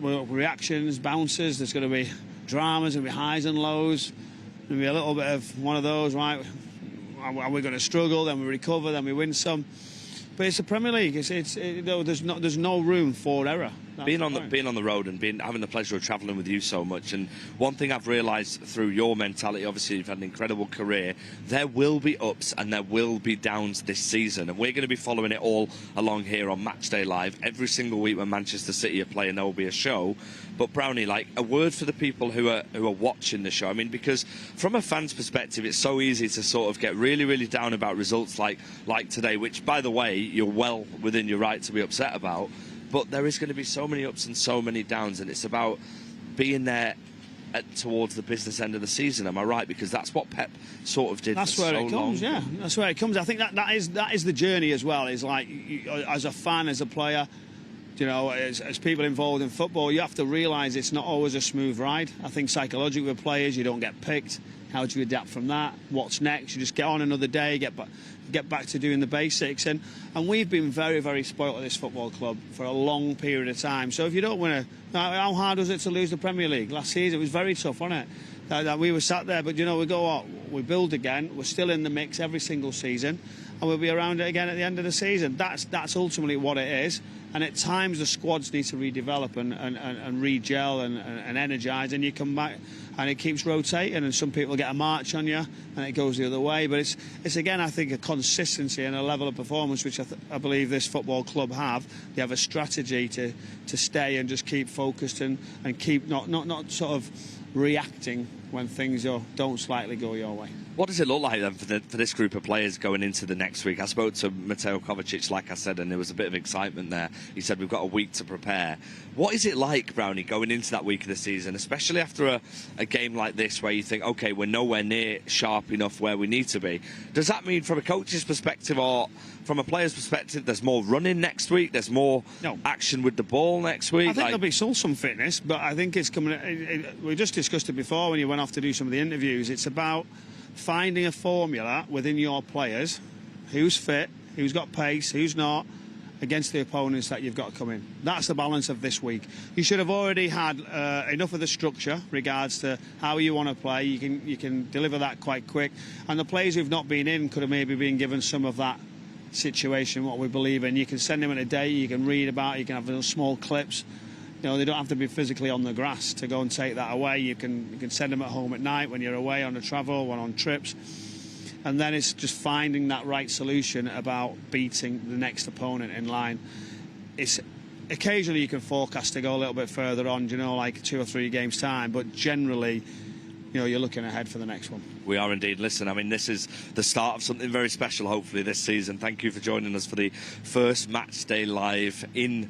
reactions, bounces, there's going to be dramas, there's going to be highs and lows. There's going to be a little bit of one of those, right? Are we going to struggle, then we recover, then we win some? But it's the Premier League. There's no room for error. Being on the road and having the pleasure of travelling with you so much, and one thing I've realised through your mentality, obviously you've had an incredible career, there will be ups and there will be downs this season, and we're going to be following it all along here on Matchday Live. Every single week when Manchester City are playing, there will be a show. But Brownie, like, a word for the people who are watching the show. I mean, because from a fan's perspective, it's so easy to sort of get really, really down about results like today, which, by the way, you're well within your right to be upset about. But there is going to be so many ups and so many downs, and it's about being there towards the business end of the season. Am I right? Because that's what Pep sort of did. That's for where so it comes. long. Yeah, that's where it comes. I think that is the journey as well. Is like, as a fan, as a player, you know, as people involved in football, you have to realise it's not always a smooth ride. I think psychologically with players, you don't get picked. How do you adapt from that? What's next? You just get on another day, get back to doing the basics. And we've been very, very spoilt at this football club for a long period of time. So if you don't win how hard was it to lose the Premier League last season? It was very tough, wasn't it? We were sat there, but, you know, we build again. We're still in the mix every single season, and we'll be around it again at the end of the season. That's ultimately what it is. And at times the squads need to redevelop and re-gel and energise, and you come back and it keeps rotating, and some people get a march on you and it goes the other way. But it's again, I think, a consistency and a level of performance which I believe this football club have. They have a strategy to stay and just keep focused and keep not sort of reacting when things don't slightly go your way. What does it look like then for this group of players going into the next week? I spoke to Mateo Kovacic, like I said, and there was a bit of excitement there. He said we've got a week to prepare. What is it like, Brownie, going into that week of the season, especially after a game like this where you think, OK, we're nowhere near sharp enough where we need to be? Does that mean from a coach's perspective or from a player's perspective there's more running next week, there's more action with the ball next week? I think there'll be still some fitness, but I think it's coming... we just discussed it before when you went off to do some of the interviews. It's about finding a formula within your players, who's fit, who's got pace, who's not, against the opponents that you've got coming. That's the balance of this week. You should have already had enough of the structure regards to how you want to play. You can deliver that quite quick. And the players who've not been in could have maybe been given some of that situation, what we believe in. You can send them in a day, you can read about it, you can have little small clips. You know, they don't have to be physically on the grass to go and take that away. You can send them at home at night when you're away on a travel, when on trips. And then it's just finding that right solution about beating the next opponent in line. It's occasionally you can forecast to go a little bit further on, you know, like 2 or 3 games time, but generally, you know, you're looking ahead for the next one. We are indeed. Listen, I mean, this is the start of something very special, hopefully, this season. Thank you for joining us for the first match day live in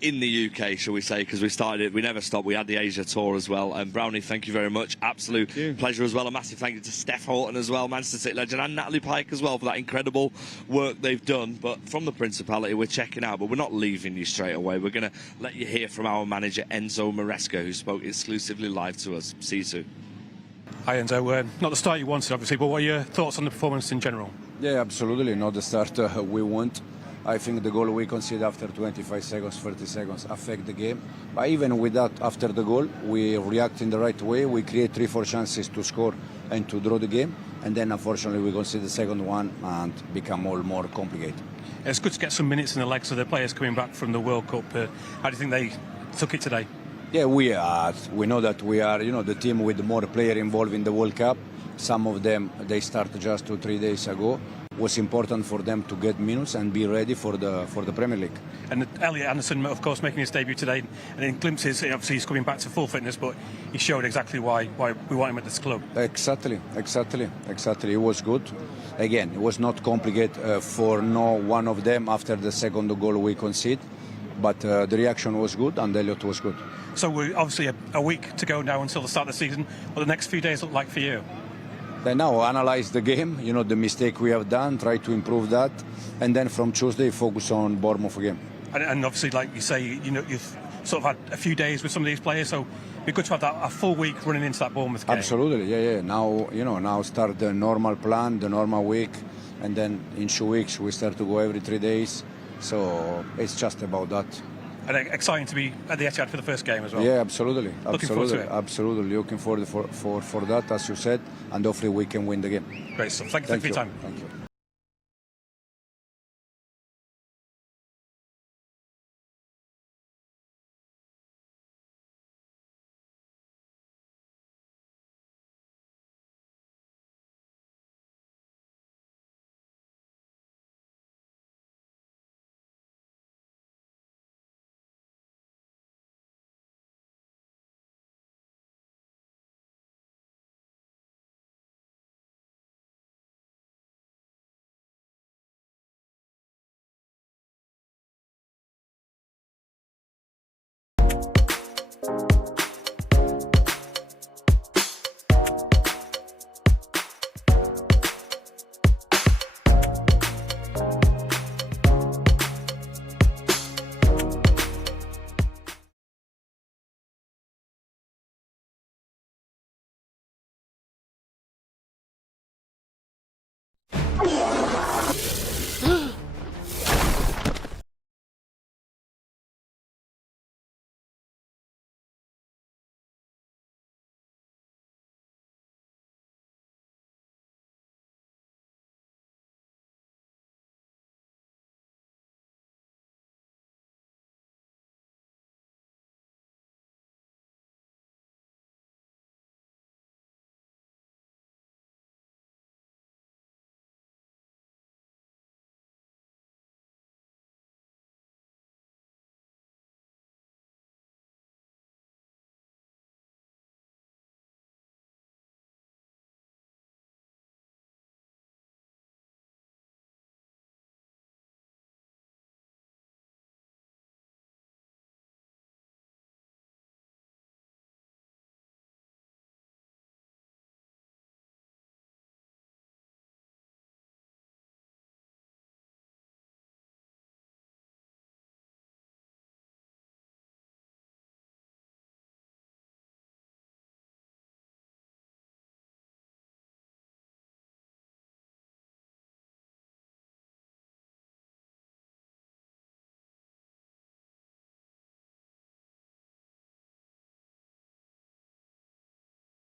the UK, shall we say, because we started it, we never stopped. We had the Asia tour as well. And Brownie, thank you very much. Absolute pleasure as well. A massive thank you to Steph Houghton as well, Manchester City legend, and Natalie Pike as well for that incredible work they've done. But from the Principality, we're checking out, but we're not leaving you straight away. We're going to let you hear from our manager, Enzo Maresca, who spoke exclusively live to us. See you soon. Hi Enzo, not the start you wanted obviously, but what are your thoughts on the performance in general? Yeah, absolutely, not the start we want. I think the goal we conceded after 25 seconds, 30 seconds affect the game. But even with that, after the goal, we react in the right way. We create 3-4 chances to score and to draw the game. And then unfortunately we concede the second one and become all more complicated. It's good to get some minutes in the legs of the players coming back from the World Cup. How do you think they took it today? Yeah, we know that we are, you know, the team with more players involved in the World Cup. Some of them, they started just 2 or 3 days ago. It was important for them to get minutes and be ready for the Premier League. And Elliot Anderson, of course, making his debut today. And in glimpses, obviously he's coming back to full fitness, but he showed exactly why we want him at this club. Exactly. It was good. Again, it was not complicated for no one of them after the second goal we conceded. But the reaction was good and Elliot was good. So we're obviously a week to go now until the start of the season. What do the next few days look like for you? Then now analyze the game, you know, the mistake we have done, try to improve that, and then from Tuesday focus on Bournemouth game. And obviously, like you say, you know, you've sort of had a few days with some of these players, so it'd be good to have that a full week running into that Bournemouth game. Absolutely, yeah. Now, you know, now start the normal plan, the normal week, and then in 2 weeks we start to go every 3 days. So it's just about that. And exciting to be at the Etihad for the first game as well. Yeah, absolutely. Looking forward to it. Absolutely. Looking forward for that, as you said, and hopefully we can win the game. Great stuff. Thank you for your time. Thank you.